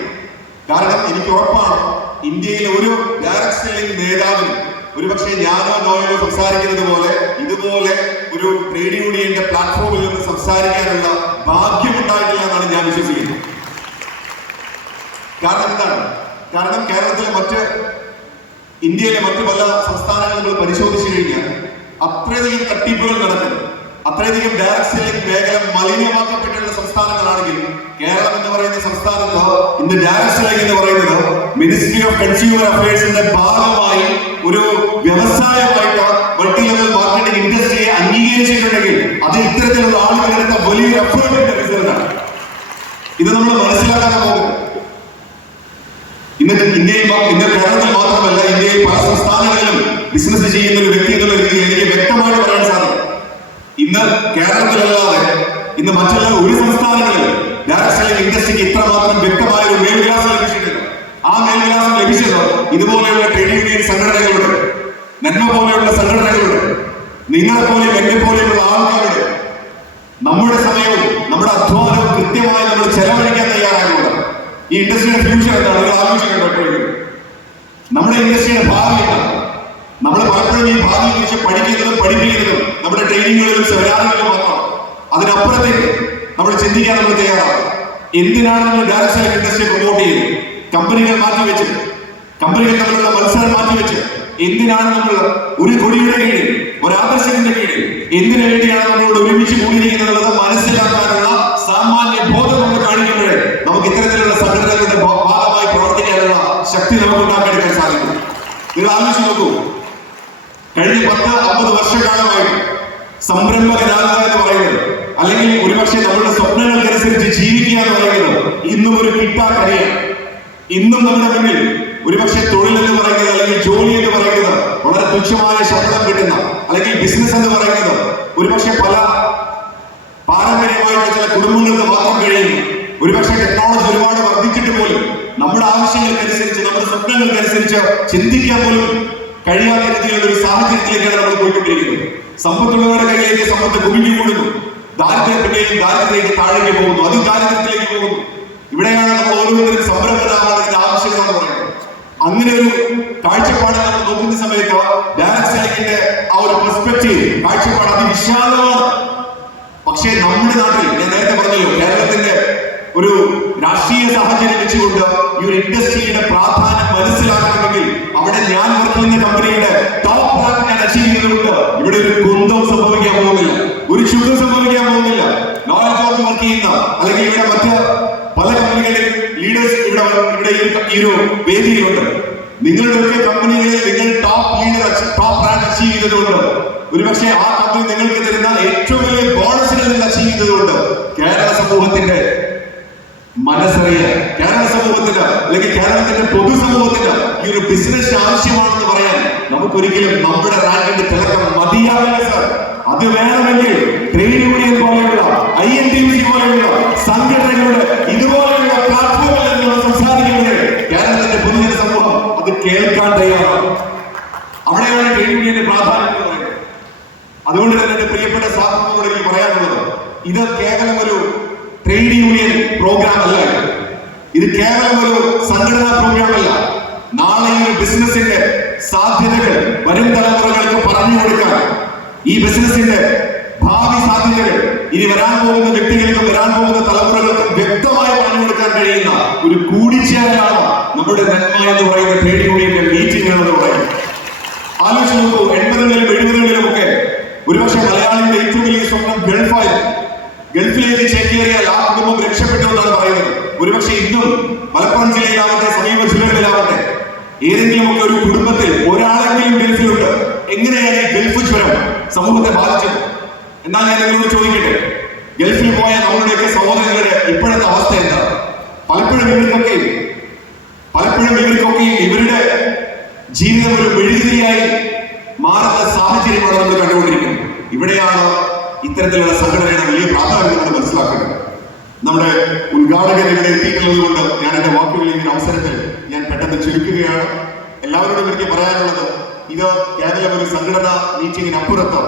കാരണം എനിക്ക് ഉറപ്പാണ് ഇന്ത്യയിലെ ഒരു ഡയറക്ട് സെല്ലിംഗ് നേതാവിനും ഒരുപക്ഷെ ഞാനോ നോയോ സംസാരിക്കുന്നത് പോലെ ഇതുപോലെ ഒരു ട്രേഡ് യൂണിയന്റെ പ്ലാറ്റ്ഫോമിൽ നിന്ന് സംസാരിക്കാനുള്ള ഭാഗ്യമുണ്ടായിട്ടില്ല എന്നാണ് ഞാൻ വിശ്വസിക്കുന്നത്. കാരണം എന്താണ്? കാരണം കേരളത്തിലെ ഇന്ത്യയിലെ മറ്റു പല സംസ്ഥാനങ്ങൾ നമ്മൾ പരിശോധിച്ചു കഴിഞ്ഞാൽ അത്രയധികം തട്ടിപ്പുകൾ നടക്കുന്നു, അത്രയധികം ഡയറക്ട് സെല്ലിംഗ് മേഖല മലിനമാക്കപ്പെട്ടുള്ള സംസ്ഥാനങ്ങളാണെങ്കിൽ കേരളം എന്ന് പറയുന്ന സംസ്ഥാനത്ത് ഇന്ന് ഡയറക്ട് സെല്ലിംഗ് എന്ന് പറയുന്നത് മിനിസ്ട്രി ഓഫ് കൺസ്യൂമർ അഫയേഴ്സിന്റെ ഭാഗമായി ഒരു വ്യവസായമായിട്ട് മൾട്ടി ലെവൽ മാർക്കറ്റിംഗ് ഇൻഡസ്ട്രിയെ അംഗീകരിച്ചിട്ടുണ്ടെങ്കിൽ അത് ഇത്തരത്തിലുള്ള ആളുകളെടുത്ത വലിയൊരു എഫേർട്ടിന്റെ റിസൾട്ടാണ്. ഇത് നമ്മൾ മനസ്സിലാക്കാൻ പോകുന്നത് ഇന്ന് കേരളത്തിൽ മാത്രമല്ല, ഇന്ത്യയിൽ പല സംസ്ഥാനങ്ങളിലും ബിസിനസ് ചെയ്യുന്ന ഒരു വ്യക്തി എന്നുള്ള രീതിയിൽ എനിക്ക് വ്യക്തമായിട്ട് പറയാൻ സാധിക്കും. ഇന്ന് കേരളത്തിലല്ലാതെ ഇന്ന് മറ്റുള്ള ഒരു സംസ്ഥാനങ്ങളിലും ഡയറക്ട് സെല്ലിംഗ് ഇൻഡസ്ട്രിക്ക് ഇത്രമാത്രം വ്യക്തമായ ഒരു മേൽവിലാസം ലഭിച്ചിട്ടില്ല. ആ മേൽവിലാസം ലഭിച്ചത് ഇതുപോലെയുള്ള ട്രേഡ് യൂണിയൻ സംഘടനകളുടെ നന്മ പോലെയുള്ള സംഘടനകളുടെ നിങ്ങളെ പോലെയും എന്നെ പോലെയുള്ള ആൾക്കാരുടെ നമ്മുടെ സമയവും നമ്മുടെ അധ്വാനവും കൃത്യമായി നമ്മൾ ചെലവഴിക്കാൻ തയ്യാറാകുക. ഈ ഇൻഡസ്ട്രിയുടെ ഫ്യൂച്ചർ എന്താണ് നിങ്ങൾ ആലോചിക്കേണ്ട എപ്പോഴും. നമ്മുടെ ഇൻഡസ്ട്രിയുടെ ഭാവി എന്താണ്? നമ്മൾ പലപ്പോഴും ഈ ഭാവിയെ കുറിച്ച് പഠിക്കുന്നതും പഠിപ്പിക്കുന്നതും നമ്മുടെ ട്രെയിനിങ്ങുകളിലും സെമിനാറുകളിലും മാത്രം. അതിനപ്പുറത്തേക്ക് നമ്മൾ ചിന്തിക്കാൻ നമ്മൾ തയ്യാറാണ്. എന്തിനാണ് നമ്മൾ ഡയറക്ട് സെല്ലിംഗ് ഇൻഡസ്ട്രിയെ പ്രൊമോട്ട് ചെയ്യുന്നത്? കമ്പനികൾ മാറ്റിവെച്ച്, കമ്പനികൾ തമ്മിലുള്ള മത്സരം മാറ്റിവെച്ച് എന്തിനാണ് നമ്മൾ ഒരു കൊടിയുടെ കീഴിൽ, ഒരു ആദർശത്തിന്റെ കീഴിൽ എന്തിനു വേണ്ടിയാണ് നമ്മളോട് ഒരുമിച്ച് കൂടിയിരിക്കുന്നത് മനസ്സിലാക്കാനുള്ള സാമാന്യ ബോധം നമ്മൾ കാണിക്കുമ്പോഴേ നമുക്ക് ഇത്തരത്തിലുള്ള സംഘടനകളുടെ ഭാഗമായി പ്രവർത്തിക്കാനുള്ള ശക്തി നമുക്ക് ഉണ്ടാക്കിയെടുക്കാൻ സാധിക്കും. നിങ്ങൾ ആലോചിച്ച് നോക്കൂ, കഴിഞ്ഞ 10-50 വർഷക്കാലമായിട്ട് സംരംഭകരാകുക എന്ന് പറയുന്നത് അല്ലെങ്കിൽ ഒരുപക്ഷെ നമ്മളുടെ സ്വപ്നങ്ങൾക്കനുസരിച്ച് ജീവിക്കുക എന്ന് പറയുന്നത് ഇന്നും ഒരു കിട്ടാക്കറിയാണ്. ഇന്നും നമ്മുടെ മുന്നിൽ ഒരുപക്ഷെ തൊഴിൽ എന്ന് പറയുന്നത് അല്ലെങ്കിൽ ജോലി എന്ന് പറയുന്നത് വളരെ തുച്ഛമായ ശമ്പളം കിട്ടുന്ന അല്ലെങ്കിൽ ബിസിനസ് എന്ന് പറയുന്നത് ഒരുപക്ഷെ പല പാരമ്പര്യമായിട്ട് ചില കുടുംബങ്ങൾക്ക് മാത്രം കഴിയുന്നു. ഒരുപക്ഷെ ടെക്നോളജി ഒരുപാട് വർദ്ധിച്ചിട്ട് പോലും നമ്മുടെ ആവശ്യങ്ങൾക്കനുസരിച്ച് നമ്മുടെ സ്വപ്നങ്ങൾക്കനുസരിച്ച് ചിന്തിക്കാൻ പോലും കഴിയാത്ത രീതിയിലുള്ള ഒരു സാഹചര്യത്തിലേക്കാണ് നമ്മൾ പോയിക്കൊണ്ടിരിക്കുന്നത്. സമ്പത്തുള്ളവരുടെ കയ്യിലേക്ക് സമ്പത്ത് കുമിഞ്ഞുകൂടുന്നു, ദാരിദ്ര്യത്തിലേക്ക് താഴേക്ക് പോകുന്നു, അതിദാരിദ്ര്യത്തിലേക്ക് പോകുന്നു. ഇവിടെയാണ് നമ്മൾ ഓരോരുത്തരും സംരംഭകരാകുന്നതിന്റെ ആവശ്യകത എന്ന് പറയുന്നത്. അങ്ങനെ ഒരു കാഴ്ചപ്പാട് നമ്മൾ നോക്കുന്ന സമയത്ത് ഡയറക്ട് സെല്ലിംഗിന്റെ ആ ഒരു പെർസ്പെക്റ്റീവ് കാഴ്ചപ്പാട് അതിവിശാലമാണ്. പക്ഷേ നമ്മുടെ നാട്ടിൽ ഞാൻ നേരത്തെ പറഞ്ഞല്ലോ, കേരളത്തിന്റെ ഒരു രാഷ്ട്രീയ സാഹചര്യം വെച്ചുകൊണ്ട് ഈ ഒരു ഇൻഡസ്ട്രിയുടെ പ്രാധാന്യം മനസ്സിലാക്കണമെങ്കിൽ അവിടെ ഞാൻ വർക്ക് ചെയ്യുന്ന കമ്പനിയുടെ ടോപ്പ് റാങ്ക് ഞാൻ അച്ചീവ് ചെയ്തിട്ടുണ്ട്. ഇവിടെ ഒരു കുന്തം സംഭവിക്കാൻ പോകുന്നില്ല, ഒരു ശുദ്ധം സംഭവിക്കാൻ പോകുന്നില്ല. ലോയൽ ജോർജ് വർക്ക് ചെയ്യുന്ന അല്ലെങ്കിൽ ഇവിടെ മറ്റ് പല കമ്പനികളിൽ ലീഡേഴ്സ് ഇവിടെ ഈ ഒരു വേദിയിലുണ്ട്. നിങ്ങളുടെയൊക്കെ കമ്പനികളിൽ നിങ്ങൾ ടോപ്പ് റാങ്ക് അച്ചീവ് ചെയ്തതുകൊണ്ട് ഒരുപക്ഷെ ആ കമ്പനി നിങ്ങൾക്ക് തരുന്ന ഏറ്റവും വലിയ ബോണസിൽ നിങ്ങൾ അച്ചീവ് ചെയ്തതുകൊണ്ട് കേരള സമൂഹത്തിന്റെ മനസ്സറിയാൻ, കേരള സമൂഹത്തിന് അല്ലെങ്കിൽ കേരളത്തിന്റെ പൊതുസമൂഹത്തിന് ഈ ഒരു ബിസിനസ് ആവശ്യമാണെന്ന് പറയാൻ നമുക്കൊരിക്കലും നമ്മുടെ റാങ്കിന്റെ തിളക്കം മതിയാവില്ല സാർ. അത് വേണമെങ്കിൽ ട്രേഡ് യൂണിയൻ പോലെയുള്ള INTUC പോലെയുള്ള സംഘടനകളുടെ ഇതുപോലെയുള്ള പ്ലാറ്റ്ഫോമിൽ നമ്മൾ സംസാരിക്കുന്നത് കേരളത്തിന്റെ പൊതുജന സമൂഹം അത് കേൾക്കാൻ തയ്യാറാണ്. അവിടെയാണ് ട്രേഡ് യൂണിയന്റെ പ്രാധാന്യം എന്ന് പറയുന്നത്. അതുകൊണ്ട് തന്നെ എന്റെ പ്രിയപ്പെട്ട സാധനങ്ങളോട് എനിക്ക് പറയാനുള്ളത്, ഇത് കേവലം ഒരു ട്രേഡ് യൂണിയൻ പ്രോഗ്രാം അല്ല, ഇത് കേവലം ഒരു സംഘടനാ പ്രോഗ്രാം അല്ല. നാളെ ഈ ബിസിനസിന്റെ സാധ്യതകൾ വരും തലമുറകൾക്ക് പറഞ്ഞു കൊടുക്കാൻ, ഈ ബിസിനസിന്റെ ഭാവി സാധ്യതകൾ ഇനി വരാൻ പോകുന്ന വ്യക്തികൾക്കും വരാൻ പോകുന്ന തലമുറകൾക്കും വ്യക്തമായി പറഞ്ഞു കൊടുക്കാൻ കഴിയുന്ന ഒരു കൂടിച്ചേരലാണ് നമ്മുടെ നന്മ എന്ന് പറയുന്ന ട്രേഡ് യൂണിയന്റെ മീറ്റിംഗ് എന്ന് പറയുന്നത്. ആലോചിച്ച് നോക്കൂ, 80കളിലും 70കളിലും ഒക്കെ ഒരുപക്ഷെ മലയാളിയുടെ ഏറ്റവും വലിയ സ്വപ്നം ഗൾഫായിരുന്നു. ഗൾഫിലേക്ക് ചേക്കേറിയാൽ ആ കുടുംബം രക്ഷപ്പെട്ടു എന്നാണ് പറയുന്നത്. ഒരുപക്ഷെ ഇന്നും മലപ്പുറം ജില്ലയിലാവട്ടെ സമീപ ജില്ലകളിലാവട്ടെ ഏതെങ്കിലുമൊക്കെ ഒരു കുടുംബത്തിൽ ഒരാളെങ്കിലും ഗൾഫിലുണ്ട്. എങ്ങനെയാണ് ഈ ഗൾഫ് ജ്വരം സമൂഹത്തെ ബാധിച്ചത്? എന്നാൽ ഞാൻ നിങ്ങളോട് ചോദിക്കട്ടെ, ഗൾഫിൽ പോയ നമ്മളുടെയൊക്കെ സഹോദരങ്ങളുടെ ഇപ്പോഴത്തെ അവസ്ഥ എന്താണ്? പലപ്പോഴും ഇവർക്കൊക്കെ ഇവരുടെ ജീവിതം ഒരു മെഴുകുതിരിയായി മാറുന്ന സാഹചര്യമാണ് നമ്മൾ കണ്ടുകൊണ്ടിരിക്കുന്നത്. ഇവിടെയാണ് ഇത്തരത്തിലുള്ള സംഘടനയുടെ വലിയ പ്രാധാന്യം നമ്മൾ മനസ്സിലാക്കുന്നത്. നമ്മുടെ ഉദ്ഘാടകർ ഇവിടെ എത്തിയിട്ടുള്ളത് കൊണ്ട് ഞാൻ എന്റെ വാക്കുകളിൽ ഈ അവസരത്തിൽ ഞാൻ പെട്ടെന്ന് ചുരുക്കുകയാണ്. എല്ലാവരോടും എനിക്ക് പറയാനുള്ളത്, ഇത് കേവലം ഒരു സംഘടനാ മീറ്റിംഗിനപ്പുറത്ത്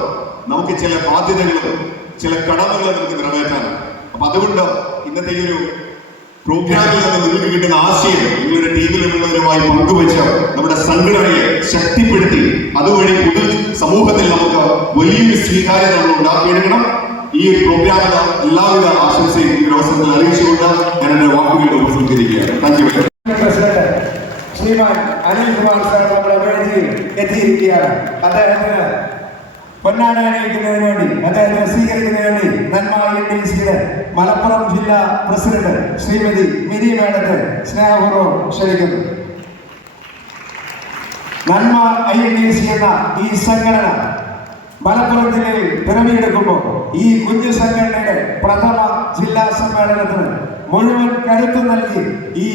നമുക്ക് ചില ബാധ്യതകളും ചില കടമകളും നമുക്ക് നിറവേറ്റാനും. അപ്പൊ അതുകൊണ്ട് ഇന്നത്തെ ഈ ഒരു പ്രോഗ്രാമിൽ നിന്ന് നിങ്ങൾക്ക് കിട്ടുന്ന ആശയം നിങ്ങളുടെ ടീമിലുള്ളവരുമായി പങ്കുവെച്ച് നമ്മുടെ സംഘടനയെ ശക്തിപ്പെടുത്തി അതുവഴി പൊതു സമൂഹത്തിൽ നമുക്ക് വലിയൊരു സ്വീകാര്യത നമ്മൾ ഉണ്ടാക്കിയെടുക്കണം. ഈ ഒരു പ്രോഗ്രാമിന് എല്ലാവിധ ആശംസയും ഈ അവസരത്തിൽ അറിയിച്ചുകൊണ്ട് ഞാൻ എന്റെ വാക്കുകൾ ഉപസംഹരിക്കുകയാണ്. Thank you. President Shriman Anilkumar sir നമ്മുടെ വേദിയിൽ എത്തിയിരിക്കുകയാണ്. അദ്ദേഹത്തിന് പൊന്നാട അണിയിക്കുന്നതിന് വേണ്ടി, അദ്ദേഹത്തെ സ്വീകരിക്കുന്നതിന് വേണ്ടി നന്മ INDCയുടെ മലപ്പുറം ജില്ലാ പ്രസിഡന്റ് ശ്രീമതി മിനി മേഡത്തെ സ്നേഹപൂർവ്വം ക്ഷണിക്കുന്നു. നന്മ INDC എന്ന ഈ സംഘടന മലപ്പുറം ജില്ലയിൽ പിറവിയെടുക്കുമ്പോൾ ഈ കുഞ്ഞു സംഘടനയുടെ പ്രഥമ ജില്ലാ സമ്മേളനത്തിന് മുഴുവൻ കരുത്തു നൽകി ഈ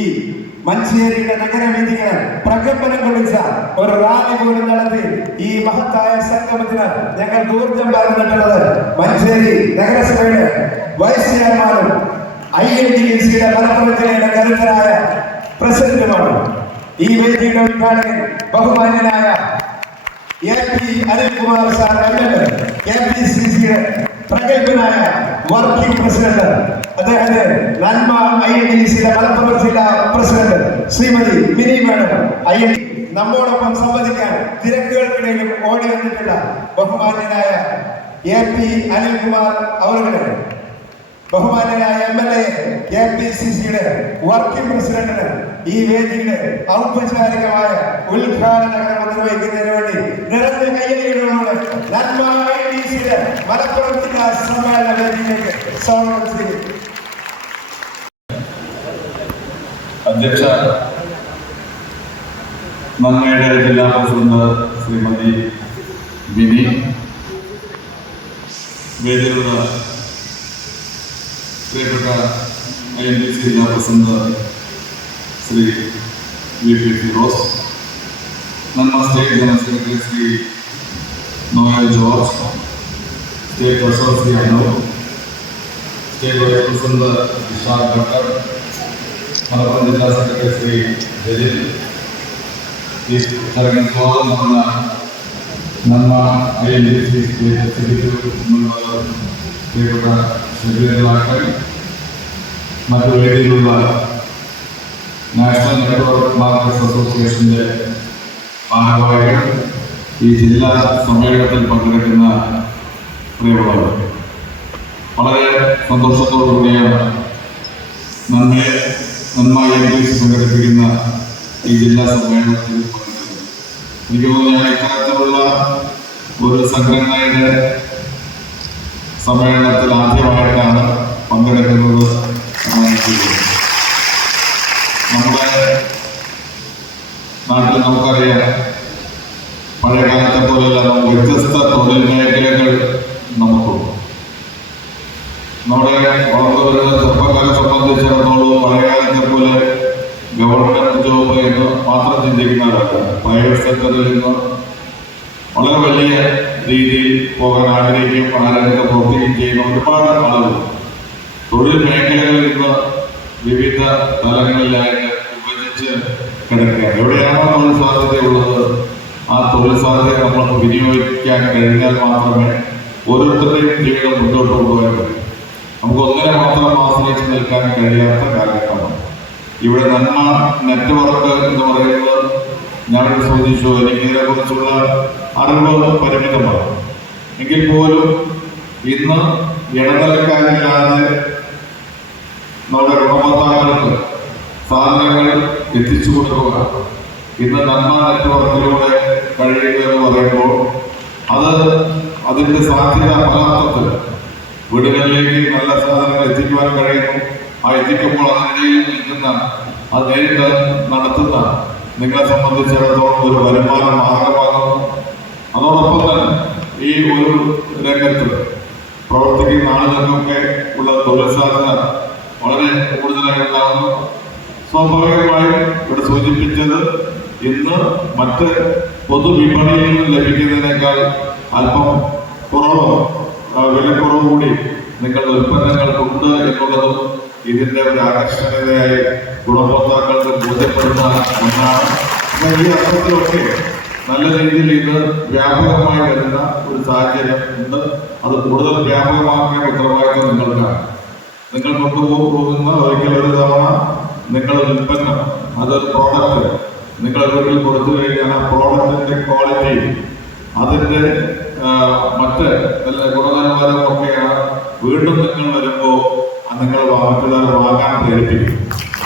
മഞ്ചേരിയുടെ നഗരവേദികളെ പ്രകമ്പനം കൊള്ളിച്ച ഒരു റാലി പോലും നടത്തി ഈ മഹത്തായ സംഗമത്തിന് ഞങ്ങൾ ഊർജം പകർന്നിട്ടുള്ളത് മഞ്ചേരി നഗരസഭയുടെ വൈസ് ചെയർമാനും INDCയുടെ മലപ്പുറം ജില്ലയുടെ കരുത്തരായ പ്രസിഡന്റുമാണ്. ഈ വേദിയുടെ ഉദ്ഘാടകൻ ബഹുമാന്യനായ AP അനിൽകുമാർ സാർ MLA, KPCCയുടെ പ്രഗത്ഭനായ വർക്കിംഗ് പ്രസിഡന്റ്, അദ്ദേഹത്തെ നന്മ INDCയുടെ മലപ്പുറം ജില്ലാ പ്രസിഡന്റ് ശ്രീമതി മിനി മേഡം നമ്മോടൊപ്പം സംവദിക്കാൻ തിരക്കുകൾക്കിടയിലും ഓടി വന്നിട്ടുള്ള ബഹുമാന്യനായ AP അനിൽകുമാർ അവരുടെ ബഹുമാന്യനായ MLA, KPCCയുടെ വർക്കിംഗ് പ്രസിഡന്റിന് ഈ വേദിയുടെ ഔപചാരികമായ ഉദ്ഘാടന കർമ്മം നിർവഹിക്കുന്നതിന് വേണ്ടി നിറഞ്ഞ കയ്യടികളോട് നന്മ INDCയുടെ മലപ്പുറം ജില്ലാ സമ്മേളന വേദിയിലേക്ക് സ്വാഗതം ചെയ്യുന്നു. അധ്യക്ഷ നന്മയുടെ ജില്ലാ പ്രസിഡന്റ് ശ്രീമതി മിനി, വേദിയിലുള്ള പ്രിയപ്പെട്ട INDC ജില്ലാ president Shri VP Firoz, Nanma state general secretary Shri Noel George, state treasurer Shri Anoop, state vice president Vishal Bhattar, Malappuram ജില്ലാ സെക്രട്ടറി ശ്രീ ജലീൽ, ഈ ചടങ്ങിൽ സ്വാഗതം പറഞ്ഞ നന്മ INDC സ്റ്റേറ്റ് എക്സിക്യൂട്ടീവ് മെമ്പർ പ്രിയപ്പെട്ട സെക്രട്ടറികളാക്കൾ, മറ്റു വേദിയിലുള്ള നാഷണൽ നെറ്റ്വർക്ക് മാർക്കറ്റ്സ് അസോസിയേഷന്റെ ഭാരവാഹികൾ, ഈ ജില്ലാ സമ്മേളനത്തിൽ പങ്കെടുക്കുന്ന പ്രിയമുള്ളവർ, വളരെ സന്തോഷത്തോടു കൂടിയാണ് നന്മ INDC സംഘടിപ്പിക്കുന്ന ഈ ജില്ലാ സമ്മേളനത്തിൽ പങ്കെടുക്കുന്നത്. എനിക്ക് തോന്നുന്നു ഞാൻ ഇത്തരത്തിലുള്ള ഒരു സംഘടനയുടെ സമ്മേളനത്തിൽ ആദ്യമായിട്ടാണ് പങ്കെടുക്കുന്നത്. നമ്മുടെ നാട്ടിൽ നമുക്കറിയാം, പഴയ കാലത്തെ പോലെയല്ല, വ്യത്യസ്ത തൊഴിൽ മേഖലകൾ നമുക്കുണ്ട്. നമ്മുടെ വളർന്നു വരുന്ന ചെറുപ്പക്കാരെ സംബന്ധിച്ചിടത്തോളം പഴയകാലത്തെ പോലെ ഗവൺമെന്റ് ജോബ് എന്ന് മാത്രം ചിന്തിക്കുന്നവരല്ല. പ്രൈവറ്റ് സെക്ടറിൽ നിന്ന് വളരെ വലിയ രീതിയിൽ പോകാൻ ആഗ്രഹിക്കുകയും ആ രംഗത്ത് പ്രവർത്തിക്കുകയും ചെയ്യുന്ന ഒരുപാട് ആളുകൾ തൊഴിൽ മേഖലകളിൽ നിന്ന് വിവിധ തലങ്ങളിലായിട്ട് വിഭജിച്ച് കിടക്കുകയാണ്. എവിടെയാണോ തൊഴിൽ സാധ്യതയുള്ളത് ആ തൊഴിൽ സാധ്യത നമ്മൾക്ക് വിനിയോഗിക്കാൻ കഴിഞ്ഞാൽ മാത്രമേ ഓരോരുത്തരുടെയും ജീവിതം മുന്നോട്ട് കൊണ്ടുപോകാൻ കഴിയൂ. നമുക്ക് ഒന്നിനെ മാത്രം ആശ്രയിച്ച് നിൽക്കാൻ കഴിയാത്ത കാലഘട്ടമാണ്. ഇവിടെ നന്മ നെറ്റ്വർക്ക് എന്ന് പറയുന്നത് ഞാൻ സൂചിച്ചു, എനിക്ക് ഇതിനെക്കുറിച്ചുള്ള അറിവ് പരിമിതമാണ്. എങ്കിൽ പോലും ഇന്ന് ഇടനിലക്കാരില്ലാതെ നമ്മുടെ ഗുണഭോക്താക്കൾക്ക് സാധനങ്ങൾ എത്തിച്ചു കൊടുക്കുക ഇന്ന് നന്മ നെറ്റ്വർക്കിലൂടെ കഴിയുക എന്ന് പറയുമ്പോൾ അതിന്റെ സാധ്യത പലർത്ഥത്തിൽ വീടുകളിലേക്ക് നല്ല സാധനങ്ങൾ എത്തിക്കുവാൻ കഴിയുന്നു. ആ എത്തിക്കുമ്പോൾ അതിനിടയിൽ നിൽക്കുന്ന അത് നേരിട്ട് നടത്തുന്ന നിങ്ങളെ സംബന്ധിച്ചിടത്തോളം ഒരു വരുമാന മാർഗമാകുന്നു. അതോടൊപ്പം തന്നെ ഈ ഒരു രംഗത്ത് പ്രവർത്തിക്കുന്ന ആളുകൾക്കൊക്കെ ഉള്ള തൊഴിൽ സാധ്യത വളരെ കൂടുതലായി ഉണ്ടാകുന്നു. സ്വാഭാവികമായും ഇവിടെ സൂചിപ്പിച്ചത് ഇന്ന് മറ്റ് പൊതുവിപണിയിൽ നിന്ന് ലഭിക്കുന്നതിനേക്കാൾ അല്പം കുറവ് വിലക്കുറവ് കൂടി നിങ്ങളുടെ ഉൽപ്പന്നങ്ങൾക്കുണ്ട് എന്നുള്ളതും ഇതിന്റെ ഒരു ആകർഷണീയതയായി ഗുണഭോക്താക്കൾക്ക് ബോധ്യപ്പെടുന്ന ഒന്നാണ്. ഈ അർത്ഥത്തിലൊക്കെ നല്ല രീതിയിൽ ഇത് വ്യാപകമായി വരുന്ന ഒരു സാഹചര്യം ഉണ്ട്. അത് കൂടുതൽ വ്യാപകമാക്കിയ ഉത്തരവാദിത്വം നിങ്ങൾക്കാണ്. നിങ്ങൾ കൊണ്ടുപോകുന്ന ഒരിക്കലൊരു തവണ നിങ്ങളുടെ ഉൽപ്പന്നം അതൊരു പ്രോഡക്റ്റ് നിങ്ങൾ വീട്ടിൽ കൊടുത്തു കഴിഞ്ഞാൽ ആ പ്രോഡക്റ്റിന്റെ ക്വാളിറ്റി അതിന്റെ മറ്റ് നല്ല ഗുണനിലവാരമൊക്കെയാണ് വീണ്ടും നിങ്ങൾ വരുമ്പോൾ നിങ്ങൾ മറ്റുള്ളവർ വാങ്ങാൻ പ്രേരിപ്പിക്കും.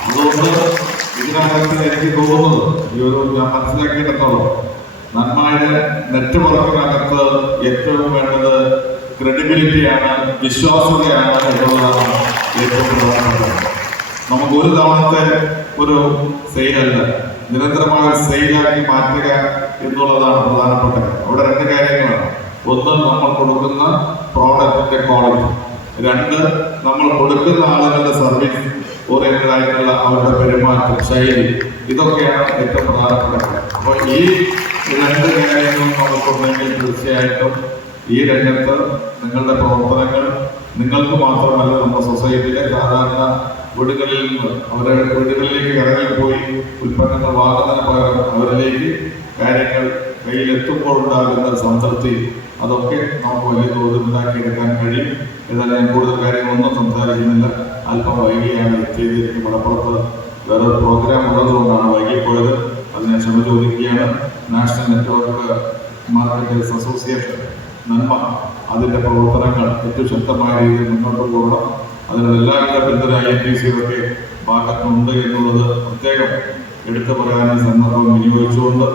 അതുകൊണ്ട് ഇതിനകത്ത് എനിക്ക് തോന്നുന്നത് ഈ ഒരു ഞാൻ മനസ്സിലാക്കിയിടത്തോളം നന്മയുടെ നെറ്റ്വർക്കിനകത്ത് ഏറ്റവും വേണ്ടത് ക്രെഡിബിലിറ്റിയാണ്, വിശ്വാസ്യതയാണ് എന്നുള്ളതാണ് ഏറ്റവും പ്രധാനപ്പെട്ടത്. നമുക്ക് ഒരു തവണത്തെ ഒരു സെയിലല്ല, നിരന്തരമായ സെയിലാക്കി മാറ്റുക എന്നുള്ളതാണ് പ്രധാനപ്പെട്ടത്. അവിടെ രണ്ട് കാര്യങ്ങളാണ്. ഒന്ന്, നമ്മൾ കൊടുക്കുന്ന പ്രോഡക്റ്റിന്റെ ക്വാളിറ്റി. രണ്ട്, നമ്മൾ കൊടുക്കുന്ന ആളുകളുടെ സർവീസ് ഓറിയന്റഡ് ആയിട്ടുള്ള അവരുടെ പെരുമാറ്റം ശൈലി. ഇതൊക്കെയാണ് ഏറ്റവും പ്രധാനപ്പെട്ടത്. അപ്പോൾ ഈ രണ്ട് കാര്യങ്ങളും നമുക്കുണ്ടെങ്കിൽ തീർച്ചയായിട്ടും ഈ രംഗത്ത് നിങ്ങളുടെ പ്രവർത്തനങ്ങൾ നിങ്ങൾക്ക് മാത്രമല്ല നമ്മുടെ സൊസൈറ്റിയിലെ സാധാരണ വീടുകളിൽ നിന്ന് അവരുടെ വീടുകളിലേക്ക് ഇറങ്ങിപ്പോയി ഉൽപ്പന്നങ്ങൾ വാങ്ങുന്നതിന് പകരം അവരിലേക്ക് കാര്യങ്ങൾ കയ്യിലെത്തുമ്പോൾ ഉണ്ടാകുന്ന സംതൃപ്തി അതൊക്കെ നമുക്ക് വലിയ തോതിൽ ഉണ്ടാക്കിയെടുക്കാൻ കഴിയും. എന്നാലും ഞാൻ കൂടുതൽ കാര്യങ്ങളൊന്നും സംസാരിക്കുന്നില്ല. അല്പം വൈകിയാണ് എത്തിയത്. എനിക്ക് മലപ്പുറത്ത് വേറെ പ്രോഗ്രാം ഉള്ളതുകൊണ്ടാണ് വൈകിപ്പോയത്. അതിനെ ക്ഷമ ചോദിക്കുകയാണ്. നാഷണൽ നെറ്റ്വർക്ക് മാർക്കറ്റേഴ്സ് അസോസിയേഷൻ നന്മ അതിൻ്റെ പ്രവർത്തനങ്ങൾ ഏറ്റവും ശക്തമായ രീതിയിൽ മുന്നോട്ട് പോകണം. അതിനുള്ള എല്ലാവിധ പിന്തുണ INTC-യുടെ ഭാഗത്തുണ്ട് എന്നുള്ളത് പ്രത്യേകം എടുത്തു പറയാനും സന്ദർഭം വിനിയോഗിച്ചുകൊണ്ട്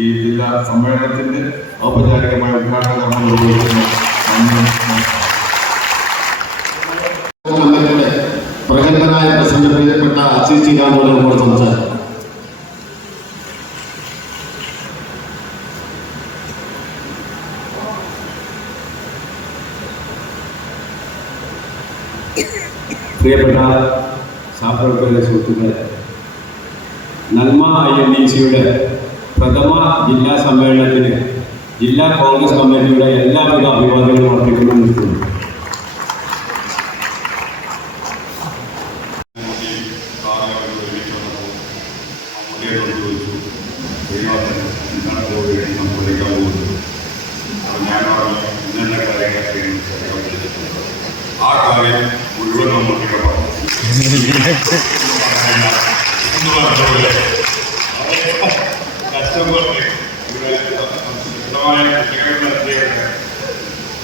ഈ ജില്ലാ സമ്മേളനത്തിന്റെ ഔപചാരികമായ ഉദ്ഘാടന കർമ്മം നിർവഹിക്കുന്നു. പ്രഗത്ഭനായ പ്രസിഡന്റ് പ്രിയപ്പെട്ട CC രാമോട് സംസാരിക്കും. പ്രിയപ്പെട്ട സഹപ്രവർത്തകരുടെ സുഹൃത്തുക്കളെ, നന്മ INTC-യുടെ പ്രഥമ ജില്ലാ സമ്മേളനത്തിന് ജില്ലാ കോൺഗ്രസ് കമ്മിറ്റിയുടെ എല്ലാവിധ അഭിവാദ്യങ്ങളും അർപ്പിക്കുന്നു. ആ കാര്യം മുഴുവൻ നമുക്ക്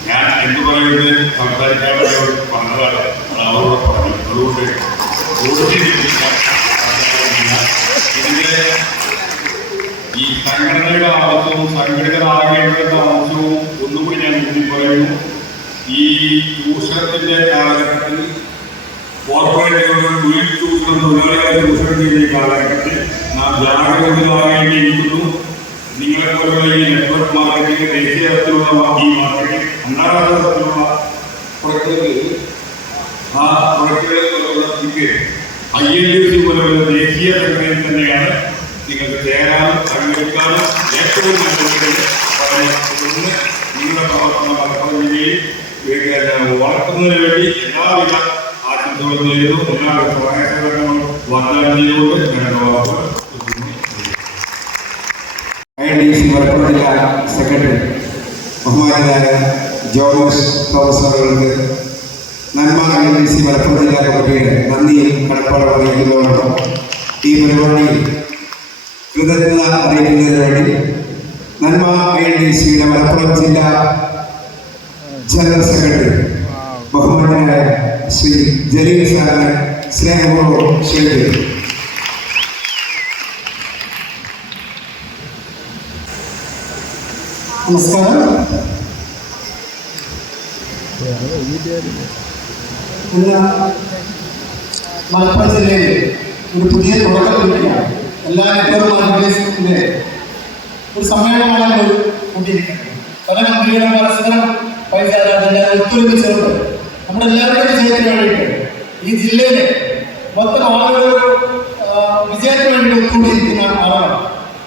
ഞാൻ എന്ത് പറയുന്നത് സംസാരിക്കാതെ പറഞ്ഞതാണ് അവരോട് പറഞ്ഞു. അതുകൊണ്ട് ഇതിന്റെ ഈ സംഘടനയുടെ ആവശ്യവും സംഘടിതരാകേണ്ടതിന്റെ ആവശ്യവും ഒന്നുകൂടി ഞാൻ ഊന്നി പറയുന്നു. ഈ ചൂഷണത്തിന്റെ കാലഘട്ടത്തിൽ കോർപ്പറേറ്റുകളുടെ തൊഴിൽ ചൂഷണം തൊഴിലാളികളെ ചൂഷണം ചെയ്യുന്ന കാലഘട്ടത്തിൽ നാം ജാഗ്രതയിലാകേണ്ടിയിരിക്കുന്നു. നിങ്ങളെപ്പോലുള്ള ഈ നെറ്റ്വർക്ക് മാർക്കറ്റിംഗ് ദേശീയ തലത്തിലുള്ള ഈ മാർക്കറ്റിംഗ് അന്താരാഷ്ട്ര തലത്തിലുള്ള പ്രൊജക്ടുകളിൽ ആ പ്രൊജക്ടുകളിലേക്ക് INTC പോലുള്ള ദേശീയ സംഘടനയിൽ തന്നെയാണ് നിങ്ങൾക്ക് ചേരാനും സംഘടിക്കാനും ഏറ്റവും നല്ലത്. നിങ്ങളുടെ പ്രവർത്തനം മലപ്പുറം ജില്ലയിൽ വളർത്തുന്നതിന് വേണ്ടി എല്ലാവിധ ആശംസകളും നേരുന്നു. എല്ലാവിധ സഹായ സഹകരണങ്ങളും വാഗ്ദാനം ചെയ്തുകൊണ്ട് INTC മലപ്പുറം ജില്ലാ സെക്രട്ടറി ബഹുമാനായ ജോർജ് പ്രൊഫസറുകൾക്ക് നന്മ INTC മലപ്പുറം ജില്ലാ കമ്മിറ്റിയുടെ നന്ദിയും കടപ്പാടും അറിയിക്കുന്നതോടൊപ്പം ഈ പരിപാടിയിൽ കൃതജ്ഞത അറിയിക്കുന്നതിന് വേണ്ടി നന്മ INTC-യുടെ മലപ്പുറം ജില്ലാ ജനറൽ സെക്രട്ടറി ബഹുമാനായ ശ്രീ ജലീൽ സാറിനെ സ്നേഹപൂർവ്വം ക്ഷണിക്കുന്നു. നമസ്കാരം. ഇന്ന് മലപ്പുറം ജില്ലയിൽ ഒരു പുതിയ തുടക്കം കുറിക്കുകയാണ്. എല്ലാ നെറ്റ്വർക്ക് മാർക്കറ്റിംഗിന്റെ ഒരു സമ്മേളനമാണ് കൂട്ടിയിരിക്കുന്നത്. പല കമ്പനികളും പരസ്പരം പൈസ ഒത്തൊരുമിച്ചുകൊണ്ട് നമ്മുടെ എല്ലാവരുടെയും വിജയത്തിന് വേണ്ടിയിട്ട് ഈ ജില്ലയിലെ മൊത്തം ആളുകൾ വിജയത്തിന് വേണ്ടി ഒത്തുകൂടിയിരിക്കുന്ന ആളാണ്.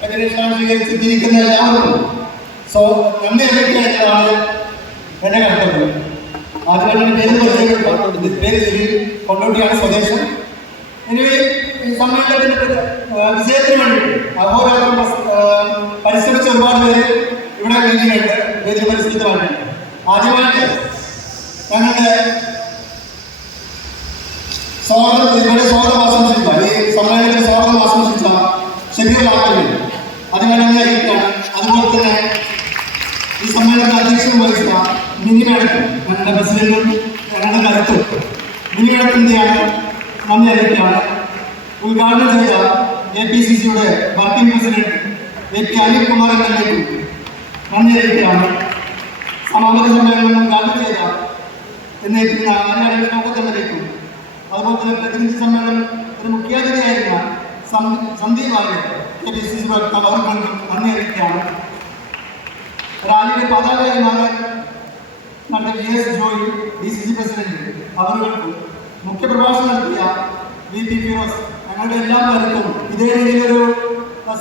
ഏകദേശം സ്വീകരിച്ചിരിക്കുന്ന എല്ലാവർക്കും നന്ദി അറിയിക്കാനാണ് എന്നെ കണ്ടത്. ആദ്യമായിട്ട് പേര് പരിചയപ്പെടുത്താം. പേര് ജലീൽ, കൊണ്ടോട്ടിയാണ് സ്വദേശം. എനിവേ ഈ സമ്മേളനത്തിന്റെ വിജയത്തിന് വേണ്ടി അഹോരാത്രം പരിശ്രമിച്ച ഒരുപാട് പേര് ഇവിടെ വേദിയിലുണ്ട്, വേദി പരിസ്ഥിതമായിട്ടുണ്ട്. ആദ്യമായിട്ട് ഞങ്ങളുടെ ഇവിടെ സ്വാഗതം ആശംസിക്കുക, ഈ സമ്മേളനത്തിൽ സ്വാഗതം ആശംസിച്ച ഷെബീർ ആക്കലിൽ അതിനെ അറിയിക്കുകയാണ്. അതുപോലെ തന്നെ ഈ സമ്മേളനത്തിൽ അധ്യക്ഷം വഹിച്ച മിനി മേഡക്കും ഞങ്ങളുടെ പ്രസിഡന്റും ഞങ്ങളുടെ കരുത്തും മിനി മേഡത്തിൻ്റെയാണ് നന്ദി അറിയിക്കുകയാണ്. ഉദ്ഘാടനം ചെയ്ത APCCയുടെ working president AP Anil Kumar എംഎൽഎക്കും നന്ദി അറിയിക്കുകയാണ്. സമാപന സമ്മേളനം ഉദ്ഘാടനം ചെയ്ത എന്നേക്കുന്ന എംഎൽഎക്കും അതുപോലെ തന്നെ പ്രതിനിധി സമ്മേളനം ഒരു മുഖ്യാതിഥിയായിരുന്ന സന്ദീപ് ആര്യ APCC അവർക്കും നന്ദി അറിയിക്കുകയാണ്. റാലിയുടെ പതാകയുമാണ് നമ്മുടെ VS ജോയി DCC പ്രസിഡന്റ് അവർക്കും മുഖ്യപ്രഭാഷണം നടത്തിയ VP ഫിറോസ് ഞങ്ങളുടെ എല്ലാ കാര്യത്തും ഇതേ രീതിയിലൊരു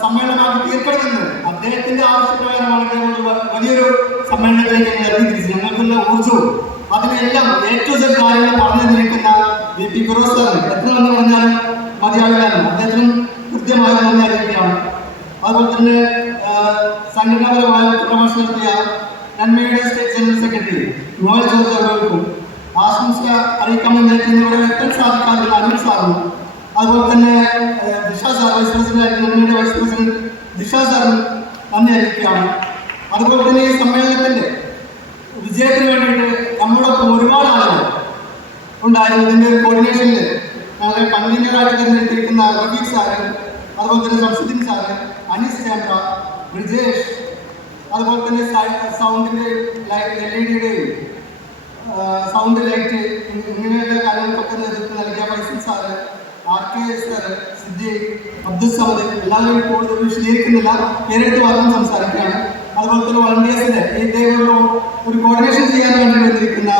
സമ്മേളനമാക്കി തീർക്കണമെന്ന് അദ്ദേഹത്തിന്റെ ആവശ്യപ്രകാരമാണ് വലിയൊരു സമ്മേളനത്തിലേക്ക് എത്തിത്തിരിച്ചത്. ഞങ്ങൾക്കുള്ള ഊർജ്ജവും അതിനെല്ലാം A to Z കാര്യങ്ങൾ പറഞ്ഞു തന്നിരിക്കുന്ന VP ഫിറോസ് സാർ എത്ര നന്ദി പറഞ്ഞാലും മതിയാകാനും അദ്ദേഹത്തിനും കൃത്യമായ നന്ദി അറിയിക്കുകയാണ്. അതുപോലെ തന്നെ സംഘടനാപരമായ പ്രഭാഷണം നടത്തിയ നന്മയുടെ state general secretary Noel George അവർക്കും ആശംസ അറിയിക്കാമെന്ന് ഇവിടെ എത്താൻ സാധിക്കാതിരുന്ന അനിൽ സാറും അതുപോലെ തന്നെ ദിശ സാർ വൈസ് പ്രസിഡന്റ് നന്മയുടെ വൈസ് പ്രസിഡന്റ് ദിശ സാറും നന്ദി അറിയിക്കുകയാണ്. അതുപോലെ തന്നെ ഈ സമ്മേളനത്തിന്റെ വിജയത്തിന് വേണ്ടിയിട്ട് നമ്മളോടൊപ്പം ഒരുപാട് ആളുകൾ ഉണ്ടായിരുന്നു. ഇതിന്റെ ഒരു കോർഡിനേഷനിൽ ഞങ്ങളുടെ കൺവീനറായിട്ട് തിരഞ്ഞെടുത്തിരിക്കുന്ന റഫീഖ് സാറ്, അതുപോലെ തന്നെ സംസുദ്ദീൻ സാറ്, അനീസ് ചാമ്പ്ര, ബ്രിജേഷ്, അതുപോലെ തന്നെ സൗണ്ടിന്റെ LED-യുടെയും സൗണ്ട് ലൈറ്റ് ഇങ്ങനെയുള്ള കാര്യങ്ങൾക്കൊക്കെ നേതൃത്വം നൽകിയ ഫൈസൽ സാറ്, RK സാറ്, സിദ്ധി, അബ്ദുൽ സമദ്, എല്ലാവരും കൂടുതൽ വിശദീകരിക്കുന്നില്ല, പേരെടുത്ത് മാത്രം സംസാരിക്കുകയാണ്. അതുപോലെ തന്നെ വളണ്ടിയേഴ്സിന്റെ ഇതേപോലെ ഒരു കോർഡിനേഷൻ ചെയ്യാൻ വേണ്ടി വന്നിരിക്കുന്ന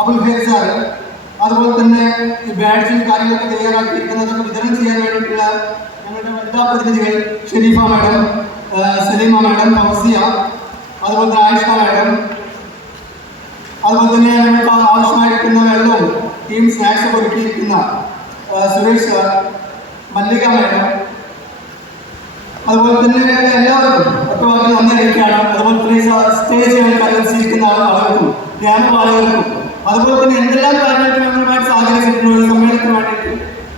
അബുൽ ഹേർ സാറ്, അതുപോലെ തന്നെ ഈ ബാഡ്ജിൽ കാര്യങ്ങളൊക്കെ തയ്യാറാക്കിയിരിക്കുന്നതൊക്കെ വിതരണം ചെയ്യാൻ വേണ്ടിയിട്ടുള്ള ഞങ്ങളുടെ വനിതാ പ്രതിനിധികൾ ഷെരീഫ മാഡം, സലീമ മാഡം, ഫൗസിയ, അതുപോലെ തന്നെ ആയിഷ മാഡം, അതുപോലെ തന്നെ ഞങ്ങൾക്ക് ആവശ്യമായിരിക്കുന്ന വെള്ളവും ടീം സ്നാക്സ് ഒരുക്കിയിരിക്കുന്ന സുരേഷ് സാർ, മല്ലിക മാഡം, അതുപോലെ തന്നെ എല്ലാവർക്കും ഒറ്റവാക്കി നന്ദി അറിയിക്കുകയാണ്. അതുപോലെ തന്നെ സ്റ്റേജ് അലങ്കരിച്ചിരിക്കുന്ന ആളുകൾക്കും ധ്യാനപാലകർക്കും അതുപോലെ തന്നെ എന്തെല്ലാം കാര്യങ്ങൾക്ക് ഞങ്ങളുമായിട്ട് സഹകരിച്ചിട്ടുള്ള സമ്മേളനത്തിന് വേണ്ടിയിട്ട്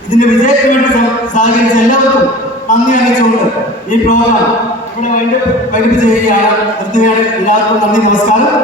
ഇതിന്റെ വിജയത്തിന് വേണ്ടി സഹകരിച്ച എല്ലാവർക്കും നന്ദി അറിയിച്ചുകൊണ്ട് ഈ പ്രോഗ്രാം ഇവിടെ വൈകിട്ട് ചെയ്യുകയാണ്. എല്ലാവർക്കും നന്ദി, നമസ്കാരം.